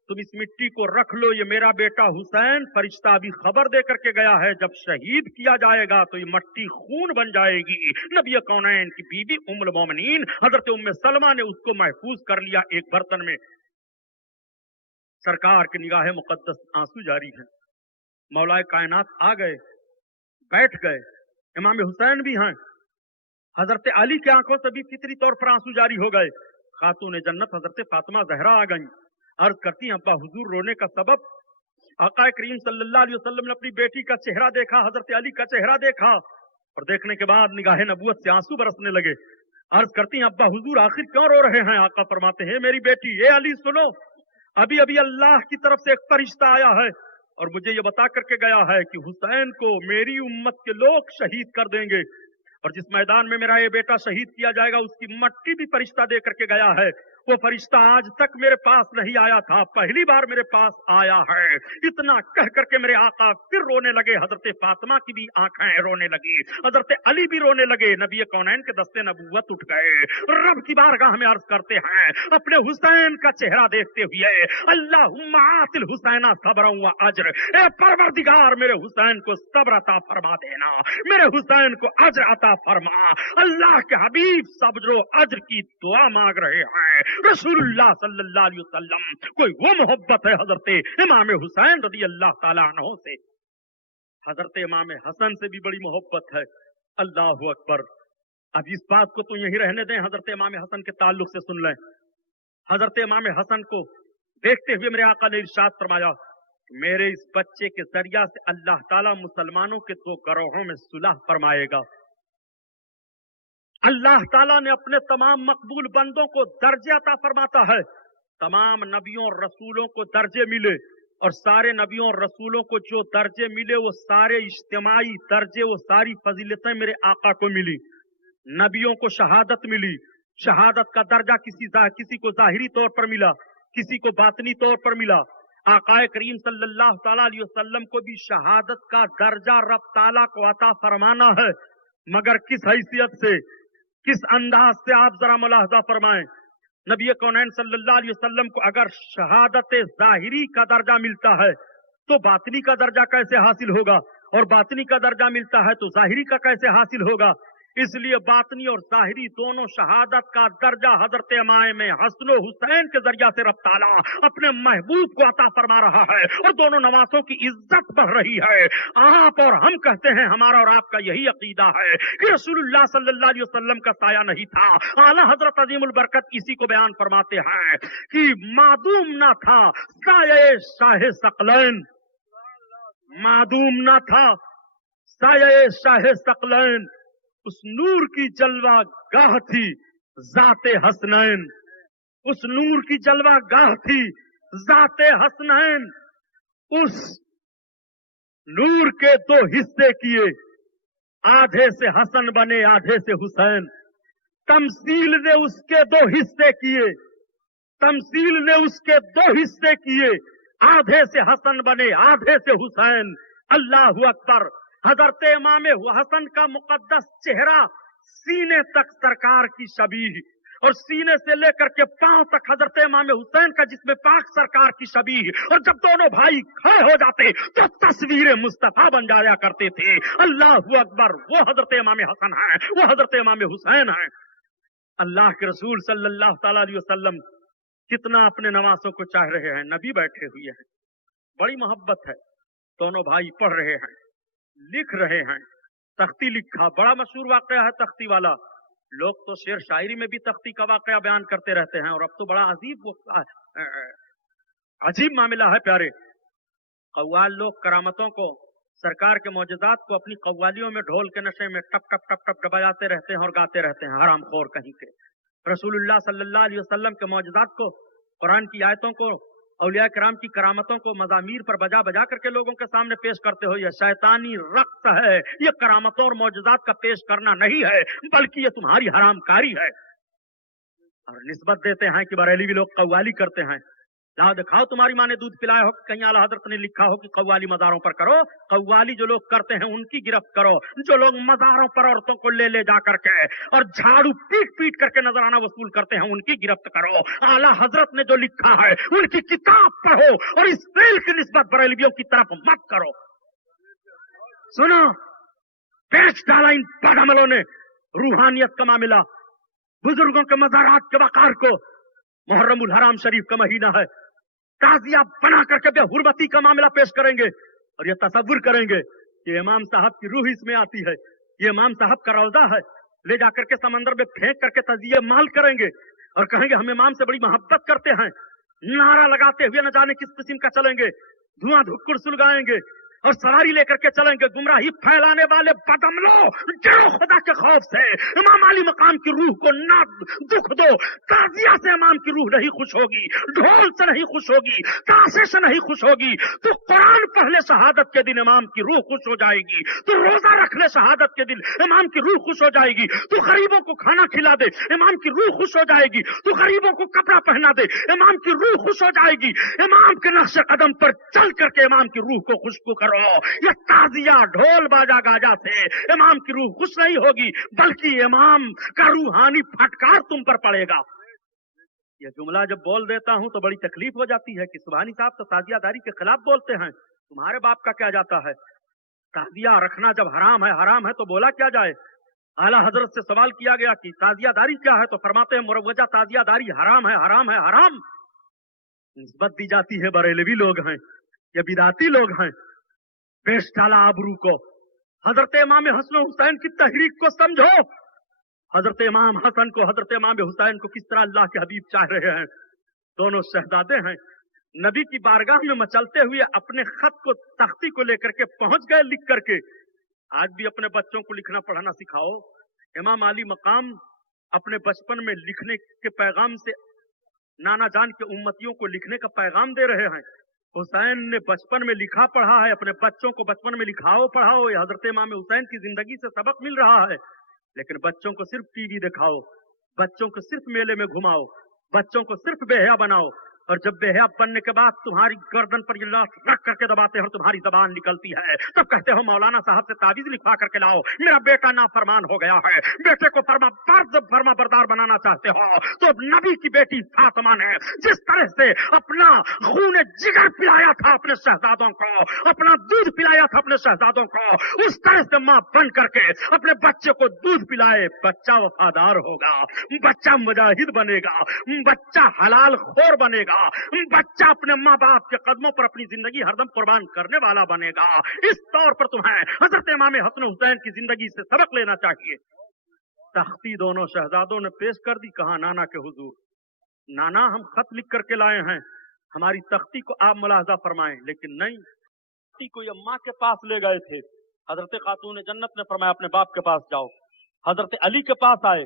तुम इस मिट्टी को रख लो, ये मेरा बेटा हुसैन फरिश्ता अभी खबर दे करके गया है, जब शहीद किया जाएगा तो ये मट्टी खून बन जाएगी। नबी कौनैन की बीवी उम्मुल मोमिनीन हजरत उम्मे सलमा ने उसको महफूज कर लिया एक बर्तन में। सरकार की निगाह मुकद्दस आंसू जारी है। मौलाए कायनात आ गए, बैठ गए, इमाम हुसैन भी हैं। हजरत अली की आंखों से भी फितरी तौर पर आंसू जारी हो गए। खातून जन्नत हजरत फातिमा जहरा आ गई। अर्ज करती हैं, अब्बा हुजूर रोने का सबब? आका करीम सल्लल्लाहु अलैहि वसल्लम ने अपनी बेटी का चेहरा देखा, हजरत अली का चेहरा देखा और देखने के बाद निगाह नबूवत से आंसू बरसने लगे। अर्ज करती हैं, अब्बा हुजूर आखिर क्यों रो रहे हैं? आका फरमाते हैं, मेरी बेटी, ये अली सुनो, अभी अभी अल्लाह की तरफ से एक फरिश्ता आया है और मुझे ये बता करके गया है कि हुसैन को मेरी उम्मत के लोग शहीद कर देंगे और जिस मैदान में मेरा ये बेटा शहीद किया जाएगा उसकी मट्टी भी फरिश्ता दे करके गया है वो फरिश्ता आज तक मेरे पास नहीं आया था, पहली बार मेरे पास आया है। इतना कह करके मेरे आका फिर रोने लगे। हजरत फातिमा की भी आंखें रोने लगी, हजरत अली भी रोने लगे। नबी कौनैन के दस्ते नबूवत उठ गए। रब की बारगाह में अर्ज करते हैं अपने हुसैन का चेहरा देखते हुए, अल्लाहुम्मा आतिल हुसैना सब्रन व अज्र, ए परवरदिगार मेरे हुसैन को सब्र अता फरमा देना, मेरे हुसैन को अज्र अता फरमा। अल्लाह के हबीब सब्र व अज्र की दुआ मांग रहे हैं रसूलुल्लाह सल्लल्लाहु अलैहि वसल्लम। कोई वो मोहब्बत है हजरत इमाम हुसैन रज़ी अल्लाह ताला अन्हु से, हजरत इमाम हसन से भी बड़ी मोहब्बत है। अल्लाह अकबर। अब इस बात को तो यही रहने दें, हजरत इमाम हसन के ताल्लुक से सुन लें। हजरत इमाम हसन को देखते हुए मेरे आका ने इरशाद फरमाया, मेरे इस बच्चे के जरिया से अल्लाह ताला मुसलमानों के दो गिरोहों में सुलह फरमाएगा। अल्लाह ताला ने अपने तमाम मकबूल बंदों को दर्जे अता फरमाता है। तमाम नबियों और रसूलों को दर्जे मिले, और सारे नबियों और रसूलों को जो दर्जे मिले वो सारे इज्तिमाई दर्जे, वो सारी फजीलतें मेरे आका को मिली। नबियों को शहादत मिली, शहादत का दर्जा किसी को जाहिरी तौर पर मिला, किसी को बातनी तौर पर मिला। आकाए करीम सल्लल्लाहु ताला अलैहि वसल्लम को भी शहादत का दर्जा रब ताला को अता फरमाना है, मगर किस हैसियत से, किस अंदाज से, आप जरा मुलाहजा फरमाएं। नबी कौनैन सल्लल्लाहु अलैहि वसल्लम को अगर शहादत जाहिरी का दर्जा मिलता है तो बातनी का दर्जा कैसे हासिल होगा, और बातनी का दर्जा मिलता है तो जाहिरी का कैसे हासिल होगा। इसलिए बातनी और जाहिरी दोनों शहादत का दर्जा हजरत इमाम हसन हुसैन के जरिया से रब ताला अपने महबूब को अता फरमा रहा है, और दोनों नवासों की इज्जत बढ़ रही है। आप और हम कहते हैं, हमारा और आपका यही अकीदा है कि रसूलुल्लाह सल्लल्लाहु अलैहि वसल्लम का साया नहीं था। आला हजरत अजीमुल बरकत इसी को बयान फरमाते हैं कि मादूम ना था साये शाह सकलैन, मादूम ना था साये शाह सकलैन, उस नूर की जलवा गाह थी जाते हसनैन, उस नूर की जलवा गाह थी जाते हसनैन। उस नूर के दो हिस्से किए, आधे से हसन बने आधे से हुसैन। तमसील ने उसके दो हिस्से किए, तमसील ने उसके दो हिस्से किए, आधे से हसन बने आधे से हुसैन। अल्लाहु अकबर। हजरत इमाम हसन का मुकद्दस चेहरा सीने तक सरकार की शबीह, और सीने से लेकर के पांव तक हजरत इमाम हुसैन का जिस्म पाक सरकार की शबीह। और जब दोनों भाई खड़े हो जाते तो तस्वीर मुस्तफा बन जाया करते थे। अल्लाहु अकबर। वो हजरत इमाम हसन है, वो हजरत इमाम हुसैन है। अल्लाह के रसूल सल्लल्लाहु ताला अलैहि वसल्लम कितना अपने नवासों को चाह रहे हैं। नबी बैठे हुए हैं, बड़ी मोहब्बत है। दोनों भाई पढ़ रहे हैं, लिख रहे हैं। तख्ती लिखा, बड़ा मशहूर वाकया है तख्ती वाला। लोग तो शेर शायरी में भी तख्ती का वाकया बयान करते रहते हैं, और अब तो बड़ा अजीब मामला है प्यारे। कव्वाल लोग करामतों को, सरकार के मौजूदात को अपनी कव्वालियों में ढोल के नशे में टप टप टप टप दबाते रहते हैं और गाते रहते हैं, हरामखोर कहीं के। रसूलुल्लाह सल्लल्लाहु अलैहि वसल्लम के मौजूदात को, कुरान की आयतों को, औलिया किराम की करामतों को मज़ामीर पर बजा बजा करके लोगों के सामने पेश करते हो, यह शैतानी रक्त है। यह करामतों और मौजूदात का पेश करना नहीं है, बल्कि यह तुम्हारी हरामकारी है। और निस्बत देते हैं कि बरेलवी लोग कव्वाली करते हैं। लाओ दिखाओ तुम्हारी माँ ने दूध पिलाया हो कि कहीं आला हजरत ने लिखा हो कि कव्वाली मज़ारों पर करो। कव्वाली जो लोग करते हैं उनकी गिरफ्त करो। जो लोग मज़ारों पर औरतों को ले ले जा करके और झाड़ू पीट पीट करके नजराना वसूल करते हैं उनकी गिरफ्त करो। आला हजरत ने जो लिखा है उनकी किताब पढ़ो, और इस फेल की निस्बत बरेलवियों की तरफ मत करो। सुनो, पेश डाला इन पागमलों ने रूहानियत का मामला, बुजुर्गों के मज़ारात के वक़ार को। मुहर्रमुल हराम शरीफ का महीना है, ताजिया बना करके बेहुरमती का मामला पेश करेंगे, और ये तसव्वुर करेंगे कि इमाम साहब की रूह इसमें आती है, ये इमाम साहब का रौजा है। ले जाकर के समंदर में फेंक करके तजिए माल करेंगे और कहेंगे हम इमाम से बड़ी मोहब्बत करते हैं। नारा लगाते हुए न जाने किस किस्म का चलेंगे, धुआं धुक्कुर सुलगाएंगे। اور سواری لے کر کے چلیں گے گمراہی پھیلانے والے بدعملوں، ڈرو خدا کے خوف سے، امام علی مقام کی روح کو نہ دکھ دو۔ تعزیہ سے امام کی روح نہیں خوش ہوگی، ڈھول سے نہیں خوش ہوگی، تاشے سے نہیں خوش ہوگی۔ تو قرآن پڑھ لے شہادت کے دن امام کی روح خوش ہو جائے گی، تو روزہ رکھ لے شہادت کے دن امام کی روح خوش ہو جائے گی، تو غریبوں کو کھانا کھلا دے امام کی روح خوش ہو جائے گی، تو غریبوں کو کپڑا پہنا دے امام کی روح خوش ہو جائے گی۔ امام کے نقش قدم پر چل کر کے امام کی روح کو خوشبو کرو۔ یہ تعزیہ ڈھول باجا گاجا سے امام کی روح خوش نہیں ہوگی، بلکہ امام کا روحانی پھٹکار تم پر پڑے گا۔ یہ جملہ جب بول دیتا ہوں تو بڑی تکلیف ہو جاتی ہے کہ سبحانی صاحب تو تعزیہ داری کے خلاف بولتے ہیں، تمہارے باپ کا کیا جاتا ہے؟ تعزیہ رکھنا جب حرام ہے تو بولا کیا جائے؟ اعلیٰ حضرت سے سوال کیا گیا کہ تعزیہ داری کیا ہے تو فرماتے ہیں مروجہ تعزیہ داری حرام ہے، حرام ہے، حرام۔ نسبت دی جاتی ہے بریلوی لوگ ہیں یا بدعتی لوگ ہیں۔ پیش ڈالا آبرو کو۔ حضرت امام حسن و حسین کی تحریک کو سمجھو، حضرت امام حسن کو، حضرت امام حسین کو کس طرح اللہ کے حبیب چاہ رہے ہیں۔ دونوں شہزادے ہیں، نبی کی بارگاہ میں مچلتے ہوئے اپنے خط کو، تختی کو لے کر کے پہنچ گئے لکھ کر کے۔ آج بھی اپنے بچوں کو لکھنا پڑھنا سکھاؤ۔ امام علی مقام اپنے بچپن میں لکھنے کے پیغام سے نانا جان کے امتیوں کو لکھنے کا پیغام دے رہے ہیں۔ حسین نے بچپن میں لکھا پڑھا ہے، اپنے بچوں کو بچپن میں لکھاؤ پڑھاؤ۔ یہ حضرت امام حسین کی زندگی سے سبق مل رہا ہے۔ لیکن بچوں کو صرف ٹی وی دکھاؤ، بچوں کو صرف میلے میں گھماؤ، بچوں کو صرف بے حیا بناؤ، اور جب بے حیا بننے کے بعد تمہاری گردن پر یہ لاٹھ رکھ کر کے دباتے ہیں اور تمہاری زبان نکلتی ہے، تب کہتے ہو مولانا صاحب سے تعویذ لکھوا کر کے لاؤ، میرا بیٹا نافرمان ہو گیا ہے۔ بیٹے کو فرما بردار بنانا چاہتے ہو تو اب نبی کی بیٹی فاطمہ نے جس طرح سے اپنا خون جگر پلایا تھا اپنے شہزادوں کو، اپنا دودھ پلایا تھا اپنے شہزادوں کو، اس طرح سے ماں بن کر کے اپنے بچے کو دودھ پلائے۔ بچہ وفادار ہوگا، بچہ مجاہد بنے گا، بچہ حلال خور بنے گا، بچہ اپنے ماں باپ کے قدموں پر اپنی زندگی ہردم قربان کرنے والا بنے گا۔ اس طور پر تمہیں حضرت امام حسن حسین کی زندگی سے سبق لینا چاہیے۔ تختی دونوں شہزادوں نے پیش کر دی، کہا نانا کے حضور، نانا ہم خط لکھ کر کے لائے ہیں، ہماری تختی کو آپ ملاحظہ فرمائیں۔ لیکن نہیں، تختی کو یہ ماں کے پاس لے گئے تھے۔ حضرت خاتون جنت نے فرمایا اپنے باپ کے پاس جاؤ۔ حضرت علی کے پاس آئے،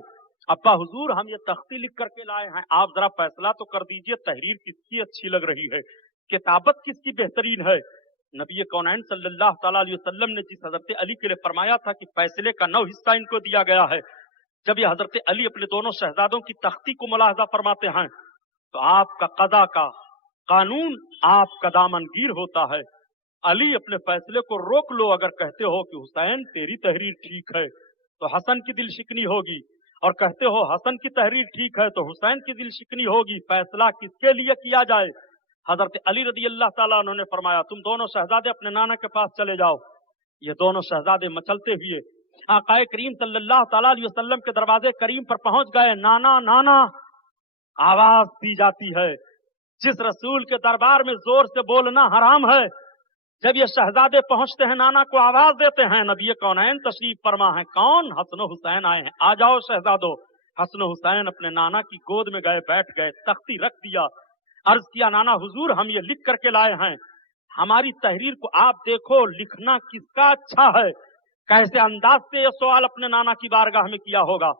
ابا حضور ہم یہ تختی لکھ کر کے لائے ہیں، آپ ذرا فیصلہ تو کر دیجئے، تحریر کس کی اچھی لگ رہی ہے، کتابت کس کی بہترین ہے۔ نبی کونین صلی اللہ تعالیٰ علیہ وسلم نے جس حضرت علی کے لیے فرمایا تھا کہ فیصلے کا 9 حصہ ان کو دیا گیا ہے، جب یہ حضرت علی اپنے دونوں شہزادوں کی تختی کو ملاحظہ فرماتے ہیں تو آپ کا قضا کا قانون آپ کا دامن گیر ہوتا ہے۔ علی اپنے فیصلے کو روک لو، اگر کہتے ہو کہ حسین تیری تحریر ٹھیک ہے تو حسن کی دل شکنی ہوگی، اور کہتے ہو حسن کی تحریر ٹھیک ہے تو حسین کی دل شکنی ہوگی، فیصلہ کس کے لیے کیا جائے؟ حضرت علی رضی اللہ تعالیٰ عنہ نے فرمایا تم دونوں شہزادے اپنے نانا کے پاس چلے جاؤ۔ یہ دونوں شہزادے مچلتے ہوئے آقا کریم صلی اللہ تعالیٰ علیہ وسلم کے دروازے کریم پر پہنچ گئے۔ نانا نانا آواز دی جاتی ہے۔ جس رسول کے دربار میں زور سے بولنا حرام ہے، جب یہ شہزادے پہنچتے ہیں نانا کو آواز دیتے ہیں، نبی کونین تشریف فرما ہے، کون؟ حسن و حسین آئے ہیں، آ جاؤ شہزادو۔ حسن و حسین اپنے نانا کی گود میں گئے، بیٹھ گئے، تختی رکھ دیا، عرض کیا نانا حضور ہم یہ لکھ کر کے لائے ہیں، ہماری تحریر کو آپ دیکھو، لکھنا کس کا اچھا ہے۔ کیسے انداز سے یہ سوال اپنے نانا کی بارگاہ میں کیا ہوگا۔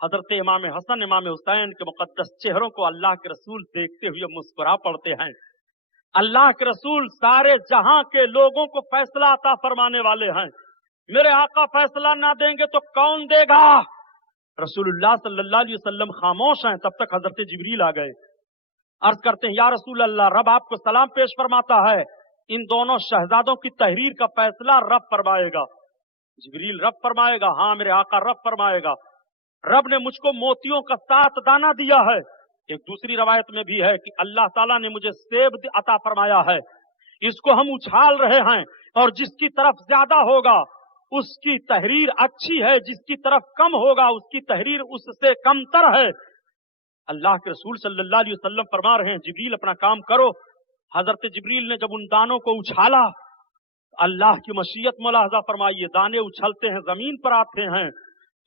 حضرت امام حسن امام حسین کے مقدس چہروں کو اللہ کے رسول دیکھتے ہوئے مسکرا پڑتے ہیں۔ اللہ کے رسول سارے جہاں کے لوگوں کو فیصلہ عطا فرمانے والے ہیں، میرے آقا فیصلہ نہ دیں گے تو کون دے گا؟ رسول اللہ صلی اللہ علیہ وسلم خاموش ہیں، تب تک حضرت جبریل آ گئے، عرض کرتے ہیں یا رسول اللہ رب آپ کو سلام پیش فرماتا ہے، ان دونوں شہزادوں کی تحریر کا فیصلہ رب فرمائے گا۔ جبریل رب فرمائے گا؟ ہاں میرے آقا رب فرمائے گا۔ رب نے مجھ کو موتیوں کا 7 دانہ دیا ہے۔ ایک دوسری روایت میں بھی ہے کہ اللہ تعالیٰ نے مجھے سیب عطا فرمایا ہے، اس کو ہم اچھال رہے ہیں، اور جس کی طرف زیادہ ہوگا اس کی تحریر اچھی ہے، جس کی طرف کم ہوگا اس کی تحریر اس سے کم تر ہے۔ اللہ کے رسول صلی اللہ علیہ وسلم فرما رہے ہیں جبریل اپنا کام کرو۔ حضرت جبریل نے جب ان دانوں کو اچھالا، اللہ کی مشیت ملاحظہ فرمائیے، دانے اچھلتے ہیں زمین پر آتے ہیں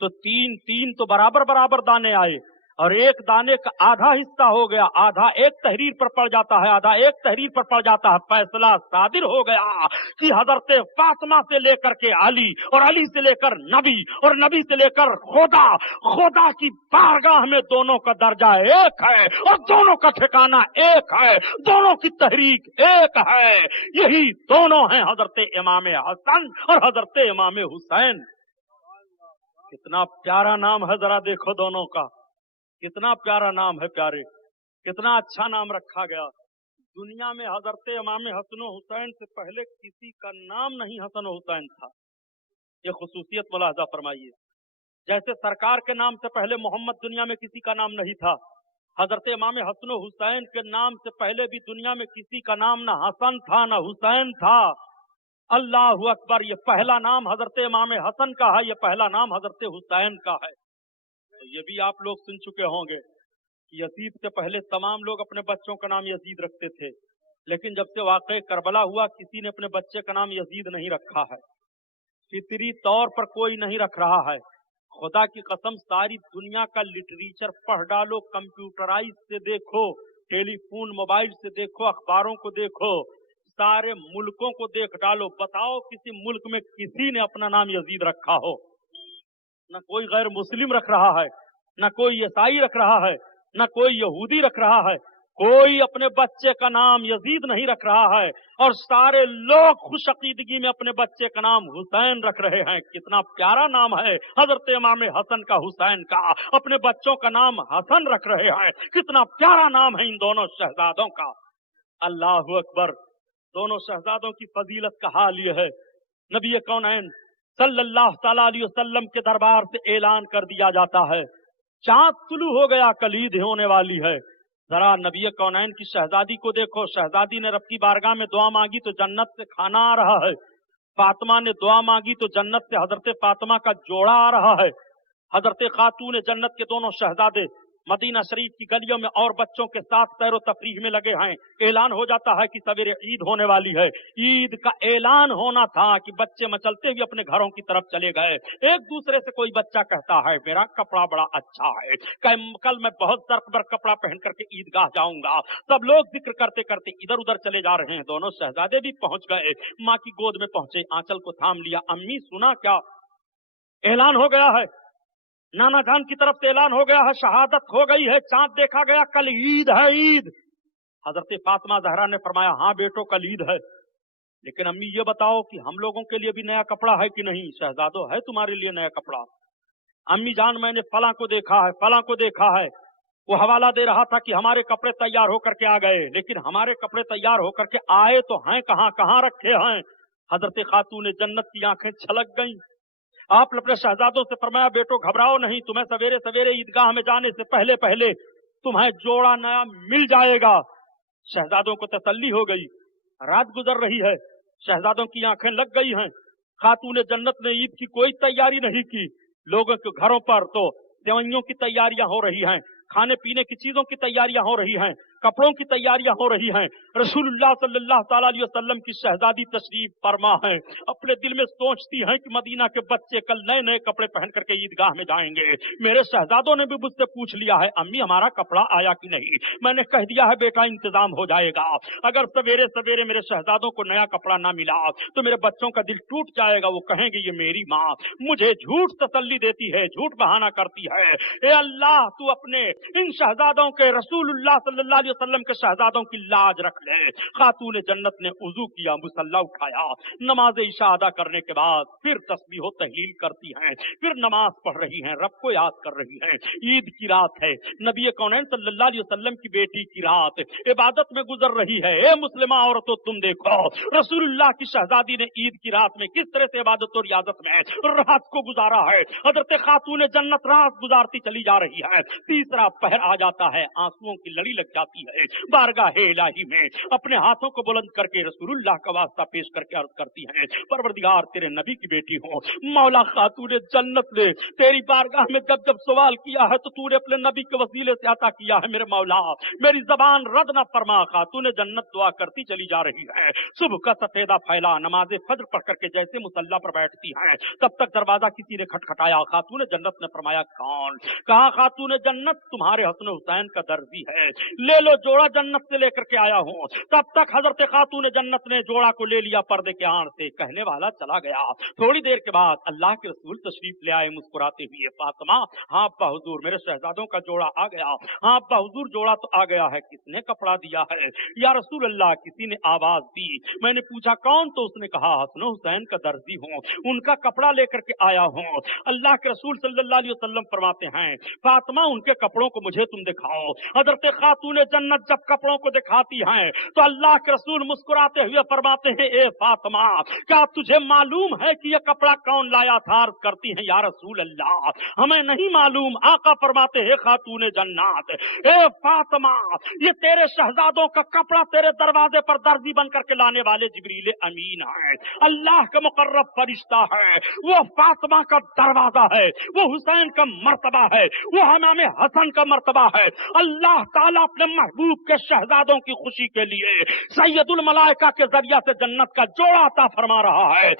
تو 3 تو برابر دانے آئے۔ اور ایک दाने का आधा हिस्सा हो गया, आधा एक तहरीर पर पड़ जाता है, आधा एक तहरीर पर पड़ जाता है। फैसला सादिर हो गया कि हजरत फातिमा से लेकर के अली और अली से लेकर नबी और नबी से लेकर खुदा, खुदा की बारगाह में दोनों का दर्जा एक है और दोनों का ठिकाना एक है, दोनों की तहरीक एक है। यही दोनों हैं हजरत इमाम हसन और हजरत इमाम हुसैन। कितना प्यारा नाम है, जरा देखो दोनों का, कितना प्यारा नाम है प्यारे, कितना अच्छा नाम रखा गया। दुनिया में हजरत इमाम हसन हुसैन से पहले किसी का नाम नहीं हसन हुसैन था। ये खुसूसियत मुलाहजा फरमाइए। जैसे सरकार के नाम से पहले मोहम्मद दुनिया में किसी का नाम नहीं था, हजरत इमाम हसन हुसैन के नाम से पहले भी दुनिया में किसी का नाम न हसन था न हुसैन था। अल्लाह अकबर, ये पहला नाम हजरत इमाम हसन का है, ये पहला नाम हजरत हुसैन का है। ये भी आप लोग सुन चुके होंगे कि यजीद से पहले तमाम लोग अपने बच्चों का नाम यजीद रखते थे, लेकिन जब से वाक़या करबला हुआ किसी ने अपने बच्चे का नाम यजीद नहीं रखा है। फितरी तौर पर कोई नहीं रख रहा है। खुदा की कसम, सारी दुनिया का लिटरेचर पढ़ डालो, कंप्यूटराइज से देखो, टेलीफोन मोबाइल से देखो, अखबारों को देखो, सारे मुल्कों को देख डालो, बताओ किसी मुल्क में किसी ने अपना नाम यजीद रखा हो? न कोई गैर मुस्लिम रख रहा है, न कोई ईसाई रख रहा है, न कोई यहूदी रख रहा है, कोई अपने बच्चे का नाम यजीद नहीं रख रहा है। और सारे लोग खुश अकीदगी में अपने बच्चे का नाम हुसैन रख रहे हैं। कितना प्यारा नाम है हजरत इमाम हसन का, हुसैन का, अपने बच्चों का नाम हसन रख रहे हैं। कितना प्यारा नाम है इन दोनों शहजादों का। अल्लाह अकबर। दोनों शहजादों की फजीलत का हाल यह है, नबी कौनैन सल्लल्लाहु तआला अलैहि वसल्लम के दरबार से ऐलान कर दिया जाता है, चांद तुलू हो गया, कलीद होने वाली है। जरा नबी कौनैन की शहजादी को देखो। शहजादी ने रब की बारगाह में दुआ मांगी तो जन्नत से खाना आ रहा है। फातिमा ने दुआ मांगी तो जन्नत से हजरत फातिमा का जोड़ा आ रहा है। हजरत खातून जन्नत के दोनों शहजादे मदीना शरीफ की गलियों में और बच्चों के साथ सैर तफरीह में लगे हैं। ऐलान हो जाता है कि सवेरे ईद होने वाली है। ईद का ऐलान होना था कि बच्चे मचलते हुए अपने घरों की तरफ चले गए। एक दूसरे से कोई बच्चा कहता है, मेरा कपड़ा बड़ा अच्छा है, कल मैं बहुत जरकबर कपड़ा पहन करके ईदगाह जाऊंगा। सब लोग जिक्र करते करते इधर उधर चले जा रहे हैं। दोनों शहजादे भी पहुंच गए, माँ की गोद में पहुंचे, आंचल को थाम लिया। अम्मी सुना क्या? ऐलान हो गया है, नाना जान की तरफ से ऐलान हो गया है, शहादत हो गई है, चांद देखा गया, कल ईद है, ईद। हजरत फातिमा जहरा ने फरमाया, हाँ बेटो कल ईद है, लेकिन अम्मी ये बताओ कि हम लोगों के लिए भी नया कपड़ा है कि नहीं? शहजादो है तुम्हारे लिए नया कपड़ा। अम्मी जान मैंने फला को देखा है, फला को देखा है। वो हवाला दे रहा था कि हमारे कपड़े तैयार होकर के आ गए, लेकिन हमारे कपड़े तैयार होकर के आए तो हैं कहाँ, कहाँ रखे हैं? हजरत खातून जन्नत की आंखें छलक गईं। आपने अपने शहजादों से फरमाया, बेटो घबराओ नहीं, तुम्हें सवेरे सवेरे ईदगाह में जाने से पहले पहले तुम्हें जोड़ा नया मिल जाएगा। शहजादों को तसल्ली हो गई। रात गुजर रही है, शहजादों की आंखें लग गई हैं। खातून जन्नत ने ईद की कोई तैयारी नहीं की। लोगों के घरों पर तो सेवइयों की तैयारियां हो रही हैं, खाने पीने की चीजों की तैयारियां हो रही हैं, कपड़ों की तैयारियां हो रही हैं। रसूलुल्लाह सल्लल्लाहु तआला अलैहि वसल्लम की शहजादी तशरीफ फरमा है, अपने दिल में सोचती हैं कि मदीना के बच्चे कल नए नए कपड़े पहन करके ईदगाह में जाएंगे। मेरे शहजादों ने भी मुझसे पूछ लिया है, अम्मी हमारा कपड़ा आया कि नहीं? मैंने कह दिया है बेटा इंतजाम हो जाएगा। अगर सवेरे सवेरे मेरे शहजादों को नया कपड़ा ना मिला तो मेरे बच्चों का दिल टूट जाएगा। वो कहेंगे ये मेरी माँ मुझे झूठ तसल्ली देती है, झूठ बहाना करती है। ए अल्लाह, तू अपने इन शहजादों के, रसूलुल्लाह सल्लल्लाहु अलैहि वसल्लम के शहजादों की लाज रख ले। खातून जन्नत ने वुजू किया, मुसल्ला उठाया, नमाज इशा अदा करने के बाद फिर तस्बीह तहलील करती हैं, फिर नमाज पढ़ रही हैं, रब को याद कर रही हैं। ईद की रात है, नबी कौनैन सल्लल्लाहु अलैहि वसल्लम की बेटी की रात इबादत में गुजर रही है। ए मुस्लिमा औरतों, तुम देखो रसूलुल्लाह की शहजादी ने ईद की रात में किस तरह से इबादत और रियाजत में रात को गुजारा है। हजरत खातून जन्नत रात गुजारती चली जा रही है। तीसरा पहर आ जाता है, आंसुओं की लड़ी लग जाती जाती है, बारगाह इलाही में अपने हाथों को बुलंद करके रसूलुल्लाह का वास्ता पेश करके अर्ज करती हैं, परवरदिगार तेरे नबी की बेटी हो, मौला खातून जन्नत ने तेरी बारगाह में जब जब सवाल किया है तो तूने अपने नबी के वसीले से अता किया है। मेरे मौला मेरी जबान रद न फरमा, खातून जन्नत दुआ करती चली जा रही है। सुबह का सफेदा फैला नमाज फज्र पढ़ करके जैसे मुसल्ला पर बैठती हैं, तब तक दरवाजा किसी ने खटखटाया। खातून जन्नत ने फरमाया कौन? कहा खातून जन्नत तुम्हारे हसन हुसैन का दर्जी है, ले लो जोड़ा जन्नत से लेकर के आया हूँ। तब तक हजरत खातून जन्नत ने जोड़ा को ले लिया पर्दे के आड़ से, कहने वाला चला गया। थोड़ी देर के बाद अल्लाह के रसूल तशरीफ ले आए मुस्कुराते हुए, फातिमा हाँ अब्बा हुजूर मेरे शहजादों का जोड़ा आ गया। हाँ अब्बा हुजूर जोड़ा तो आ गया है, किसने कपड़ा दिया है? या रसूल अल्लाह किसी ने आवाज दी। मैंने पूछा कौन? तो उसने कहा हसन हुसैन का दर्जी हूँ, उनका कपड़ा लेकर के आया हूँ। अल्लाह के रसूल सल्लल्लाहु अलैहि वसल्लम फरमाते हैं फातिमा उनके कपड़ों को मुझे तुम दिखाओ। हजरत खातून जन्नत जब कपड़ों को दिखाती हैं तो अल्लाह के रसूल मुस्कुराते हुए फरमाते हैं ए फातिमा क्या तुझे मालूम है कि यह कपड़ा कौन लाया था? अर्ज करती हैं या रसूल अल्लाह हमें नहीं मालूम। आका फरमाते हैं खातून जन्नत ए फातिमा ये तेरे शहजादों का कपड़ा तेरे दरवाजे पर दर्जी बन करके लाने वाले जिब्रील अमीन है, अल्लाह का मुकर्रब फरिश्ता है, वो फातिमा का दरवाजा है, वो हुसैन का मर्तबा है, वो इमाम हसन का मर्तबा है। अल्लाह ताला अपने महबूब के शहजादों की खुशी के लिए सैयदुल मलाइका के जरिया से जन्नत का जोड़ा अता फरमा रहा है।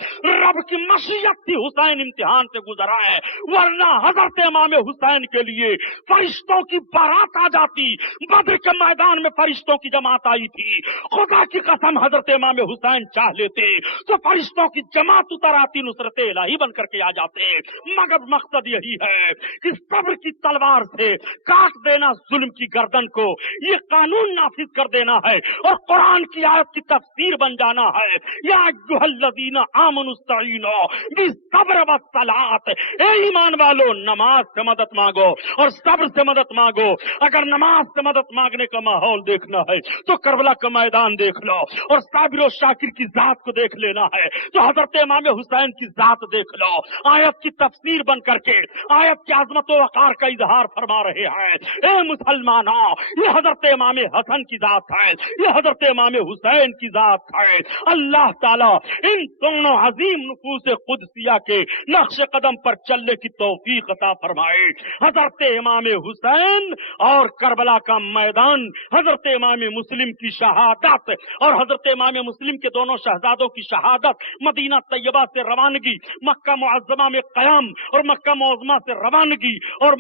रब की मशीयत थी हुसैन इम्तिहान से गुजरा है, वरना हजरत इमाम हुसैन के लिए फरिश्तों की बारात आ जाती। बद्र के मैदान में फरिश्तों की जमात आई थी, खुदा की कसम हजरत इमाम हुसैन चाह लेते तो फरिश्तों की जमात उतर आती, नुसरत इलाही बन करके आ जाते। मगर मकसद यही है कि सब्र की तलवार से काट देना जुल्म की गर्दन को, ये कानून नाफिज कर देना है और कुरान की आयत की तफसीर बन जाना है। या अय्युहल्लज़ीना आमनुस्तईनो बिस्सब्र वस्सलात, ए ईमान वालो नमाज से मदद मांगो और सब्र से मदद मांगो। अगर नमाज से मदद मांगने का माहौल देखना है तो करबला का मैदान देख लो और साबिर और शाकिर की जात को देख लेना है तो हजरत इमाम हुसैन की जात देख लो। आयत की तफसीर बन करके आयत की आजमत व वकार का इजहार फरमा रहे हैं। ए मुसलमानों ये हजरत इमाम हसन की जात है, ये हजरत इमाम हुसैन की जात है। अल्लाह ताला इन दोनों अजीम नफूस कुदसिया के नक्श कदम पर चलने की तौफीक अता फरमाए। हजरत इमाम हुसैन और करबला का मैदान, हजरत इमाम मुस्लिम की शहादत और हजरत इमाम मुस्लिम के दोनों शहजादों की शहादत, मदीना तैयबा से रवानगी, मक्का मुअज्जमा में कयाम और मक्का मुअज्जमा से रवानगी और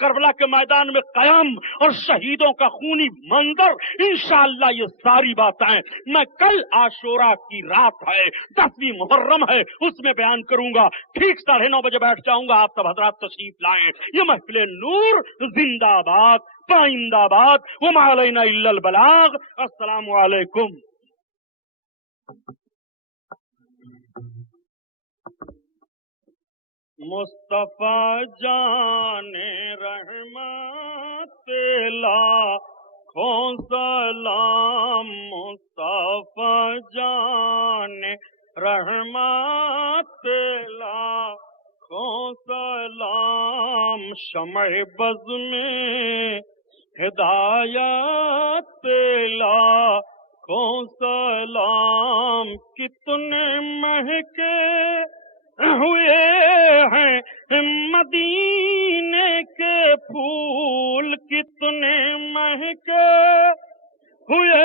करबला के मैदान में कयाम और शहीदों का खूनी मंजर, इंशाअल्लाह ये सारी बातें मैं कल आशूरा की रात है 10वीं मुहर्रम है उसमें बयान करूंगा। ठीक 9:30 बजे बैठ जाऊंगा, आप सब हजरात तशरीफ लाएं। ये महफिल नूर जिंदाबाद पाइंदाबाद, वमा अलैना इल्लल बलाग। अस्सलामु अलैकुम। मुस्तफा जाने रहमत लाखों सलाम, मुस्तफा जाने रहमत लाखों सलाम, शमअ बज़ में हिदायत लाखों सलाम, कितने महके हुए हैं मदीने के फूल, कितने महके हुए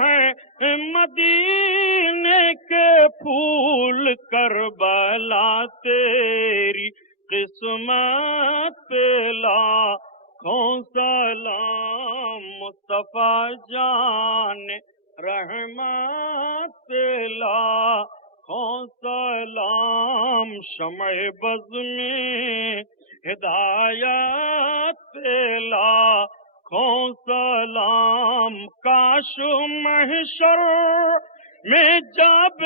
हैं मदीने के फूल, करबला तेरी किस्मत लाखों सलाम, मुस्तफा जाने रहमत लाखों सलाम, शमअ बज़ में हिदायत लाखों सलाम, काश महशर में जब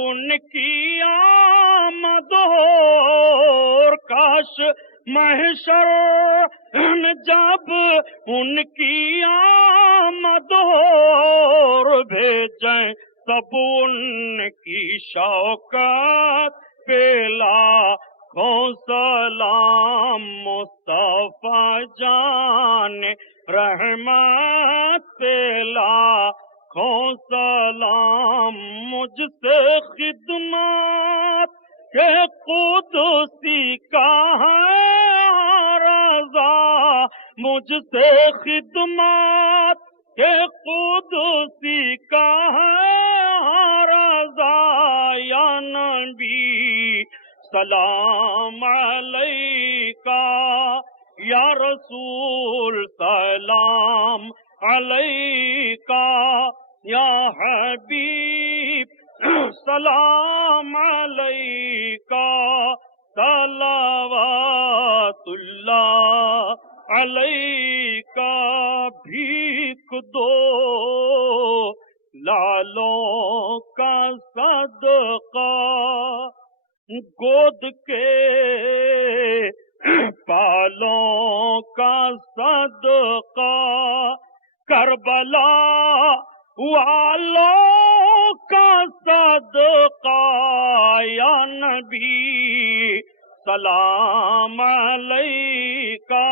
उनकी आमद हो, काश महशर में जब उनकी आमद हो, भेजें सब उनकी शौकत पे लाखों सलाम, मुस्तफा जाने رحمت پہ لاکھوں سلام، مجھ سے خدمات کہ قدسی کا ہے رضا، مجھ سے خدمات کہ قدسی کا ہے رضا، یا نبی سلام علیکہ، یا رسول سلام علیکہ، یا حبیب سلام علیکہ، صلوات اللہ علیکہ، بھیک دو لالوں کا صدقہ، گود کے پالوں کا صدقہ، کربلا والوں کا صدقہ، یا نبی سلام علیکہ،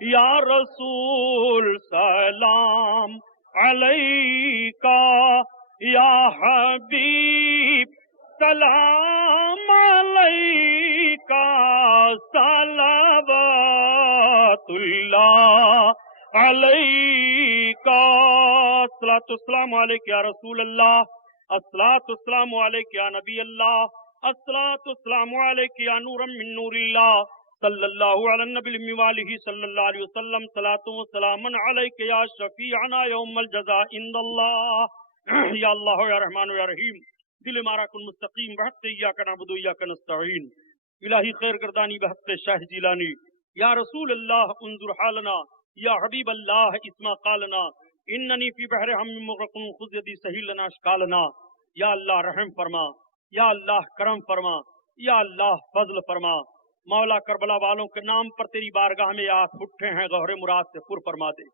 یا رسول سلام علیکہ، یا حبیب سلام علیکہ، صلوات اللہ علیکہ، الصلاۃ والسلام علیک یا رسول اللہ، الصلاۃ والسلام علیک یا نبی اللہ، الصلاۃ والسلام علیک یا نورا من نور اللہ، صلی اللہ علی النبی الأمی وآلہ صلی اللہ علیہ وسلم، صلاۃ و سلام علیک یا شفیعنا یوم الجزاء عند اللہ، یا اللہ یا رحمان یا رحیم، دل مارا کن مستقیم بحق ایاک نعبد و ایاک نستعین، الہی خیر گردانی بحق شاہ جیلانی، یا رسول اللہ انظر حالنا، یا حبیب اللہ اسما قالنا، اننی فی بحر ہم مغرق خذ یدی سہیل لنا اشکالنا، یا اللہ رحم فرما، یا اللہ کرم فرما، یا اللہ فضل فرما، مولا کربلا والوں کے نام پر تیری بارگاہ میں آس اٹھے ہیں، غور مراد سے پر فرما دے،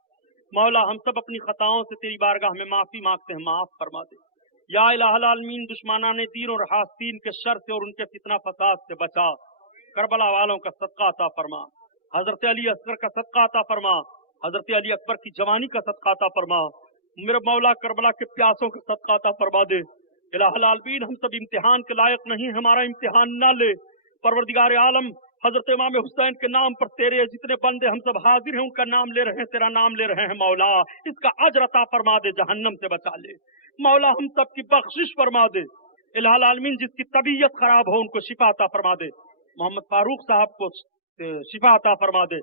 مولا ہم سب اپنی خطاؤں سے تیری بارگاہ میں معافی مانگتے ہیں، معاف فرما دے، یا الہ العالمین دشمنان دین اور حاسدین کے شر سے اور ان کے فتنہ فساد سے بچا، کربلا والوں کا صدقہ عطا فرما، حضرت علی اصغر کا صدقہ عطا فرما، حضرت علی اکبر کی جوانی کا صدقہ عطا فرما، میرے مولا کربلا کے پیاسوں کا صدقہ عطا فرما دے، الہ العالمین ہم سب امتحان کے لائق نہیں، ہمارا امتحان نہ لے، پروردگار عالم حضرت امام حسین کے نام پر تیرے جتنے بندے ہم سب حاضر ہیں ان کا نام لے رہے ہیں، تیرا نام لے رہے ہیں، مولا اس کا اجر عطا فرما دے، جہنم سے بچا لے، مولا ہم سب کی بخشش فرما دے، الہ العالمین جس کی طبیعت خراب ہو ان کو شفا عطا فرما دے، محمد فاروق صاحب کو شفا عطا فرما دے،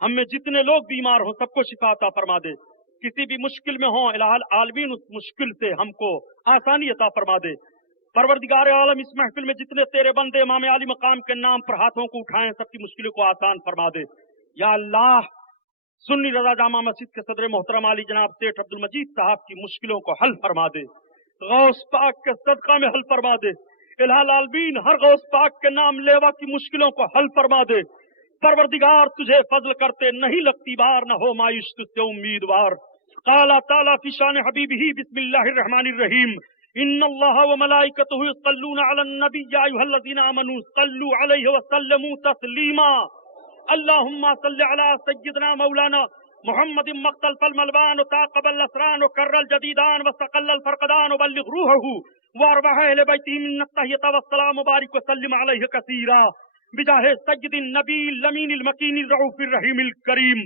ہم میں جتنے لوگ بیمار ہوں سب کو شفا عطا فرما دے، کسی بھی مشکل میں ہوں الہ العالمین اس مشکل سے ہم کو آسانی عطا فرما دے، پروردگار عالم اس محفل میں جتنے تیرے بندے امام علی مقام کے نام پر ہاتھوں کو اٹھائیں سب کی مشکلوں کو آسان فرما دے، یا اللہ سنی رضا جامع مسجد کے صدر محترم علی جناب سیٹھ عبد المجید صاحب کی مشکلوں کو حل فرما دے، غوث پاک کے صدقہ میں حل فرما دے، الہ العالمین ہر غوث پاک کے نام لیوا کی مشکلوں کو حل فرما دے، پروردگار تجھے فضل کرتے نہیں لگتی بار نہ ہو مایوس تجھ سے امیدوار، قال تعالی فی شان حبیبہ بسم اللہ الرحمن الرحیم، ان اللہ وملائکتہ یصلون علی النبی یا ایھا الذین آمنوا صلوا علیہ وسلموا تسلیما، اللہم صل علی سیدنا مولانا محمد مختلف الملبان وتاقب الاسران وکر الجدیدان وسقل الفرقدان وبلغ روحہ وارواح اہل بیتہ من التحیۃ والسلام وبارک وسلم علیہ کثیرا بجاہ سید النبی الامین المکین الرؤوف الرحیم الکریم